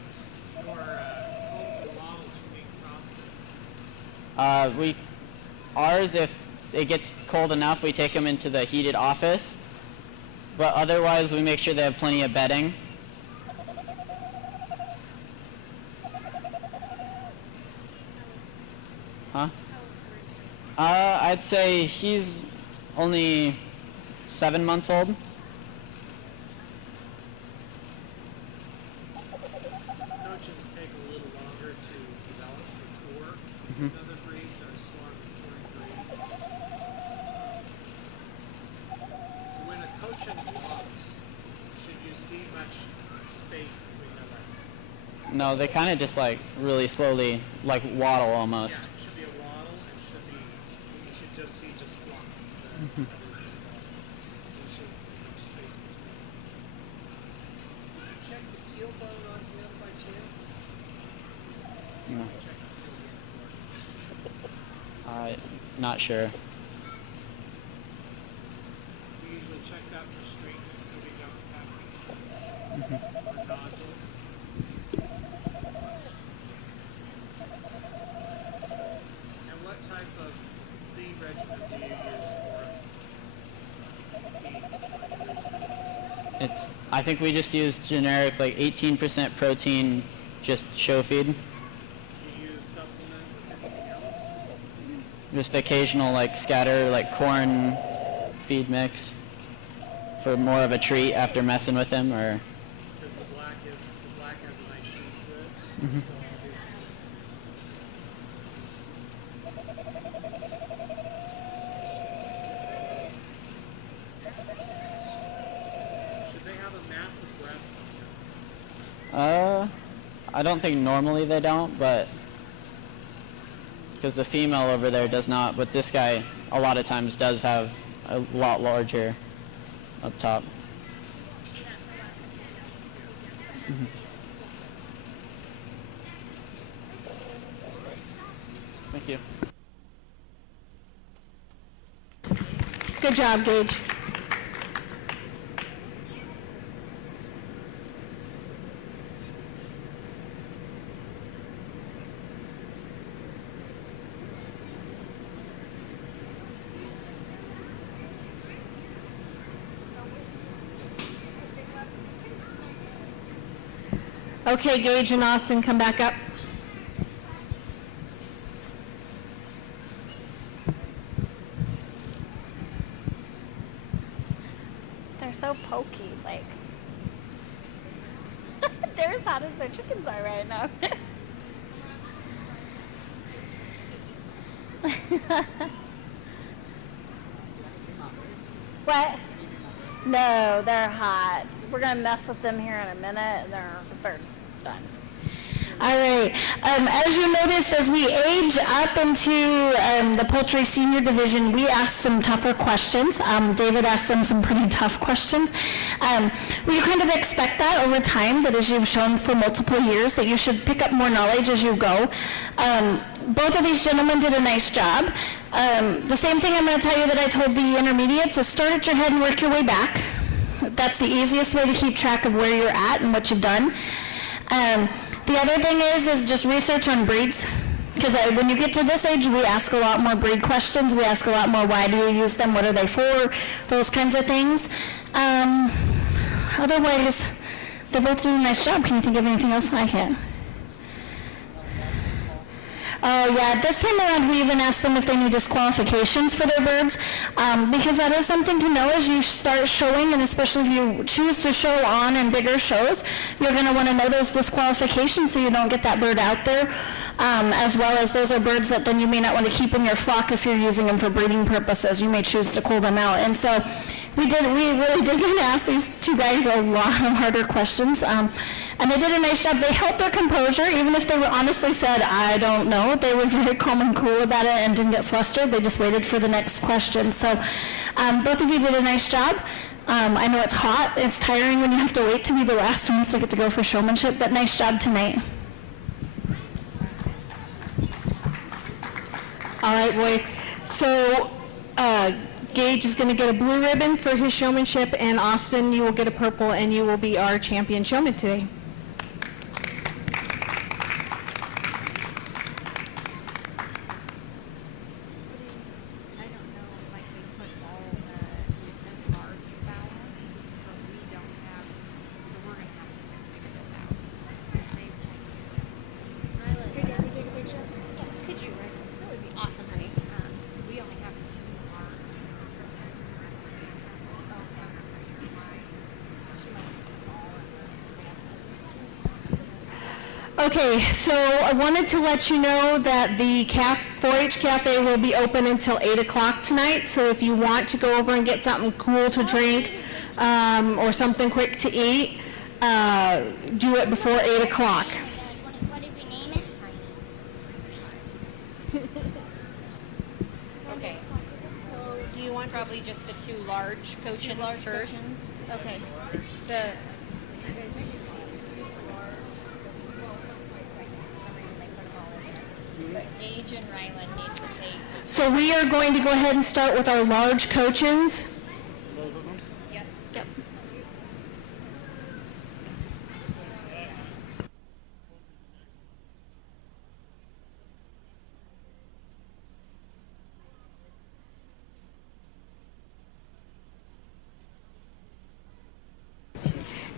your homes and wattles from being frosted? Ours, if it gets cold enough, we take them into the heated office. But otherwise, we make sure they have plenty of bedding. Huh? I'd say he's only 7 months old. Coachins take a little longer to develop or tour. Other breeds are slower maturing breed. When a cochin walks, should you see much space between their legs? No, they kind of just like really slowly, like waddle almost. Yeah, it should be a waddle and you should just see just fluff. The feathers just waddle. You shouldn't see much space between. Did you check the keel bone on him by chance? No. Check the keel bone for it. Not sure. We usually check that for straightness so we don't have any twists or nodules. And what type of feed regimen do you use for feed like Rooster? I think we just use generic like 18% protein, just show feed. Do you supplement with anything else? Just occasional like scatter like corn feed mix for more of a treat after messing with him, or Because the black has a nice sheen to it. So should they have a massive breast on them? I don't think normally they don't, but because the female over there does not, but this guy a lot of times does have a lot larger up top. Thank you. Good job, Gage. Okay, Gage and Austin, come back up. They're so pokey, like. They're as hot as their chickens are right now. What? No, they're hot. We're gonna mess with them here in a minute. They're done. All right. As you noticed, as we age up into the poultry senior division, we asked some tougher questions. David asked them some pretty tough questions. We kind of expect that over time, that as you've shown for multiple years, that you should pick up more knowledge as you go. Both of these gentlemen did a nice job. The same thing I'm going to tell you that I told the intermediates is start at your head and work your way back. That's the easiest way to keep track of where you're at and what you've done. The other thing is just research on breeds, because when you get to this age, we ask a lot more breed questions. We ask a lot more, why do you use them? What are they for? Those kinds of things. Otherwise, they both did a nice job. Can you think of anything else? I can't. Oh yeah, this time around we even asked them if they need disqualifications for their birds, because that is something to know as you start showing, and especially if you choose to show on in bigger shows, you're going to want to know those disqualifications so you don't get that bird out there, as well as those are birds that then you may not want to keep in your flock if you're using them for breeding purposes. You may choose to cull them out, and so We really did get to ask these two guys a lot of harder questions, and they did a nice job. They held their composure, even if they were honestly said, I don't know. They were very calm and cool about it and didn't get flustered. They just waited for the next question. So both of you did a nice job. I know it's hot. It's tiring when you have to wait to be the last ones to get to go for showmanship, but nice job tonight. All right, boys. So Gage is going to get a blue ribbon for his showmanship, and Austin, you will get a purple, and you will be our champion showman today. I don't know, like they put all the, it says large vowel, but we don't have, so we're gonna have to just figure this out. Because they've typed this. Rylan, could you take a picture? Yes, could you, right? That would be awesome, honey. We only have 2 large cryptids and the rest are Bantam. Oh, so I'm not sure why. She might just put all of the Bantams. Okay, so I wanted to let you know that the 4-H Cafe will be open until 8 o'clock tonight, so if you want to go over and get something cool to drink or something quick to eat, do it before 8 o'clock. What did we name it? Okay, So do you want to? probably just the 2 large cochins first. Okay. The, but Gage and Rylan need to take, So we are going to go ahead and start with our large cochins. yep. Yep.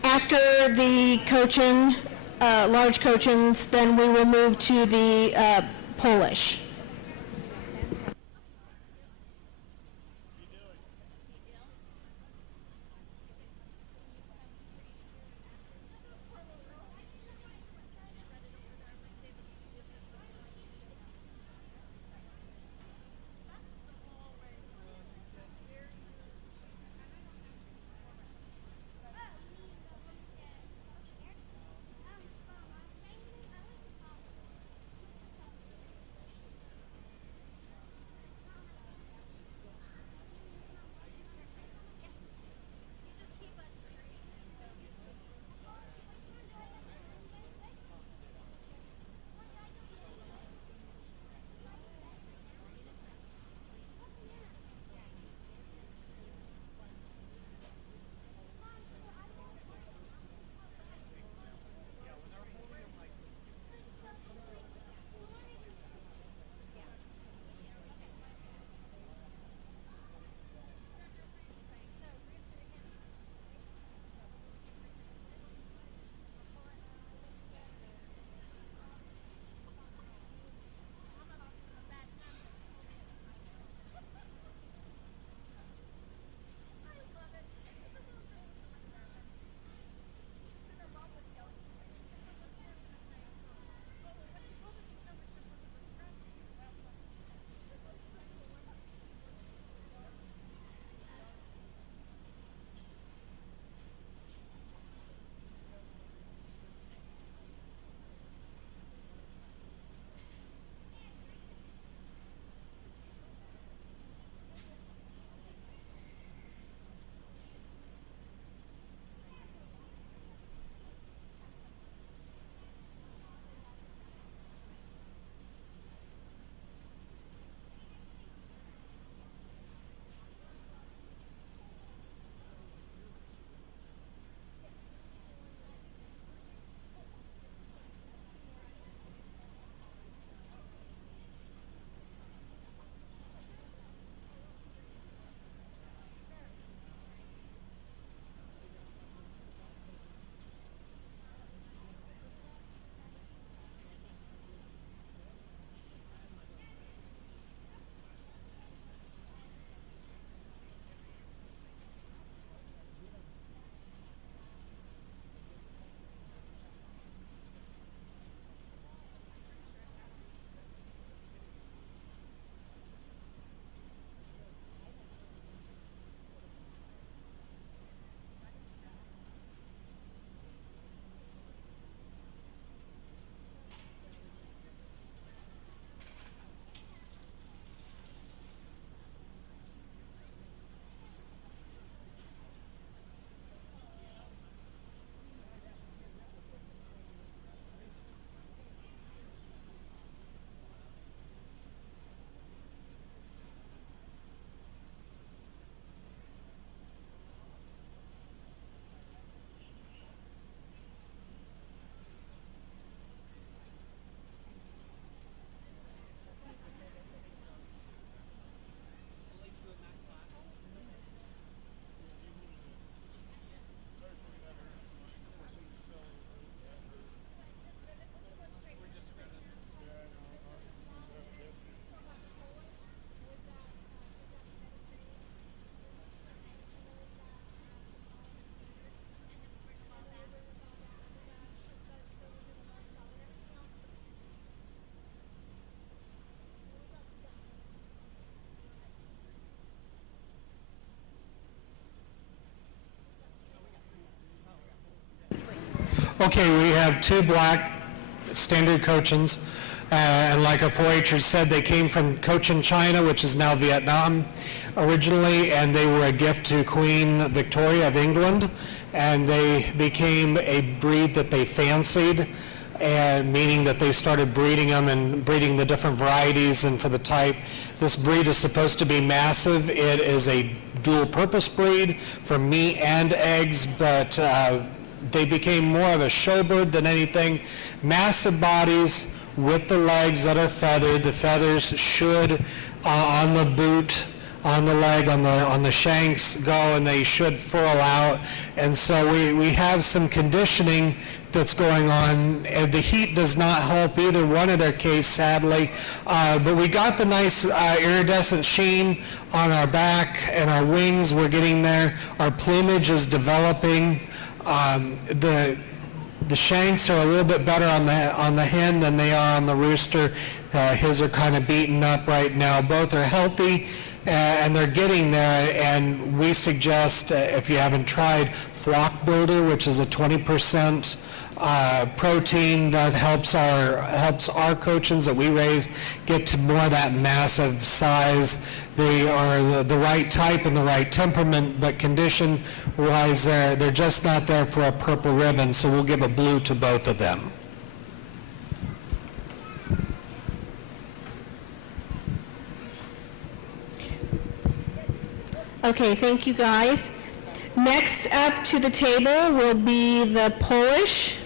After the cochin, large cochins, then we will move to the Polish. Okay, we have two black standard Cochins, and like a 4-H'er said, they came from Cochin, China, which is now Vietnam originally, and they were a gift to Queen Victoria of England, and they became a breed that they fancied, and meaning that they started breeding them and breeding the different varieties and for the type. This breed is supposed to be massive. It is a dual-purpose breed for meat and eggs, but they became more of a showbird than anything. Massive bodies with the legs that are feathered. The feathers should, on the boot, on the leg, on the shanks go, and they should furl out. And so we have some conditioning that's going on. And the heat does not help either one of their case, sadly. But we got the nice iridescent sheen on our back and our wings. We're getting there. Our plumage is developing. The shanks are a little bit better on the hen than they are on the rooster. His are kind of beaten up right now. Both are healthy, and they're getting there. And we suggest, if you haven't tried, Flock Builder, which is a 20% protein that helps our Cochins that we raise get to more of that massive size. They are the right type and the right temperament, but condition-wise, they're just not there for a purple ribbon, so we'll give a blue to both of them. Okay, thank you guys. Next up to the table will be the Polish.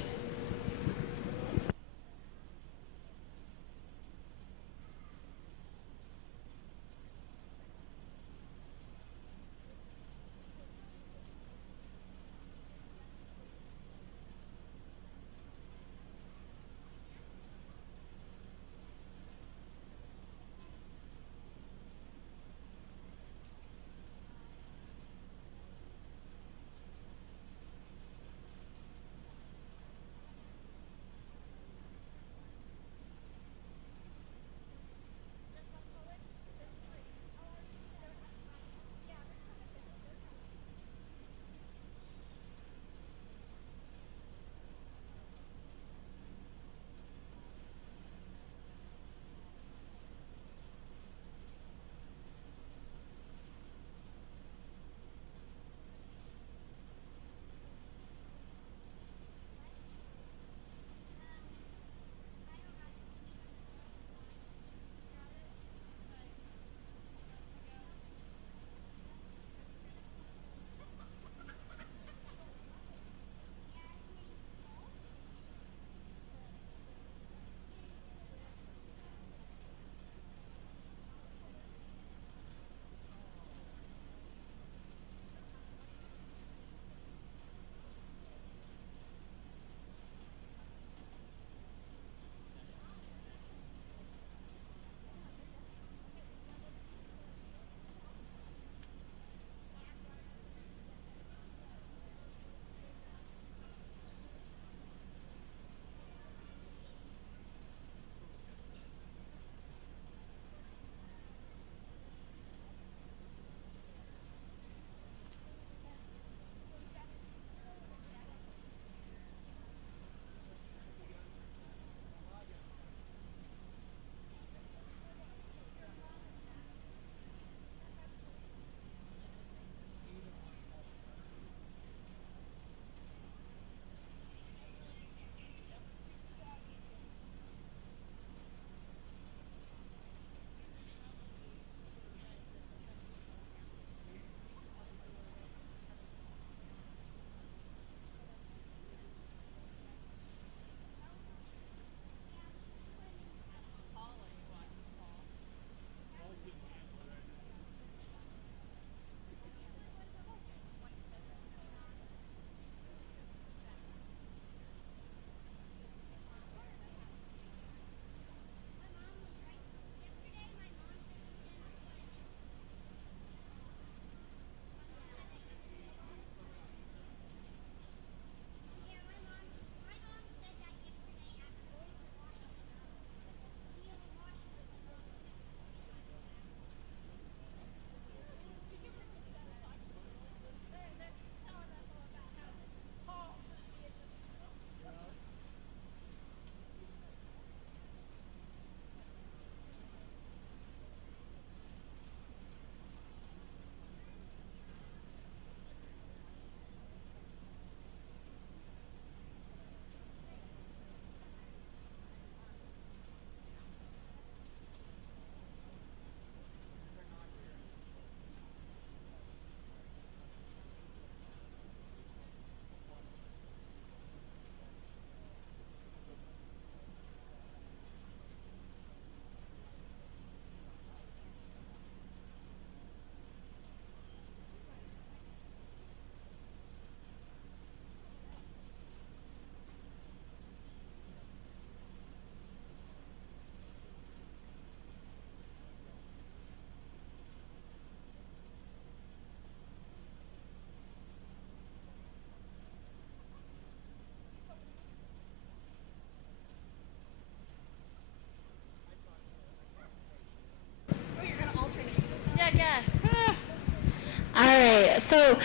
So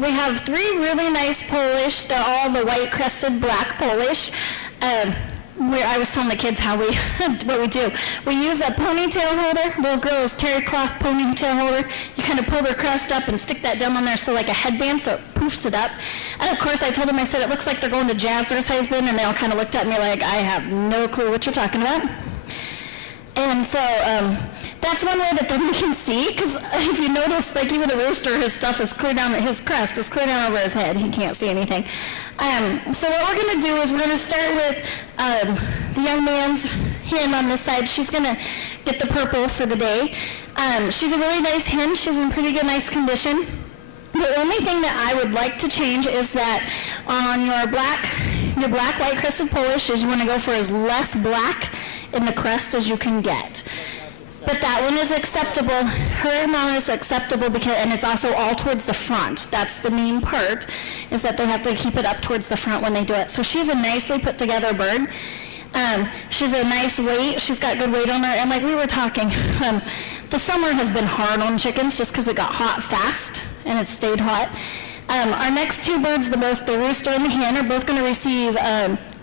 we have 3 really nice Polish. They're all the white crested black Polish. Where I was telling the kids how we what we do. We use a ponytail holder, little girl's terry cloth ponytail holder. You kind of pull their crest up and stick that down on there so like a headband, so it poofs it up. And of course I told them, I said, it looks like they're going to jazzercise then, and they all kind of looked at me like, I have no clue what you're talking about. And so that's one way that then we can see, because if you notice, like even the rooster, his stuff is clear down, his crest is clear down over his head. He can't see anything. So what we're going to do is we're going to start with the young man's hen on this side. She's going to get the purple for the day. She's a really nice hen. She's in pretty good, nice condition. The only thing that I would like to change is that on your black white crested Polish is you want to go for as less black in the crest as you can get. But that one is acceptable. Her amount is acceptable because, and it's also all towards the front. That's the main part, is that they have to keep it up towards the front when they do it. So she's a nicely put together bird. She's a nice weight. She's got good weight on her. And like we were talking, the summer has been hard on chickens just because it got hot fast and it stayed hot. Our next 2 birds, the rooster and the hen, are both going to receive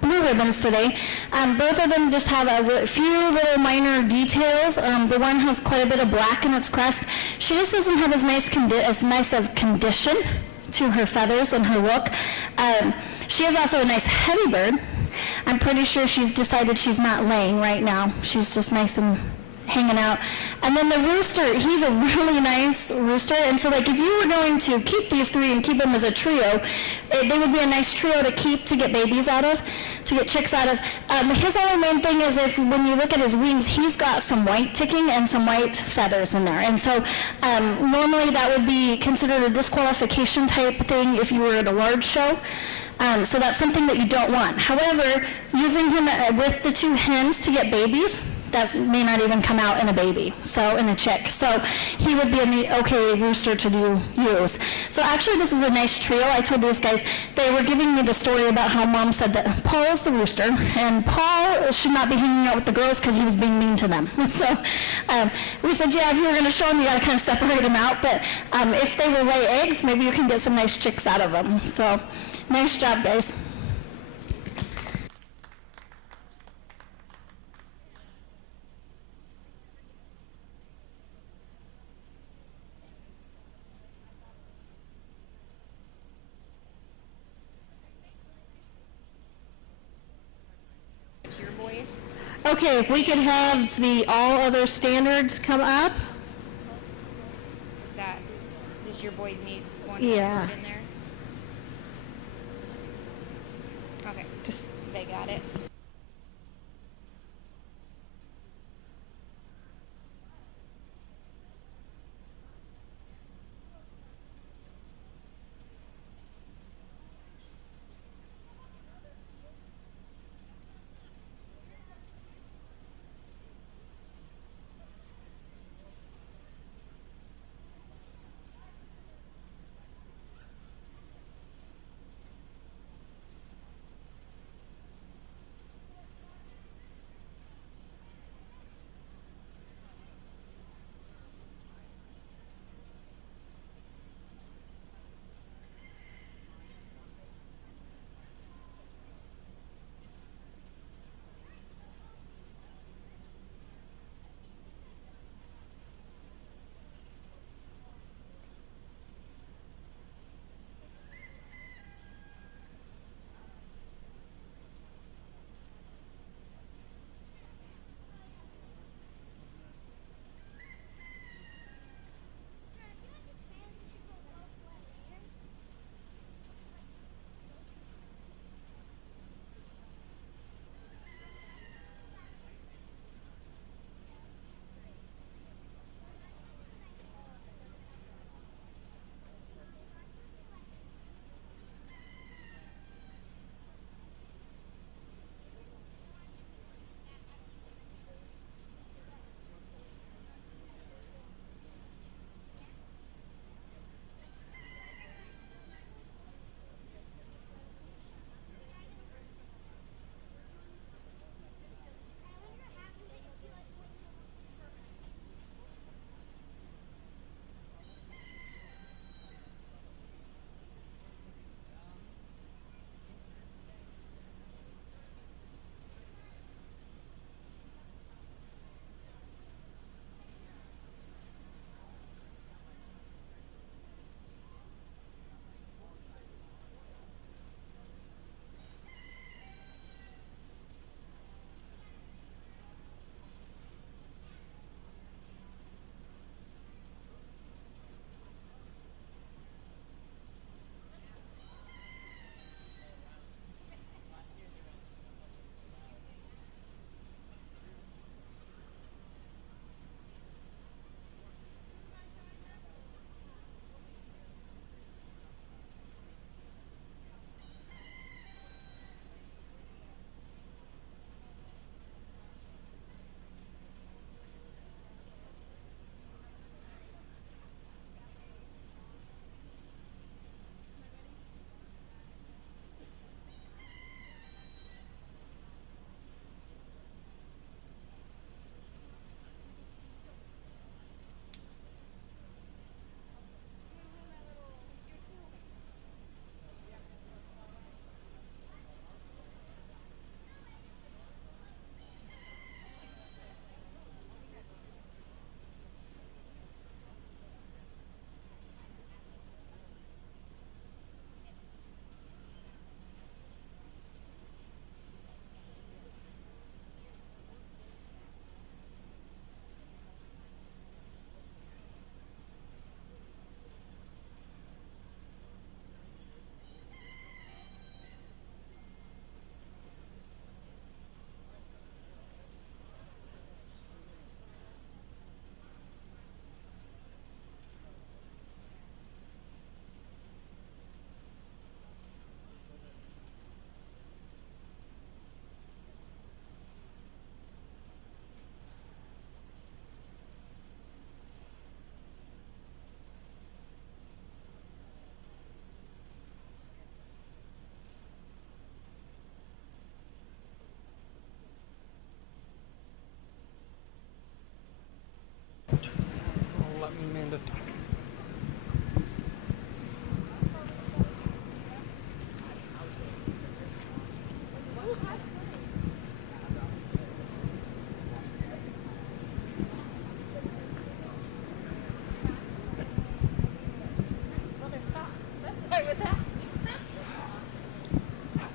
blue ribbons today. Both of them just have a few little minor details. The one has quite a bit of black in its crest. She just doesn't have as nice of condition to her feathers and her look. She is also a nice heavy bird. I'm pretty sure she's decided she's not laying right now. She's just nice and hanging out. And then the rooster, he's a really nice rooster, and so like if you were going to keep these 3 and keep them as a trio, they would be a nice trio to keep, to get babies out of, to get chicks out of. His only main thing is if when you look at his wings, he's got some white ticking and some white feathers in there, and so normally that would be considered a disqualification type thing if you were at a large show. So that's something that you don't want. However, using him with the 2 hens to get babies, that may not even come out in a baby, so in a chick. So he would be an okay rooster to use. So actually this is a nice trio. I told these guys, they were giving me the story about how Mom said that Paul is the rooster, and Paul should not be hanging out with the girls because he was being mean to them. So we said, yeah, if you were going to show them, you got to kind of separate them out, but if they will lay eggs, maybe you can get some nice chicks out of them. So nice job, guys. It's your boys. Okay, if we could have the all other standards come up. Does your boys need one Yeah. word in there? Okay, Just they got it.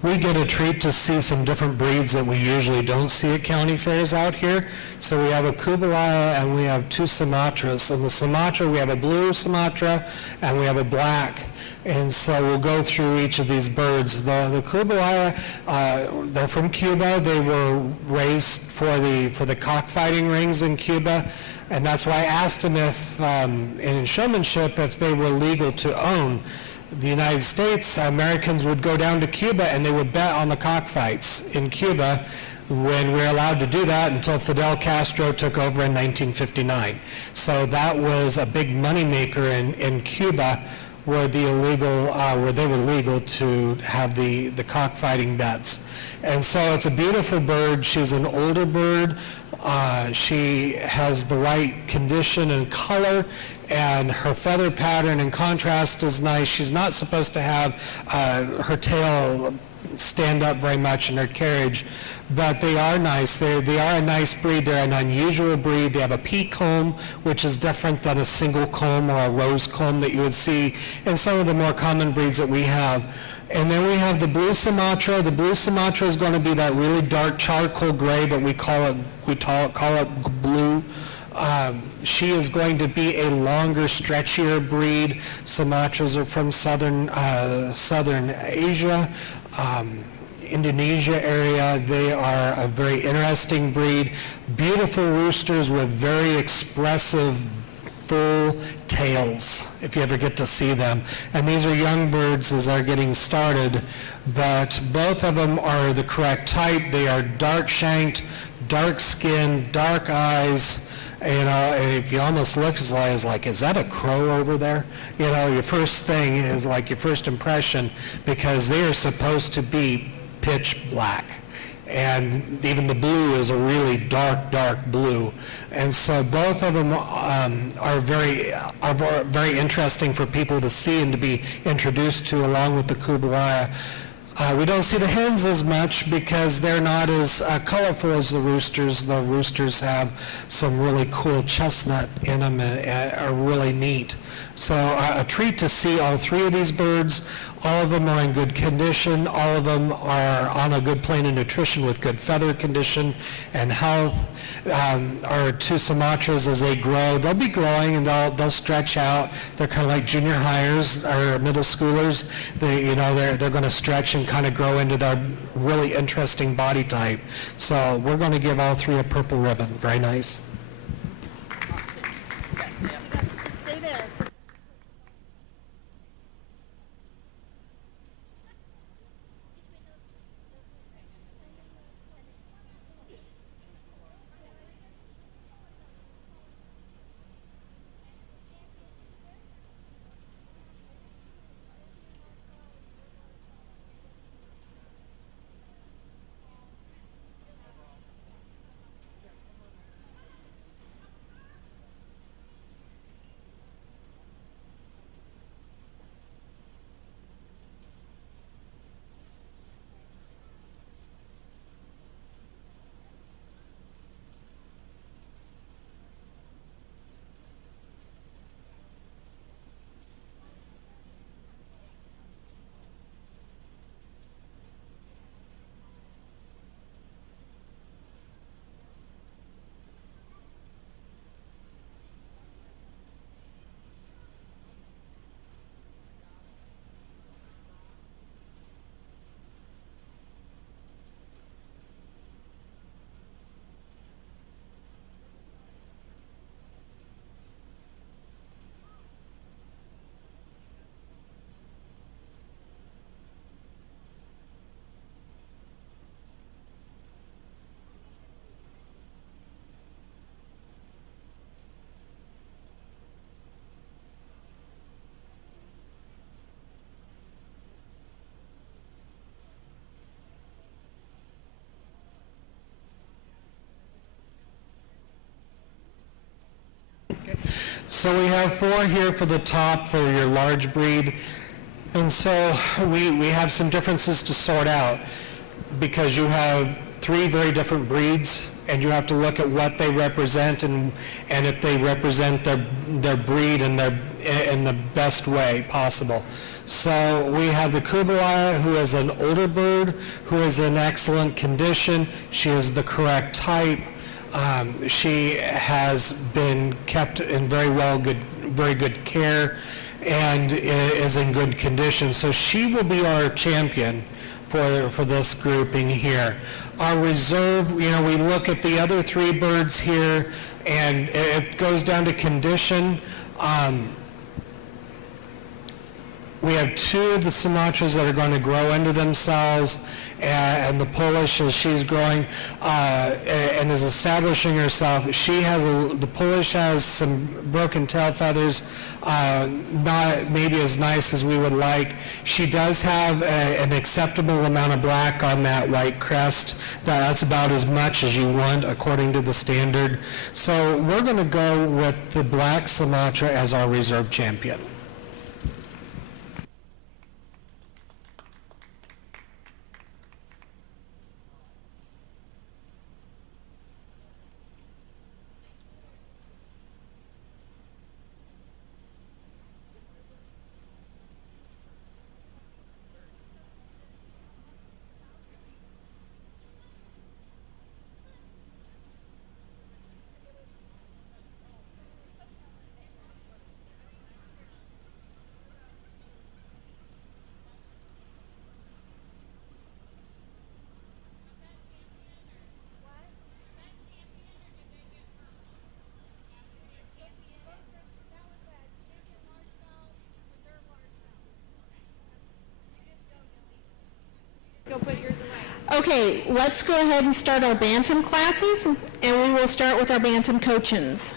we get a treat to see some different breeds that we usually don't see at county fairs out here. So we have a Kubilaya and we have two Sumatras. In the Sumatra, we have a blue Sumatra and we have a black. And so we'll go through each of these birds. The Kubilaya, they're from Cuba. They were raised for the cockfighting rings in Cuba. And that's why I asked them if, in showmanship, if they were legal to own. The United States, Americans would go down to Cuba and they would bet on the cockfights in Cuba when we're allowed to do that until Fidel Castro took over in 1959. So that was a big moneymaker in Cuba where where they were legal to have the cockfighting bets. And so it's a beautiful bird. She's an older bird. She has the right condition and color, and her feather pattern and contrast is nice. She's not supposed to have her tail stand up very much in her carriage, but they are nice. They are a nice breed. They're an unusual breed. They have a pea comb, which is different than a single comb or a rose comb that you would see in some of the more common breeds that we have. And then we have the blue Sumatra. The blue Sumatra is going to be that really dark charcoal gray, but we call it blue. She is going to be a longer, stretchier breed. Sumatras are from southern Asia, Indonesia area. They are a very interesting breed. Beautiful roosters with very expressive full tails, if you ever get to see them. And these are young birds as they're getting started, but both of them are the correct type. They are dark-shanked, dark-skinned, dark eyes. And if you almost look, it's like, is that a crow over there? Your first thing is like your first impression, because they are supposed to be pitch black. And even the blue is a really dark, dark blue. And so both of them are very interesting for people to see and to be introduced to, along with the Kubilaya. We don't see the hens as much because they're not as colorful as the roosters. The roosters have some really cool chestnut in them and are really neat. So a treat to see all three of these birds. All of them are in good condition. All of them are on a good plane of nutrition with good feather condition and health. Our two Sumatras, as they grow, they'll be growing and they'll stretch out. They're kind of like junior hires or middle schoolers. They're going to stretch and kind of grow into their really interesting body type. So we're going to give all three a purple ribbon. Very nice. Stay there. So we have 4 here for the top for your large breed. And so we have some differences to sort out because you have 3 very different breeds and you have to look at what they represent and if they represent their breed in the best way possible. So we have the Kubilaya, who is an older bird, who is in excellent condition. She is the correct type. She has been kept in very good care and is in good condition. So she will be our champion for this grouping here. Our reserve, we look at the other three birds here, and it goes down to condition. We have two of the Sumatras that are going to grow into themselves, and the Polish, as she's growing and is establishing herself, the Polish has some broken tail feathers, not maybe as nice as we would like. She does have an acceptable amount of black on that white crest. That's about as much as you want according to the standard. So we're going to go with the black Sumatra as our reserve champion. Go put yours away. Okay, let's go ahead and start our Bantam classes, and we will start with our Bantam Cochins.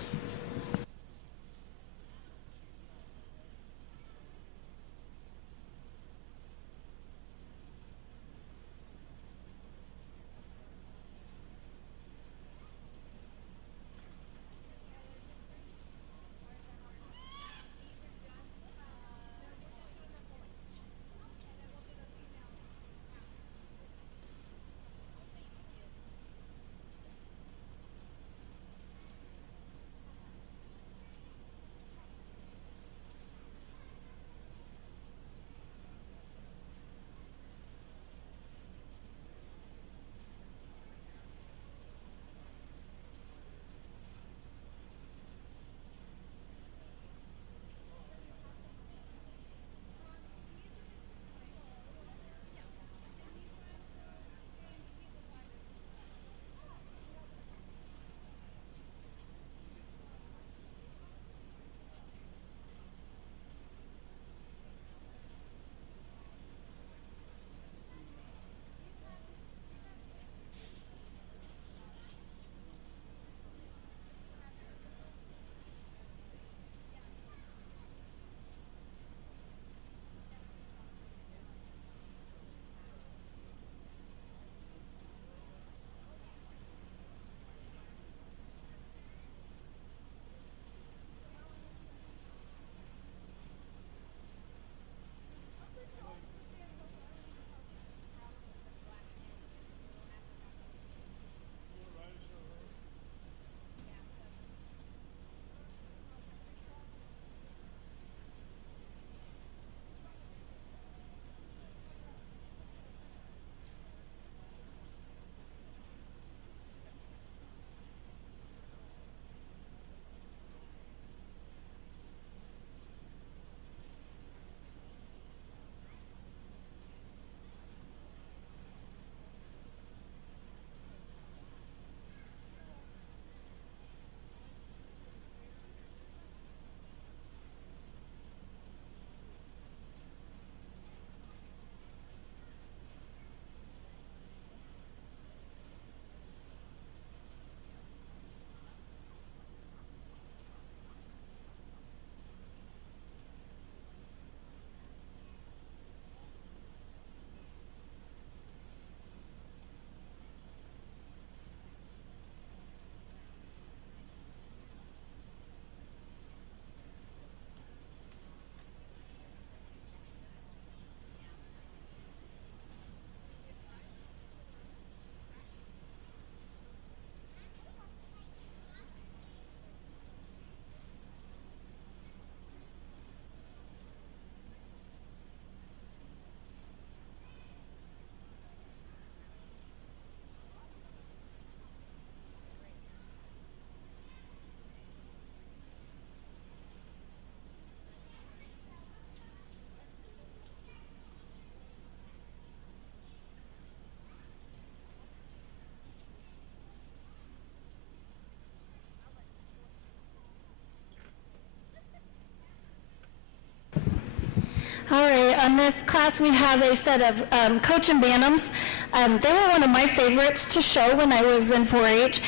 All right, on this class we have a set of Cochin Bantams. They were one of my favorites to show when I was in 4-H.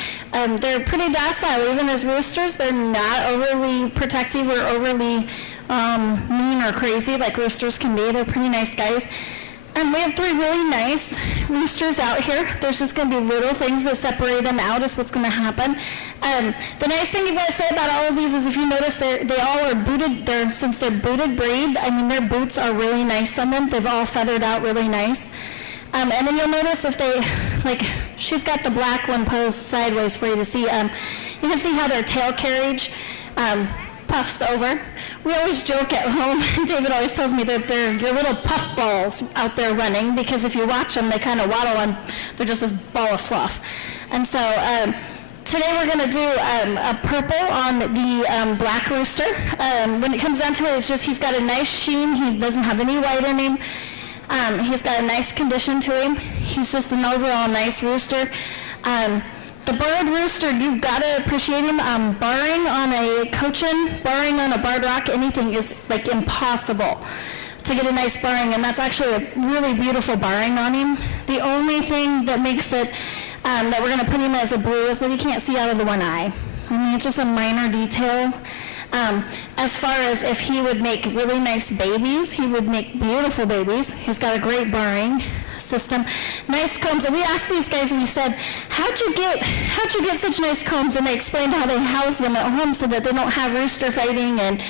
They're pretty docile, even as roosters. They're not overly protective or overly mean or crazy like roosters can be. They're pretty nice guys. We have 3 really nice roosters out here. There's just going to be little things that separate them out is what's going to happen. The nice thing you've got to say about all of these is if you notice they all are booted. Since they're booted breed, I mean their boots are really nice on them. They've all feathered out really nice. And then you'll notice if they, like she's got the black one posed sideways for you to see. You can see how their tail carriage puffs over. We always joke at home, David always tells me that they're your little puff balls out there running, because if you watch them, they kind of waddle and they're just this ball of fluff. And so today we're going to do a purple on the black rooster. When it comes down to it, it's just he's got a nice sheen. He doesn't have any white in him. He's got a nice condition to him. He's just an overall nice rooster. The barred rooster, you've got to appreciate him. Barring on a Cochin, barring on a barred rock, anything is like impossible to get a nice barring, and that's actually a really beautiful barring on him. The only thing that makes it that we're going to put him as a blue is that he can't see out of the one eye. I mean, it's just a minor detail. As far as if he would make really nice babies, he would make beautiful babies. He's got a great barring system, nice combs. And we asked these guys, and we said, how'd you get such nice combs? And they explained how they house them at home so that they don't have rooster fighting and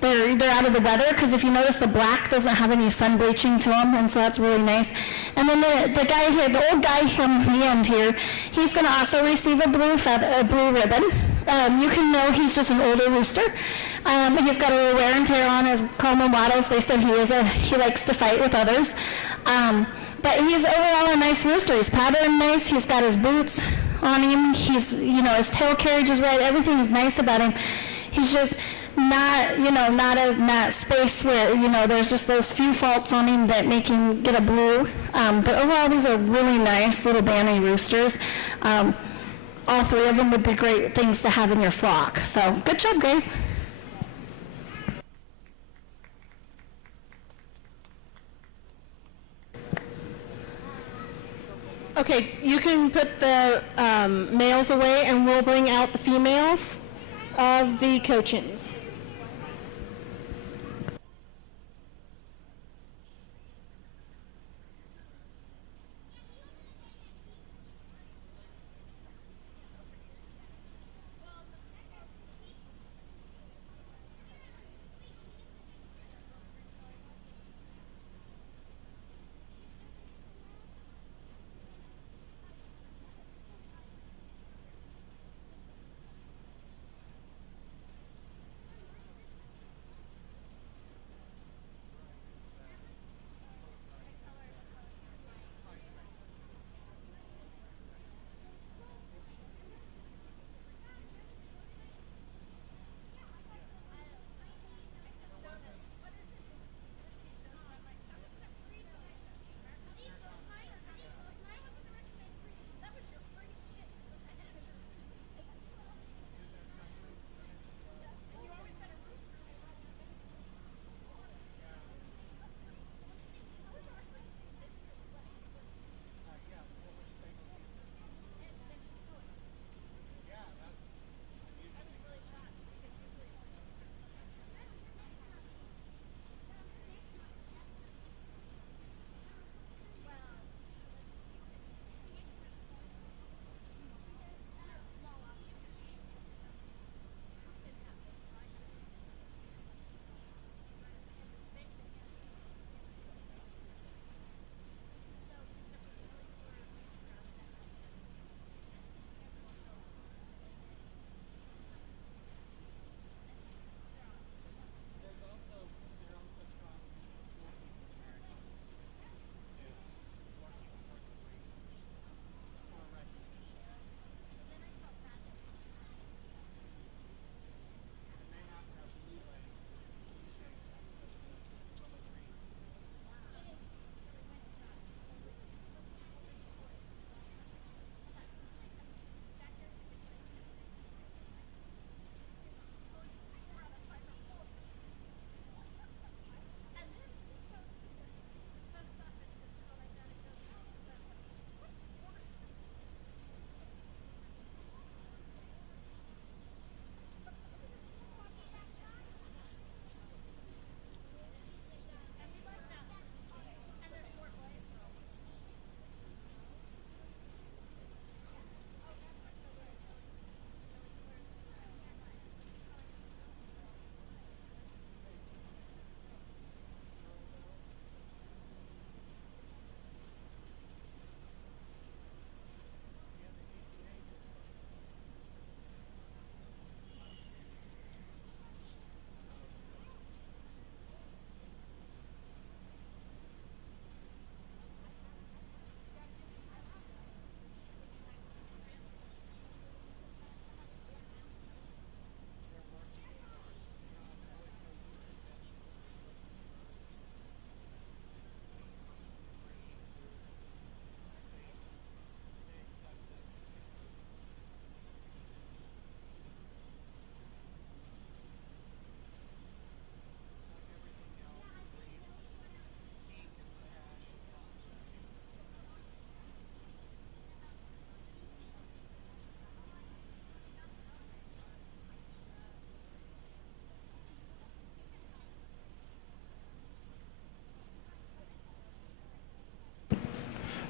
they're out of the weather, because if you notice the black doesn't have any sun bleaching to them, and so that's really nice. And then the guy here, the old guy on the end here, he's going to also receive a blue ribbon. You can know he's just an older rooster. He's got a little wear and tear on his comb and wattles. They said he likes to fight with others. But he's overall a nice rooster. He's patterned nice. He's got his boots on him. His tail carriage is right. Everything is nice about him. He's just not in that space where, there's just those few faults on him that make him get a blue. But overall, these are really nice little Banny roosters. All 3 of them would be great things to have in your flock. So good job, guys. Okay, you can put the males away, and we'll bring out the females of the Cochins.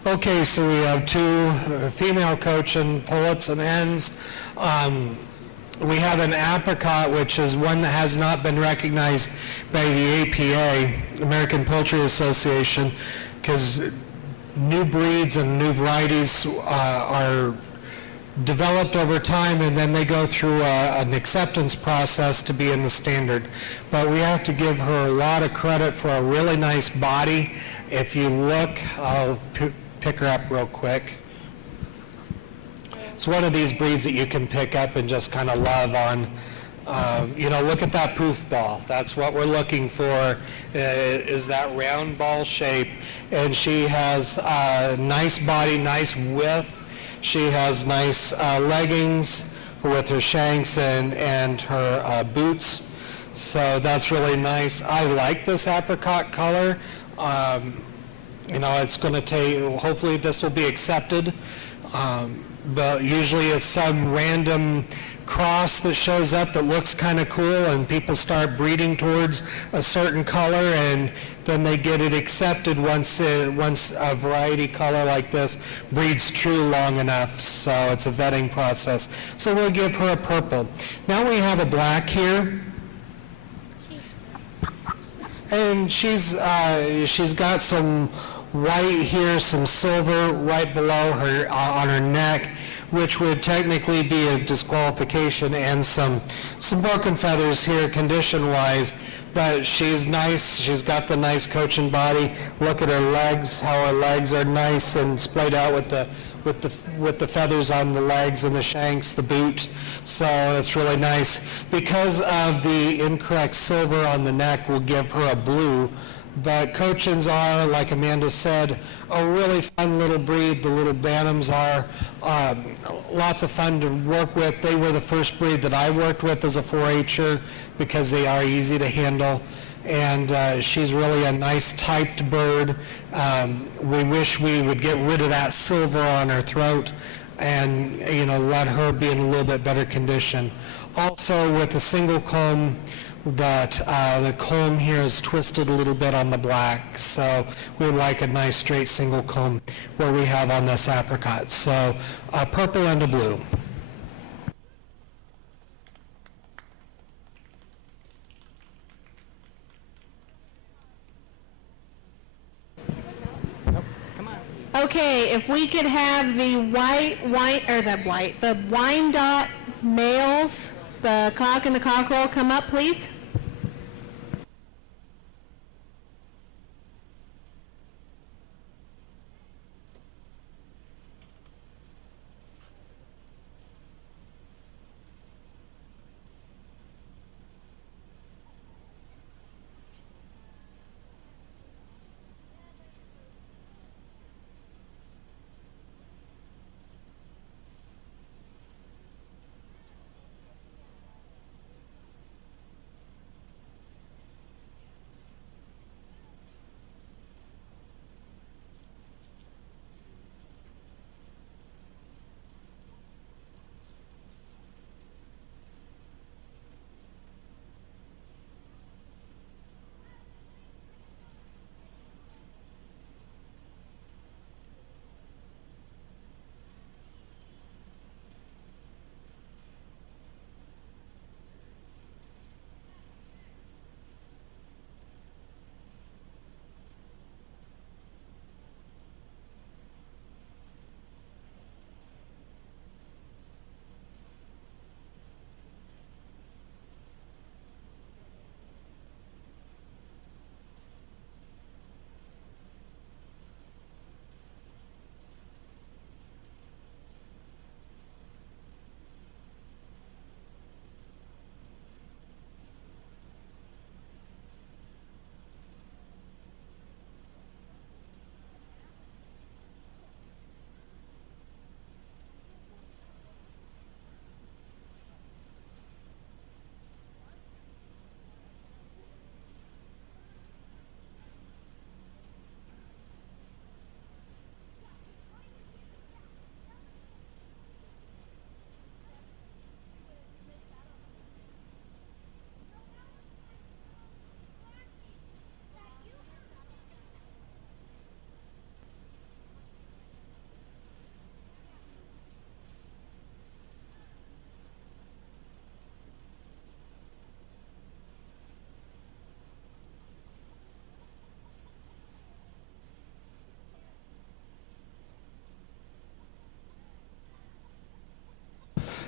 Okay, so we have two female coaching pullets and hens. We have an apricot, which is one that has not been recognized by the APA, American Poultry Association, because new breeds and new varieties are developed over time, and then they go through an acceptance process to be in the standard. But we have to give her a lot of credit for a really nice body. If you look, I'll pick her up real quick. It's one of these breeds that you can pick up and just kind of love on. Look at that proof ball. That's what we're looking for, is that round ball shape. And she has a nice body, nice width. She has nice leggings with her shanks and her boots. So that's really nice. I like this apricot color. It's going to take, hopefully this will be accepted. But usually it's some random cross that shows up that looks kind of cool, and people start breeding towards a certain color, and then they get it accepted once a variety color like this breeds true long enough. So it's a vetting process. So we'll give her a purple. Now we have a black here. And she's got some white here, some silver right below her on her neck, which would technically be a disqualification, and some broken feathers here condition-wise. But she's nice. She's got the nice coaching body. Look at her legs, how her legs are nice and splayed out with the feathers on the legs and the shanks, the boot. So it's really nice. Because of the incorrect silver on the neck, we'll give her a blue. But coachins are, like Amanda said, a really fun little breed. The little Bantams are lots of fun to work with. They were the first breed that I worked with as a 4-H'er because they are easy to handle. And she's really a nice typed bird. We wish we would get rid of that silver on her throat and let her be in a little bit better condition. Also with the single comb, that the comb here is twisted a little bit on the black, so we like a nice straight single comb where we have on this apricot. So a purple and a blue. Okay, if we could have the the Wyandot males, the cock and the cockerel, come up, please.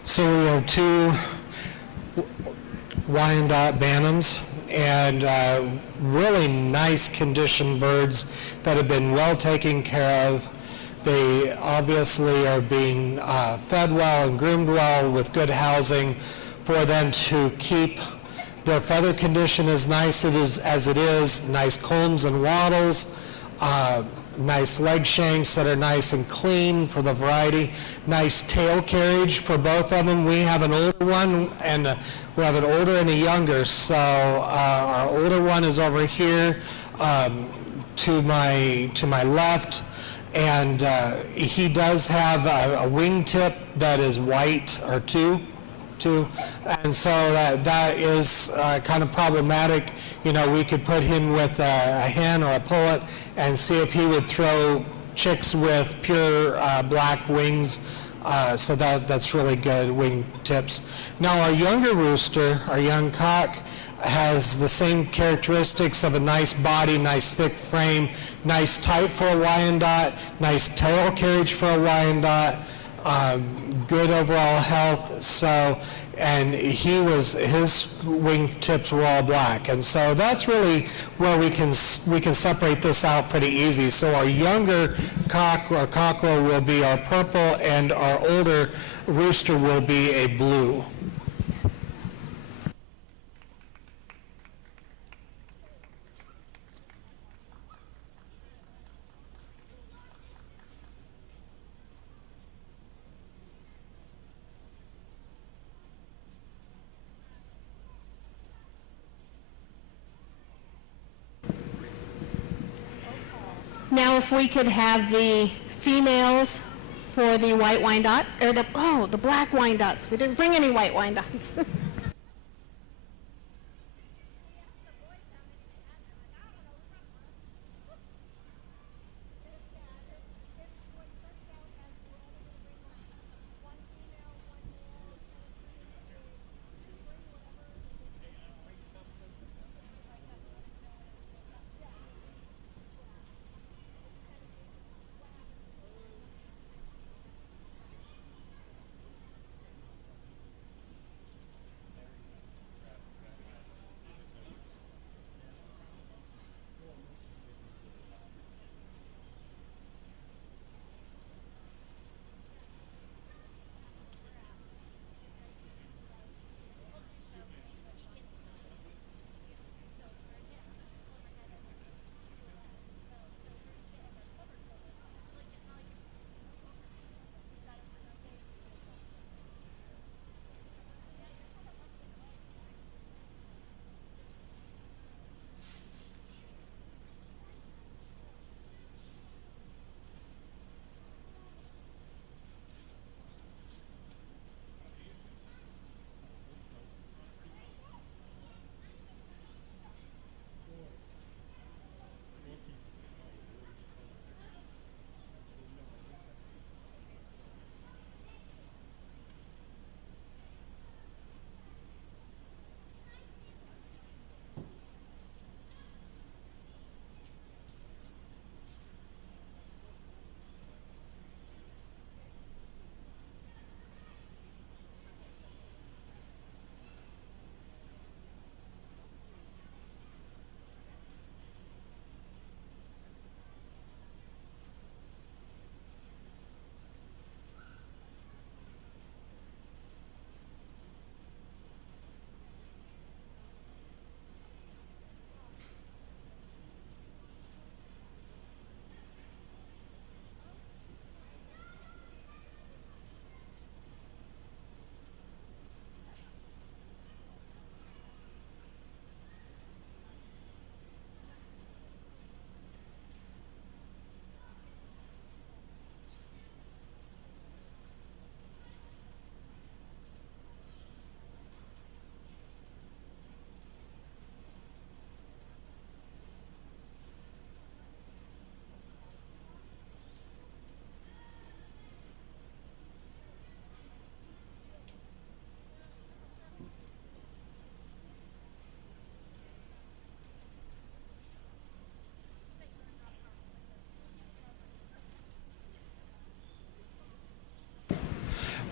So we have two Wyandot Bantams, and really nice conditioned birds that have been well taken care of. They obviously are being fed well and groomed well with good housing for them to keep their feather condition as nice as it is, nice combs and wattles, nice leg shanks that are nice and clean for the variety, nice tail carriage for both of them. We have an older one and we have an older and a younger, so our older one is over here to my left, and he does have a wingtip that is white, or two, and so that is kind of problematic. You know, we could put him with a hen or a pullet and see if he would throw chicks with pure black wings, so that's really good wing tips. Now our younger rooster, our young cock, has the same characteristics of a nice body, nice thick frame, nice type for a Wyandot, nice tail carriage for a Wyandot, good overall health. So, and his wing tips were all black, and so that's really where we can separate this out pretty easy. So our younger cock or cockerel will be our purple, and our older rooster will be a blue. Now if we could have the females for the white Wyandot, or the black Wyandots. We didn't bring any white Wyandots.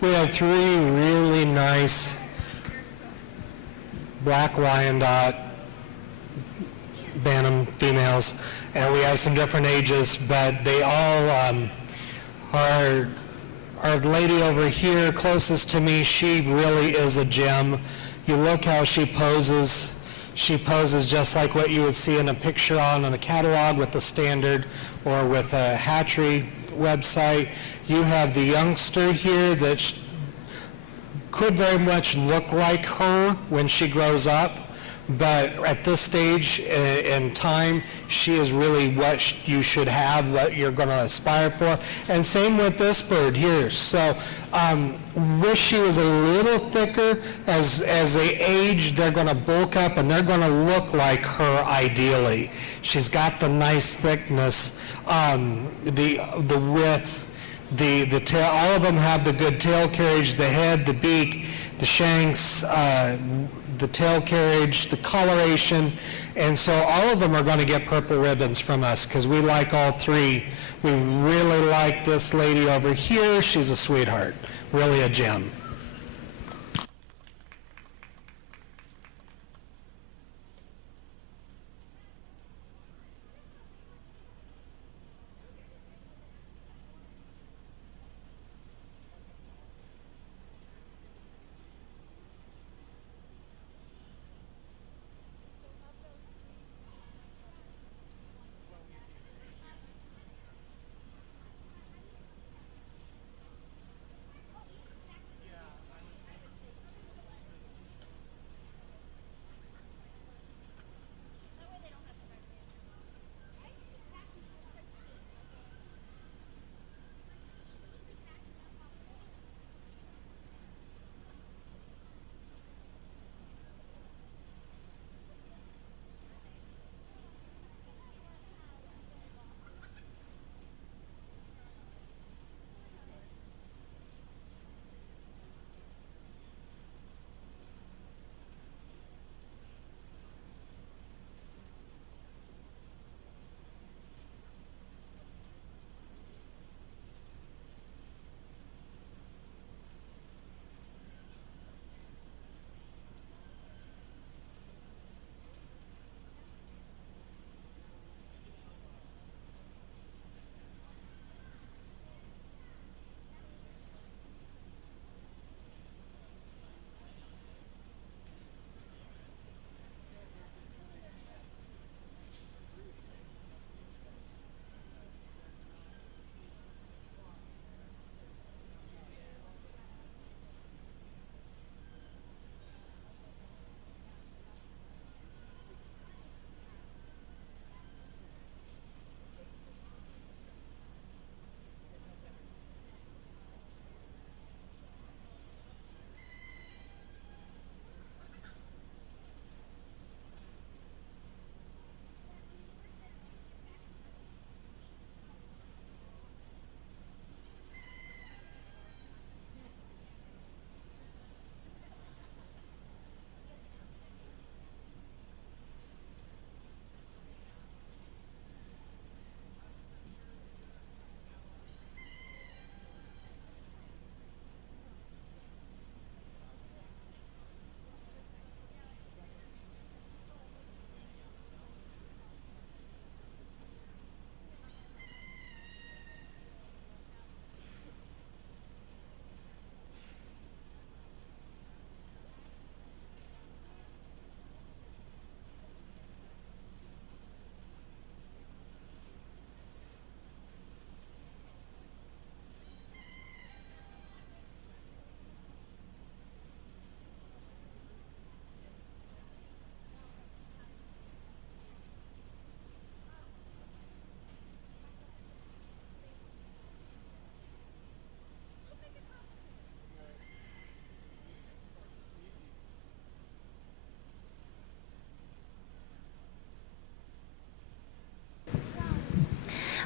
We have 3 really nice black Wyandotte Bantam females, and we have some different ages, but they all are. Our lady over here closest to me, she really is a gem. You look how she poses. She poses just like what you would see in a picture on a catalog with the standard or with a hatchery website. You have the youngster here that could very much look like her when she grows up, but at this stage in time, she is really what you should have, what you're going to aspire for. And same with this bird here. So wish she was a little thicker. As they age, they're going to bulk up and they're going to look like her ideally. She's got the nice thickness, the width, the tail. All of them have the good tail carriage, the head, the beak, the shanks, the tail carriage, the coloration, and so all of them are going to get purple ribbons from us because we like all 3. We really like this lady over here. She's a sweetheart, really a gem.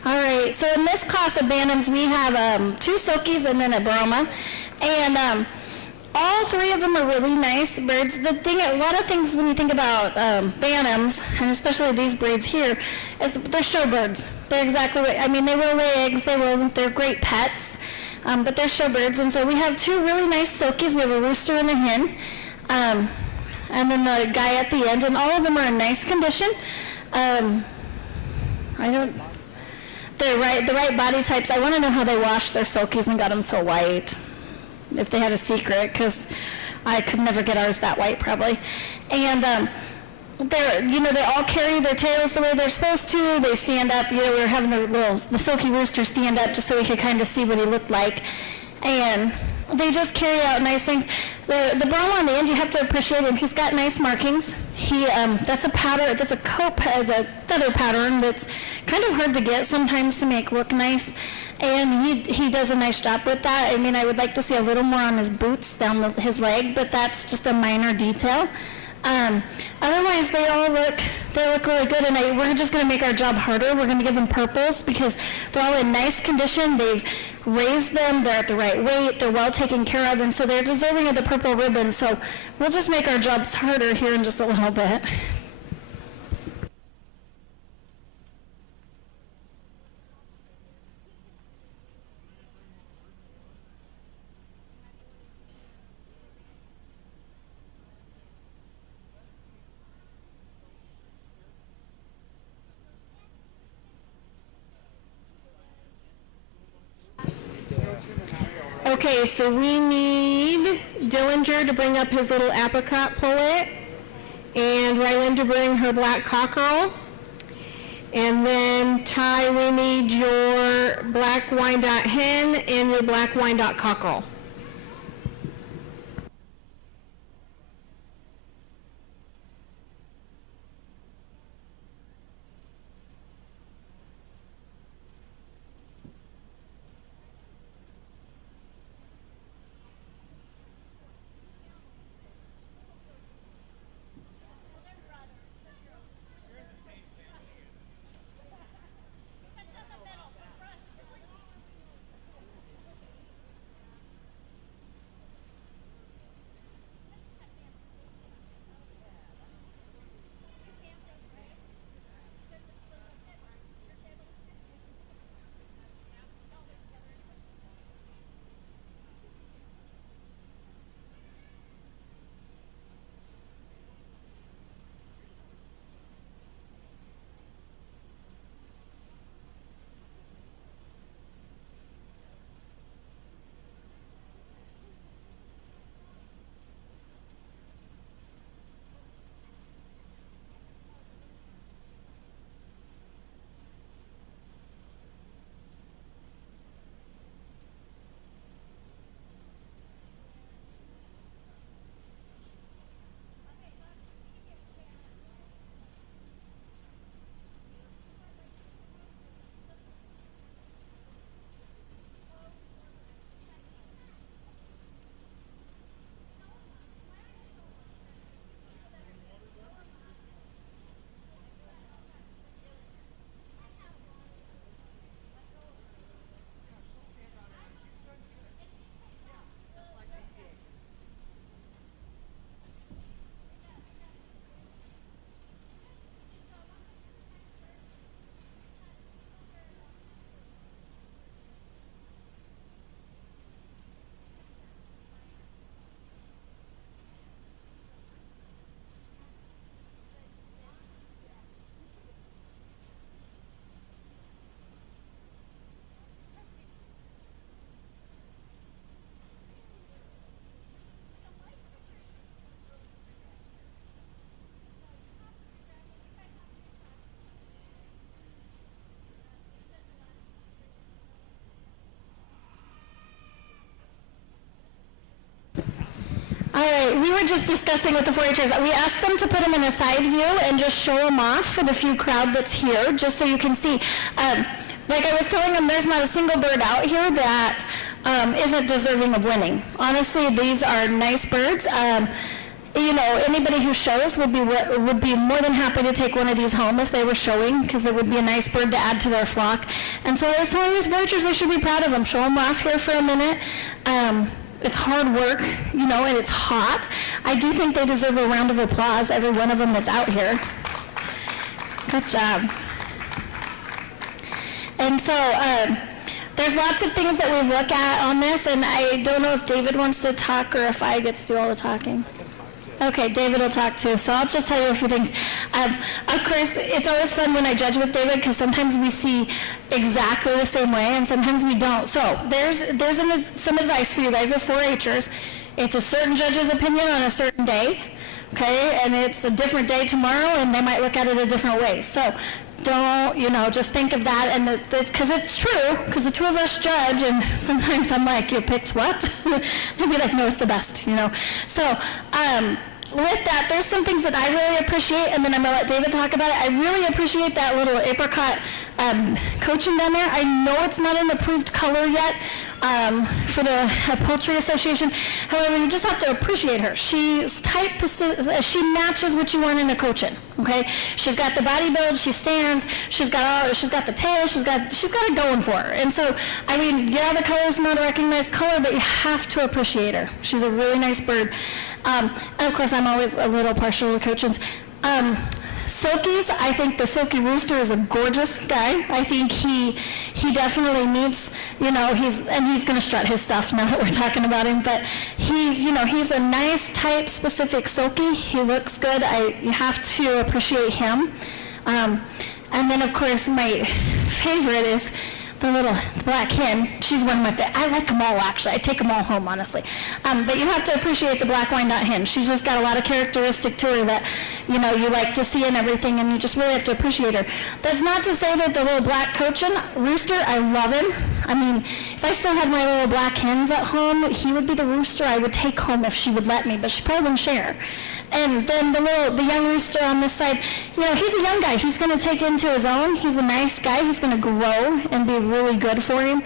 All right, so in this class of Bantams, we have 2 Silkies and then a Brahma, and all 3 of them are really nice birds. The thing, a lot of things when you think about Bantams, and especially these breeds here, is they're show birds. They're exactly what, I mean, they will lay eggs, they're great pets, but they're showbirds. And so we have two really nice Silkies. We have a Rooster and a Hen. And then the guy at the end, and all of them are in nice condition. They're the right body types. I want to know how they washed their Silkies and got them so white. If they had a secret, because I could never get ours that white probably. And they all carry their tails the way they're supposed to. They stand up. We were having the Silky Rooster stand up just so we could kind of see what he looked like. And they just carry out nice things. The brown on the end, you have to appreciate him. He's got nice markings. That's a pattern. That's a the feather pattern that's kind of hard to get sometimes to make look nice. And he does a nice job with that. I mean, I would like to see a little more on his boots down his leg, but that's just a minor detail. Otherwise, they look really good, and we're just going to make our job harder. We're going to give them purples because they're all in nice condition. They've raised them. They're at the right weight. They're well taken care of, and so they're deserving of the purple ribbon. So we'll just make our jobs harder here in just a little bit. Okay, so we need Dillinger to bring up his little apricot pullet, and Ryland to bring her black cockerel. And then Ty, we need your black Wyandotte hen and your black Wyandotte cockerel. All right, we were just discussing with the 4-Hers. We asked them to put them in a side view and just show them off for the few crowd that's here, just so you can see. Like I was telling them, there's not a single bird out here that isn't deserving of winning. Honestly, these are nice birds. Anybody who shows would be more than happy to take one of these home if they were showing, because it would be a nice bird to add to their flock. And so I was telling these villagers they should be proud of them. Show them off here for a minute. It's hard work, and it's hot. I do think they deserve a round of applause, every one of them that's out here. Good job. And so There's lots of things that we look at on this, and I don't know if David wants to talk or if I get to do all the talking. Okay, David will talk too, so I'll just tell you a few things. Of course, it's always fun when I judge with David because sometimes we see exactly the same way and sometimes we don't. So there's some advice for you guys as 4-Hers. It's a certain judge's opinion on a certain day, okay, and it's a different day tomorrow and they might look at it a different way. So don't, just think of that, and because it's true, because the two of us judge, and sometimes I'm like, you picked what? I'd be like, no, it's the best, So, with that, there's some things that I really appreciate, and then I'm going to let David talk about it. I really appreciate that little apricot coaching down there. I know it's not an approved color yet for the Poultry Association. However, you just have to appreciate her. She's type, she matches what you want in a coaching. Okay, she's got the body build, she stands, she's got the tail, she's got it going for her. And so, I mean, yeah, the color's not a recognized color, but you have to appreciate her. She's a really nice bird. And of course, I'm always a little partial to coachings. Silkies, I think the Silky Rooster is a gorgeous guy. I think he definitely meets, he's going to strut his stuff now that we're talking about him, but he's a nice type specific Silky. He looks good. You have to appreciate him. And then of course my favorite is the little black hen. She's one of my favorites. I like them all, actually. I take them all home, honestly. But you have to appreciate the black Wyandotte hen. She's just got a lot of characteristic to her that, you like to see and everything, and you just really have to appreciate her. That's not to say that the little black cochin rooster, I love him. I mean, if I still had my little black hens at home, he would be the rooster I would take home if she would let me, but she probably wouldn't share. And then the young rooster on this side, he's a young guy. He's going to take into his own. He's a nice guy. He's going to grow and be really good for him.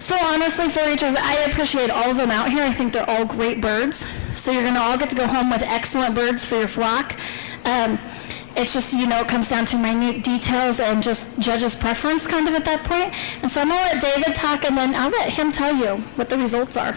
So honestly, 4-Hers, I appreciate all of them out here. I think they're all great birds. So you're going to all get to go home with excellent birds for your flock. It's just, it comes down to minute details and just judge's preference kind of at that point. And so I'm going to let David talk, and then I'll let him tell you what the results are.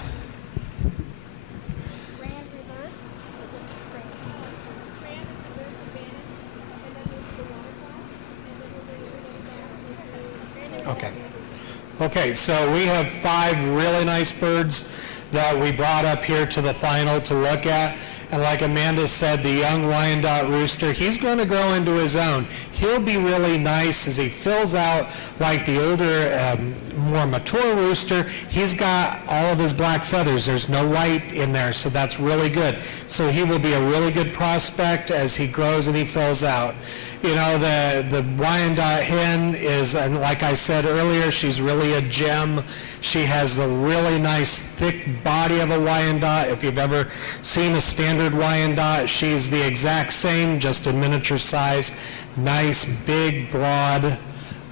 Okay, so we have 5 really nice birds that we brought up here to the final to look at. And like Amanda said, the young Wyandotte rooster, he's going to grow into his own. He'll be really nice as he fills out like the older, more mature rooster. He's got all of his black feathers. There's no white in there, so that's really good. So he will be a really good prospect as he grows and he fills out. The Wyandotte hen is, and like I said earlier, she's really a gem. She has a really nice thick body of a Wyandotte. If you've ever seen a standard Wyandotte, she's the exact same, just in miniature size. Nice, big, broad,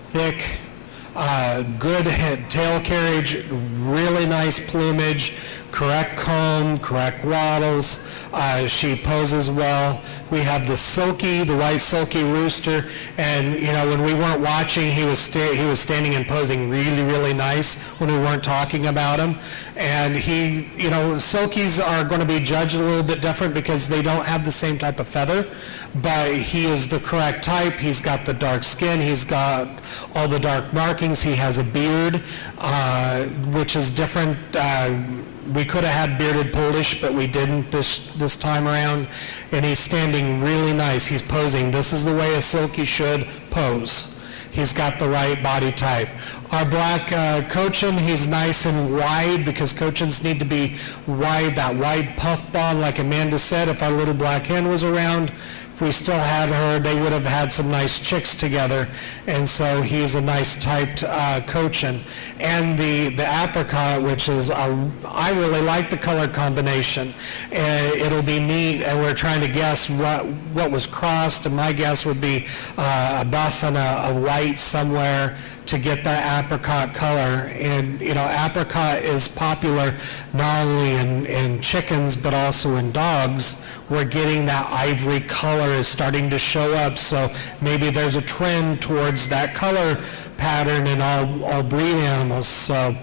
thick, good tail carriage, really nice plumage, correct comb, correct wattles. She poses well. We have the Silky, the white Silky rooster, and when we weren't watching, he was standing and posing really, really nice when we weren't talking about him. And Silkies are going to be judged a little bit different because they don't have the same type of feather, but he is the correct type. He's got the dark skin. He's got all the dark markings. He has a beard, which is different. We could have had bearded Polish, but we didn't this time around. And he's standing really nice. He's posing. This is the way a Silky should pose. He's got the right body type. Our black cochin, he's nice and wide because cochins need to be wide, that wide puff ball, like Amanda said. If our little black hen was around, if we still had her, they would have had some nice chicks together, and so he's a nice typed cochin. And the apricot, which is, I really like the color combination. It'll be neat, and we're trying to guess what was crossed, and my guess would be a buff and a white somewhere to get that apricot color. And apricot is popular not only in chickens but also in dogs. We're getting that ivory color is starting to show up, so maybe there's a trend towards that color pattern in all breed animals. So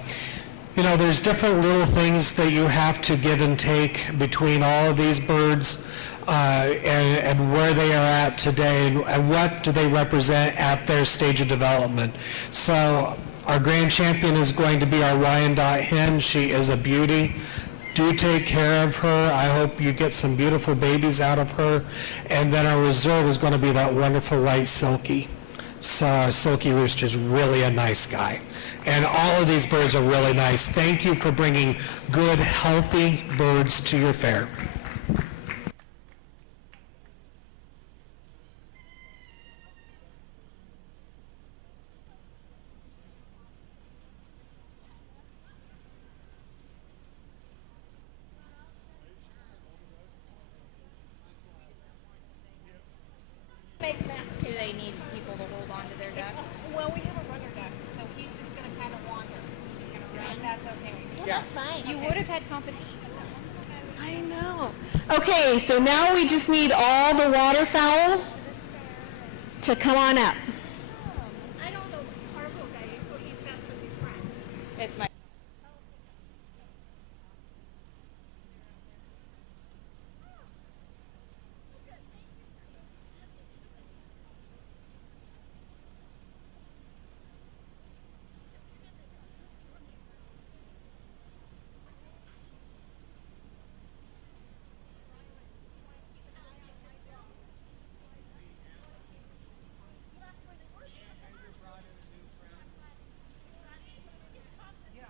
there's different little things that you have to give and take between all of these birds, and where they are at today, and what do they represent at their stage of development. So Our grand champion is going to be our Wyandotte Hen. She is a beauty. Do take care of her. I hope you get some beautiful babies out of her. And then our reserve is going to be that wonderful white Silky. So Silky Rooster is really a nice guy. And all of these birds are really nice. Thank you for bringing good, healthy birds to your fair. Do they need people to hold on to their ducks? Well, we have a runner duck, so he's just going to kind of wander. And that's okay. That's fine. You would have had competition with that one. I know. Okay, so now we just need all the waterfowl to come on up. I don't know Harpo guy, but he's got some new friend. It's my. Yeah.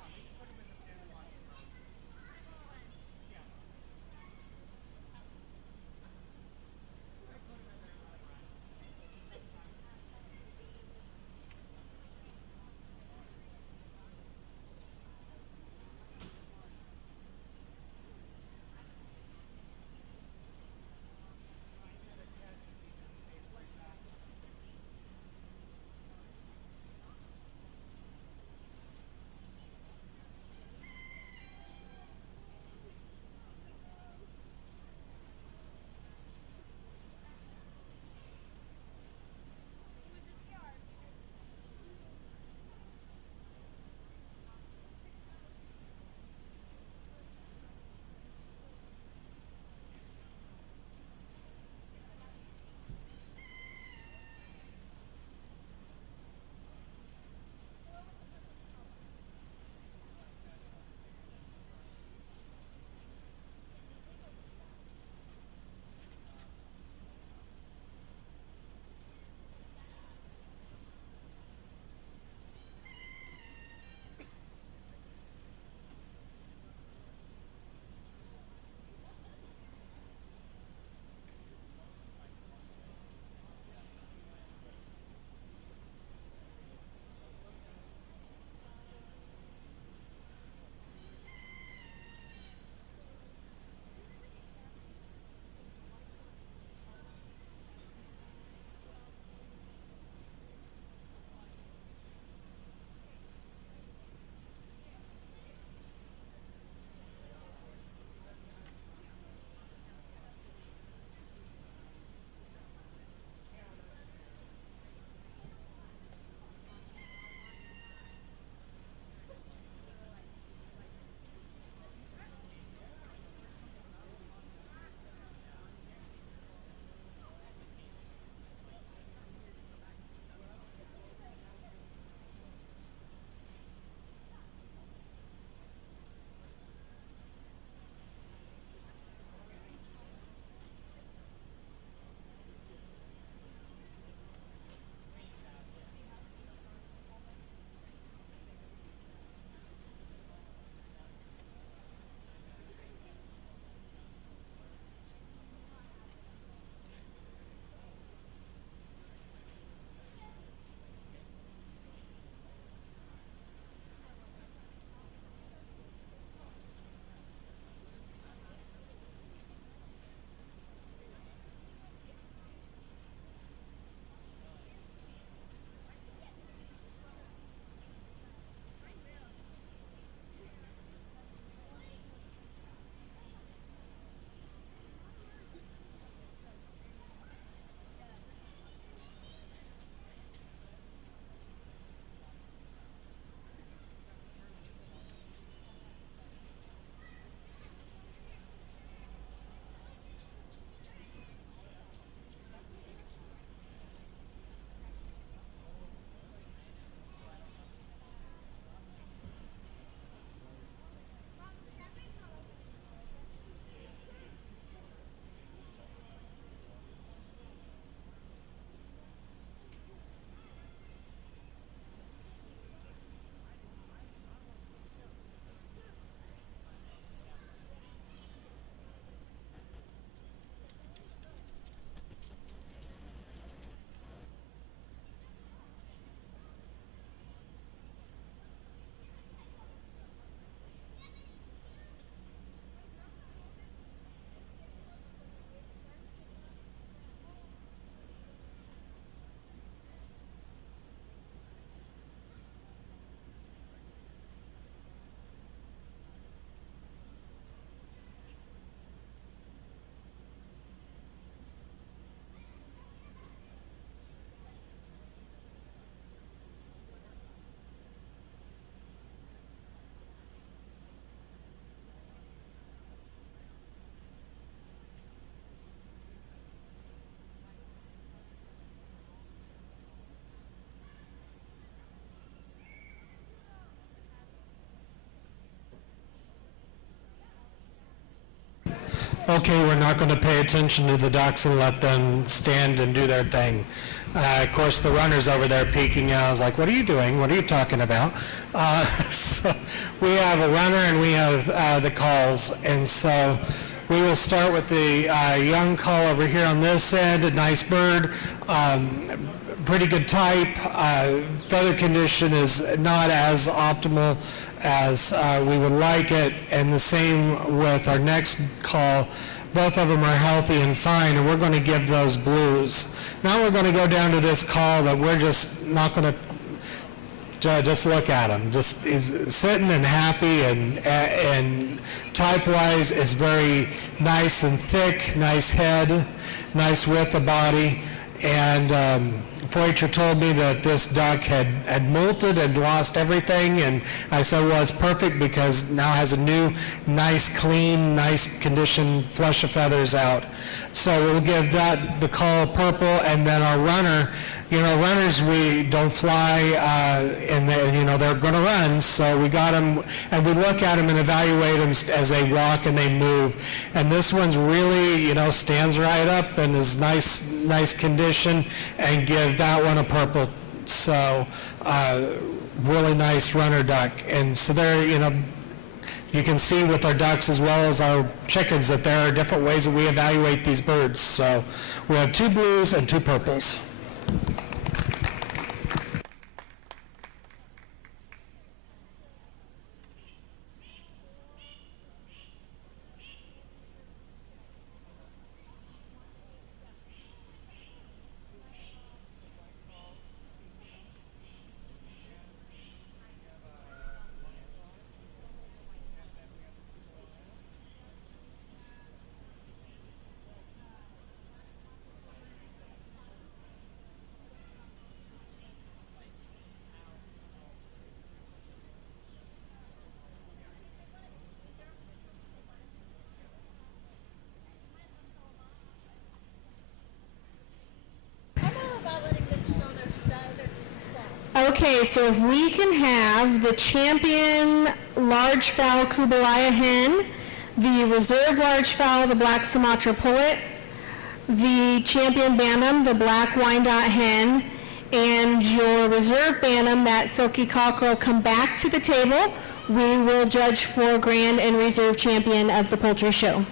okay, we're not going to pay attention to the ducks and let them stand and do their thing. Of course, the runner's over there peeking out. I was like, what are you doing? What are you talking about? So we have a runner and we have the calls. And so we will start with the young call over here on this end, a nice bird, pretty good type. Feather condition is not as optimal as we would like it, and the same with our next call. Both of them are healthy and fine, and we're going to give those blues. Now we're going to go down to this call that we're just not going to just look at him. Just is sitting and happy, and type-wise is very nice and thick, nice head, nice width of body, and 4-H'er told me that this duck had molted and lost everything, and I said, well, it's perfect because now has a new, nice, clean, nice condition flush of feathers out. So we'll give that the call purple, and then our runner, runners, we don't fly, and they're going to run, so we got them, and we look at them and evaluate them as they walk and they move. And this one's really, stands right up and is nice condition, and give that one a purple. So, really nice runner duck. And so there, you can see with our ducks as well as our chickens that there are different ways that we evaluate these birds. So we have 2 blues and 2 purples. Okay, so if we can have the champion large fowl Kubilaya hen, the reserve large fowl, the black Sumatra pullet, the champion Bantam, the black Wyandotte hen, and your reserve Bantam, that Silky cockerel, come back to the table. We will judge for grand and reserve champion of the poultry show.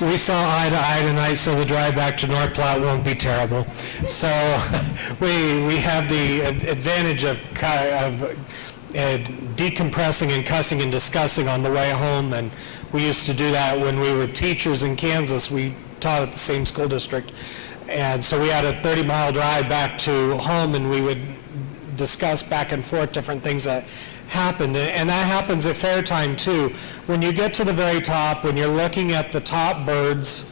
we saw eye to eye tonight, so the drive back to North Platte won't be terrible. So we have the advantage of decompressing and cussing and discussing on the way home, and we used to do that when we were teachers in Kansas. We taught at the same school district, and so we had a 30-mile drive back to home, and we would discuss back and forth different things that happened, and that happens at fair time too. When you get to the very top, when you're looking at the top birds,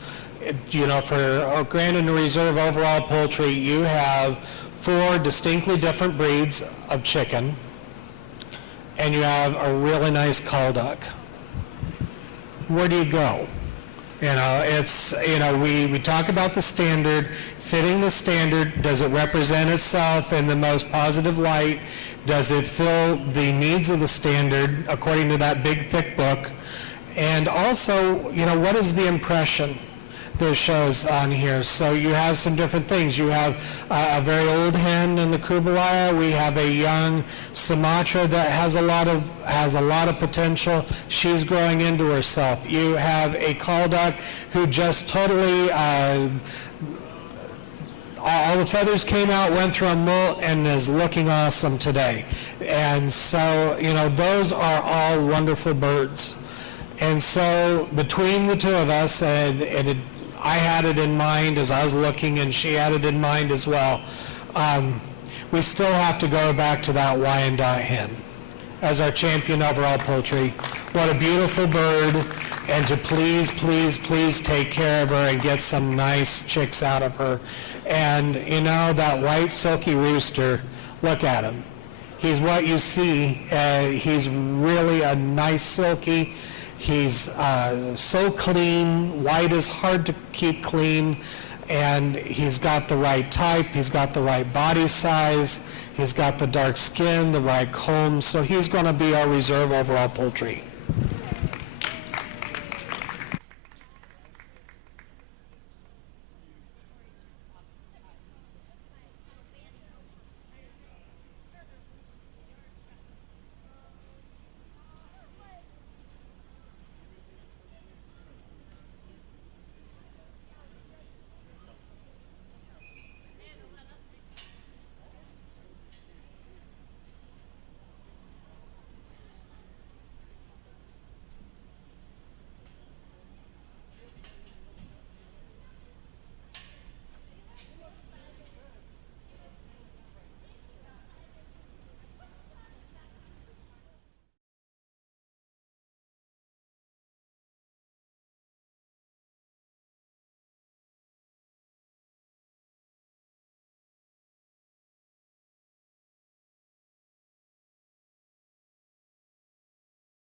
you know, for granted and reserve overall poultry, you have 4 distinctly different breeds of chicken, and you have a really nice call duck. Where do you go? You know, it's, you know, we talk about the standard, fitting the standard. Does it represent itself in the most positive light? Does it fill the needs of the standard according to that big, thick book? And also, you know, what is the impression that shows on here? So you have some different things. You have a very old hen in the Kubilaya. We have a young Sumatra that has a lot of potential. She's growing into herself. You have a call duck who just totally all the feathers came out, went through a molt, and is looking awesome today. And so, you know, those are all wonderful birds. And so between the two of us, and I had it in mind as I was looking, and she had it in mind as well, we still have to go back to that Wyandotte Hen as our champion overall poultry. What a beautiful bird, and to please, please, please take care of her and get some nice chicks out of her. And you know, that white silky rooster, look at him. He's what you see. He's really a nice silky. He's so clean. White is hard to keep clean, and he's got the right type. He's got the right body size. He's got the dark skin, the right comb. So he's going to be our reserve overall poultry.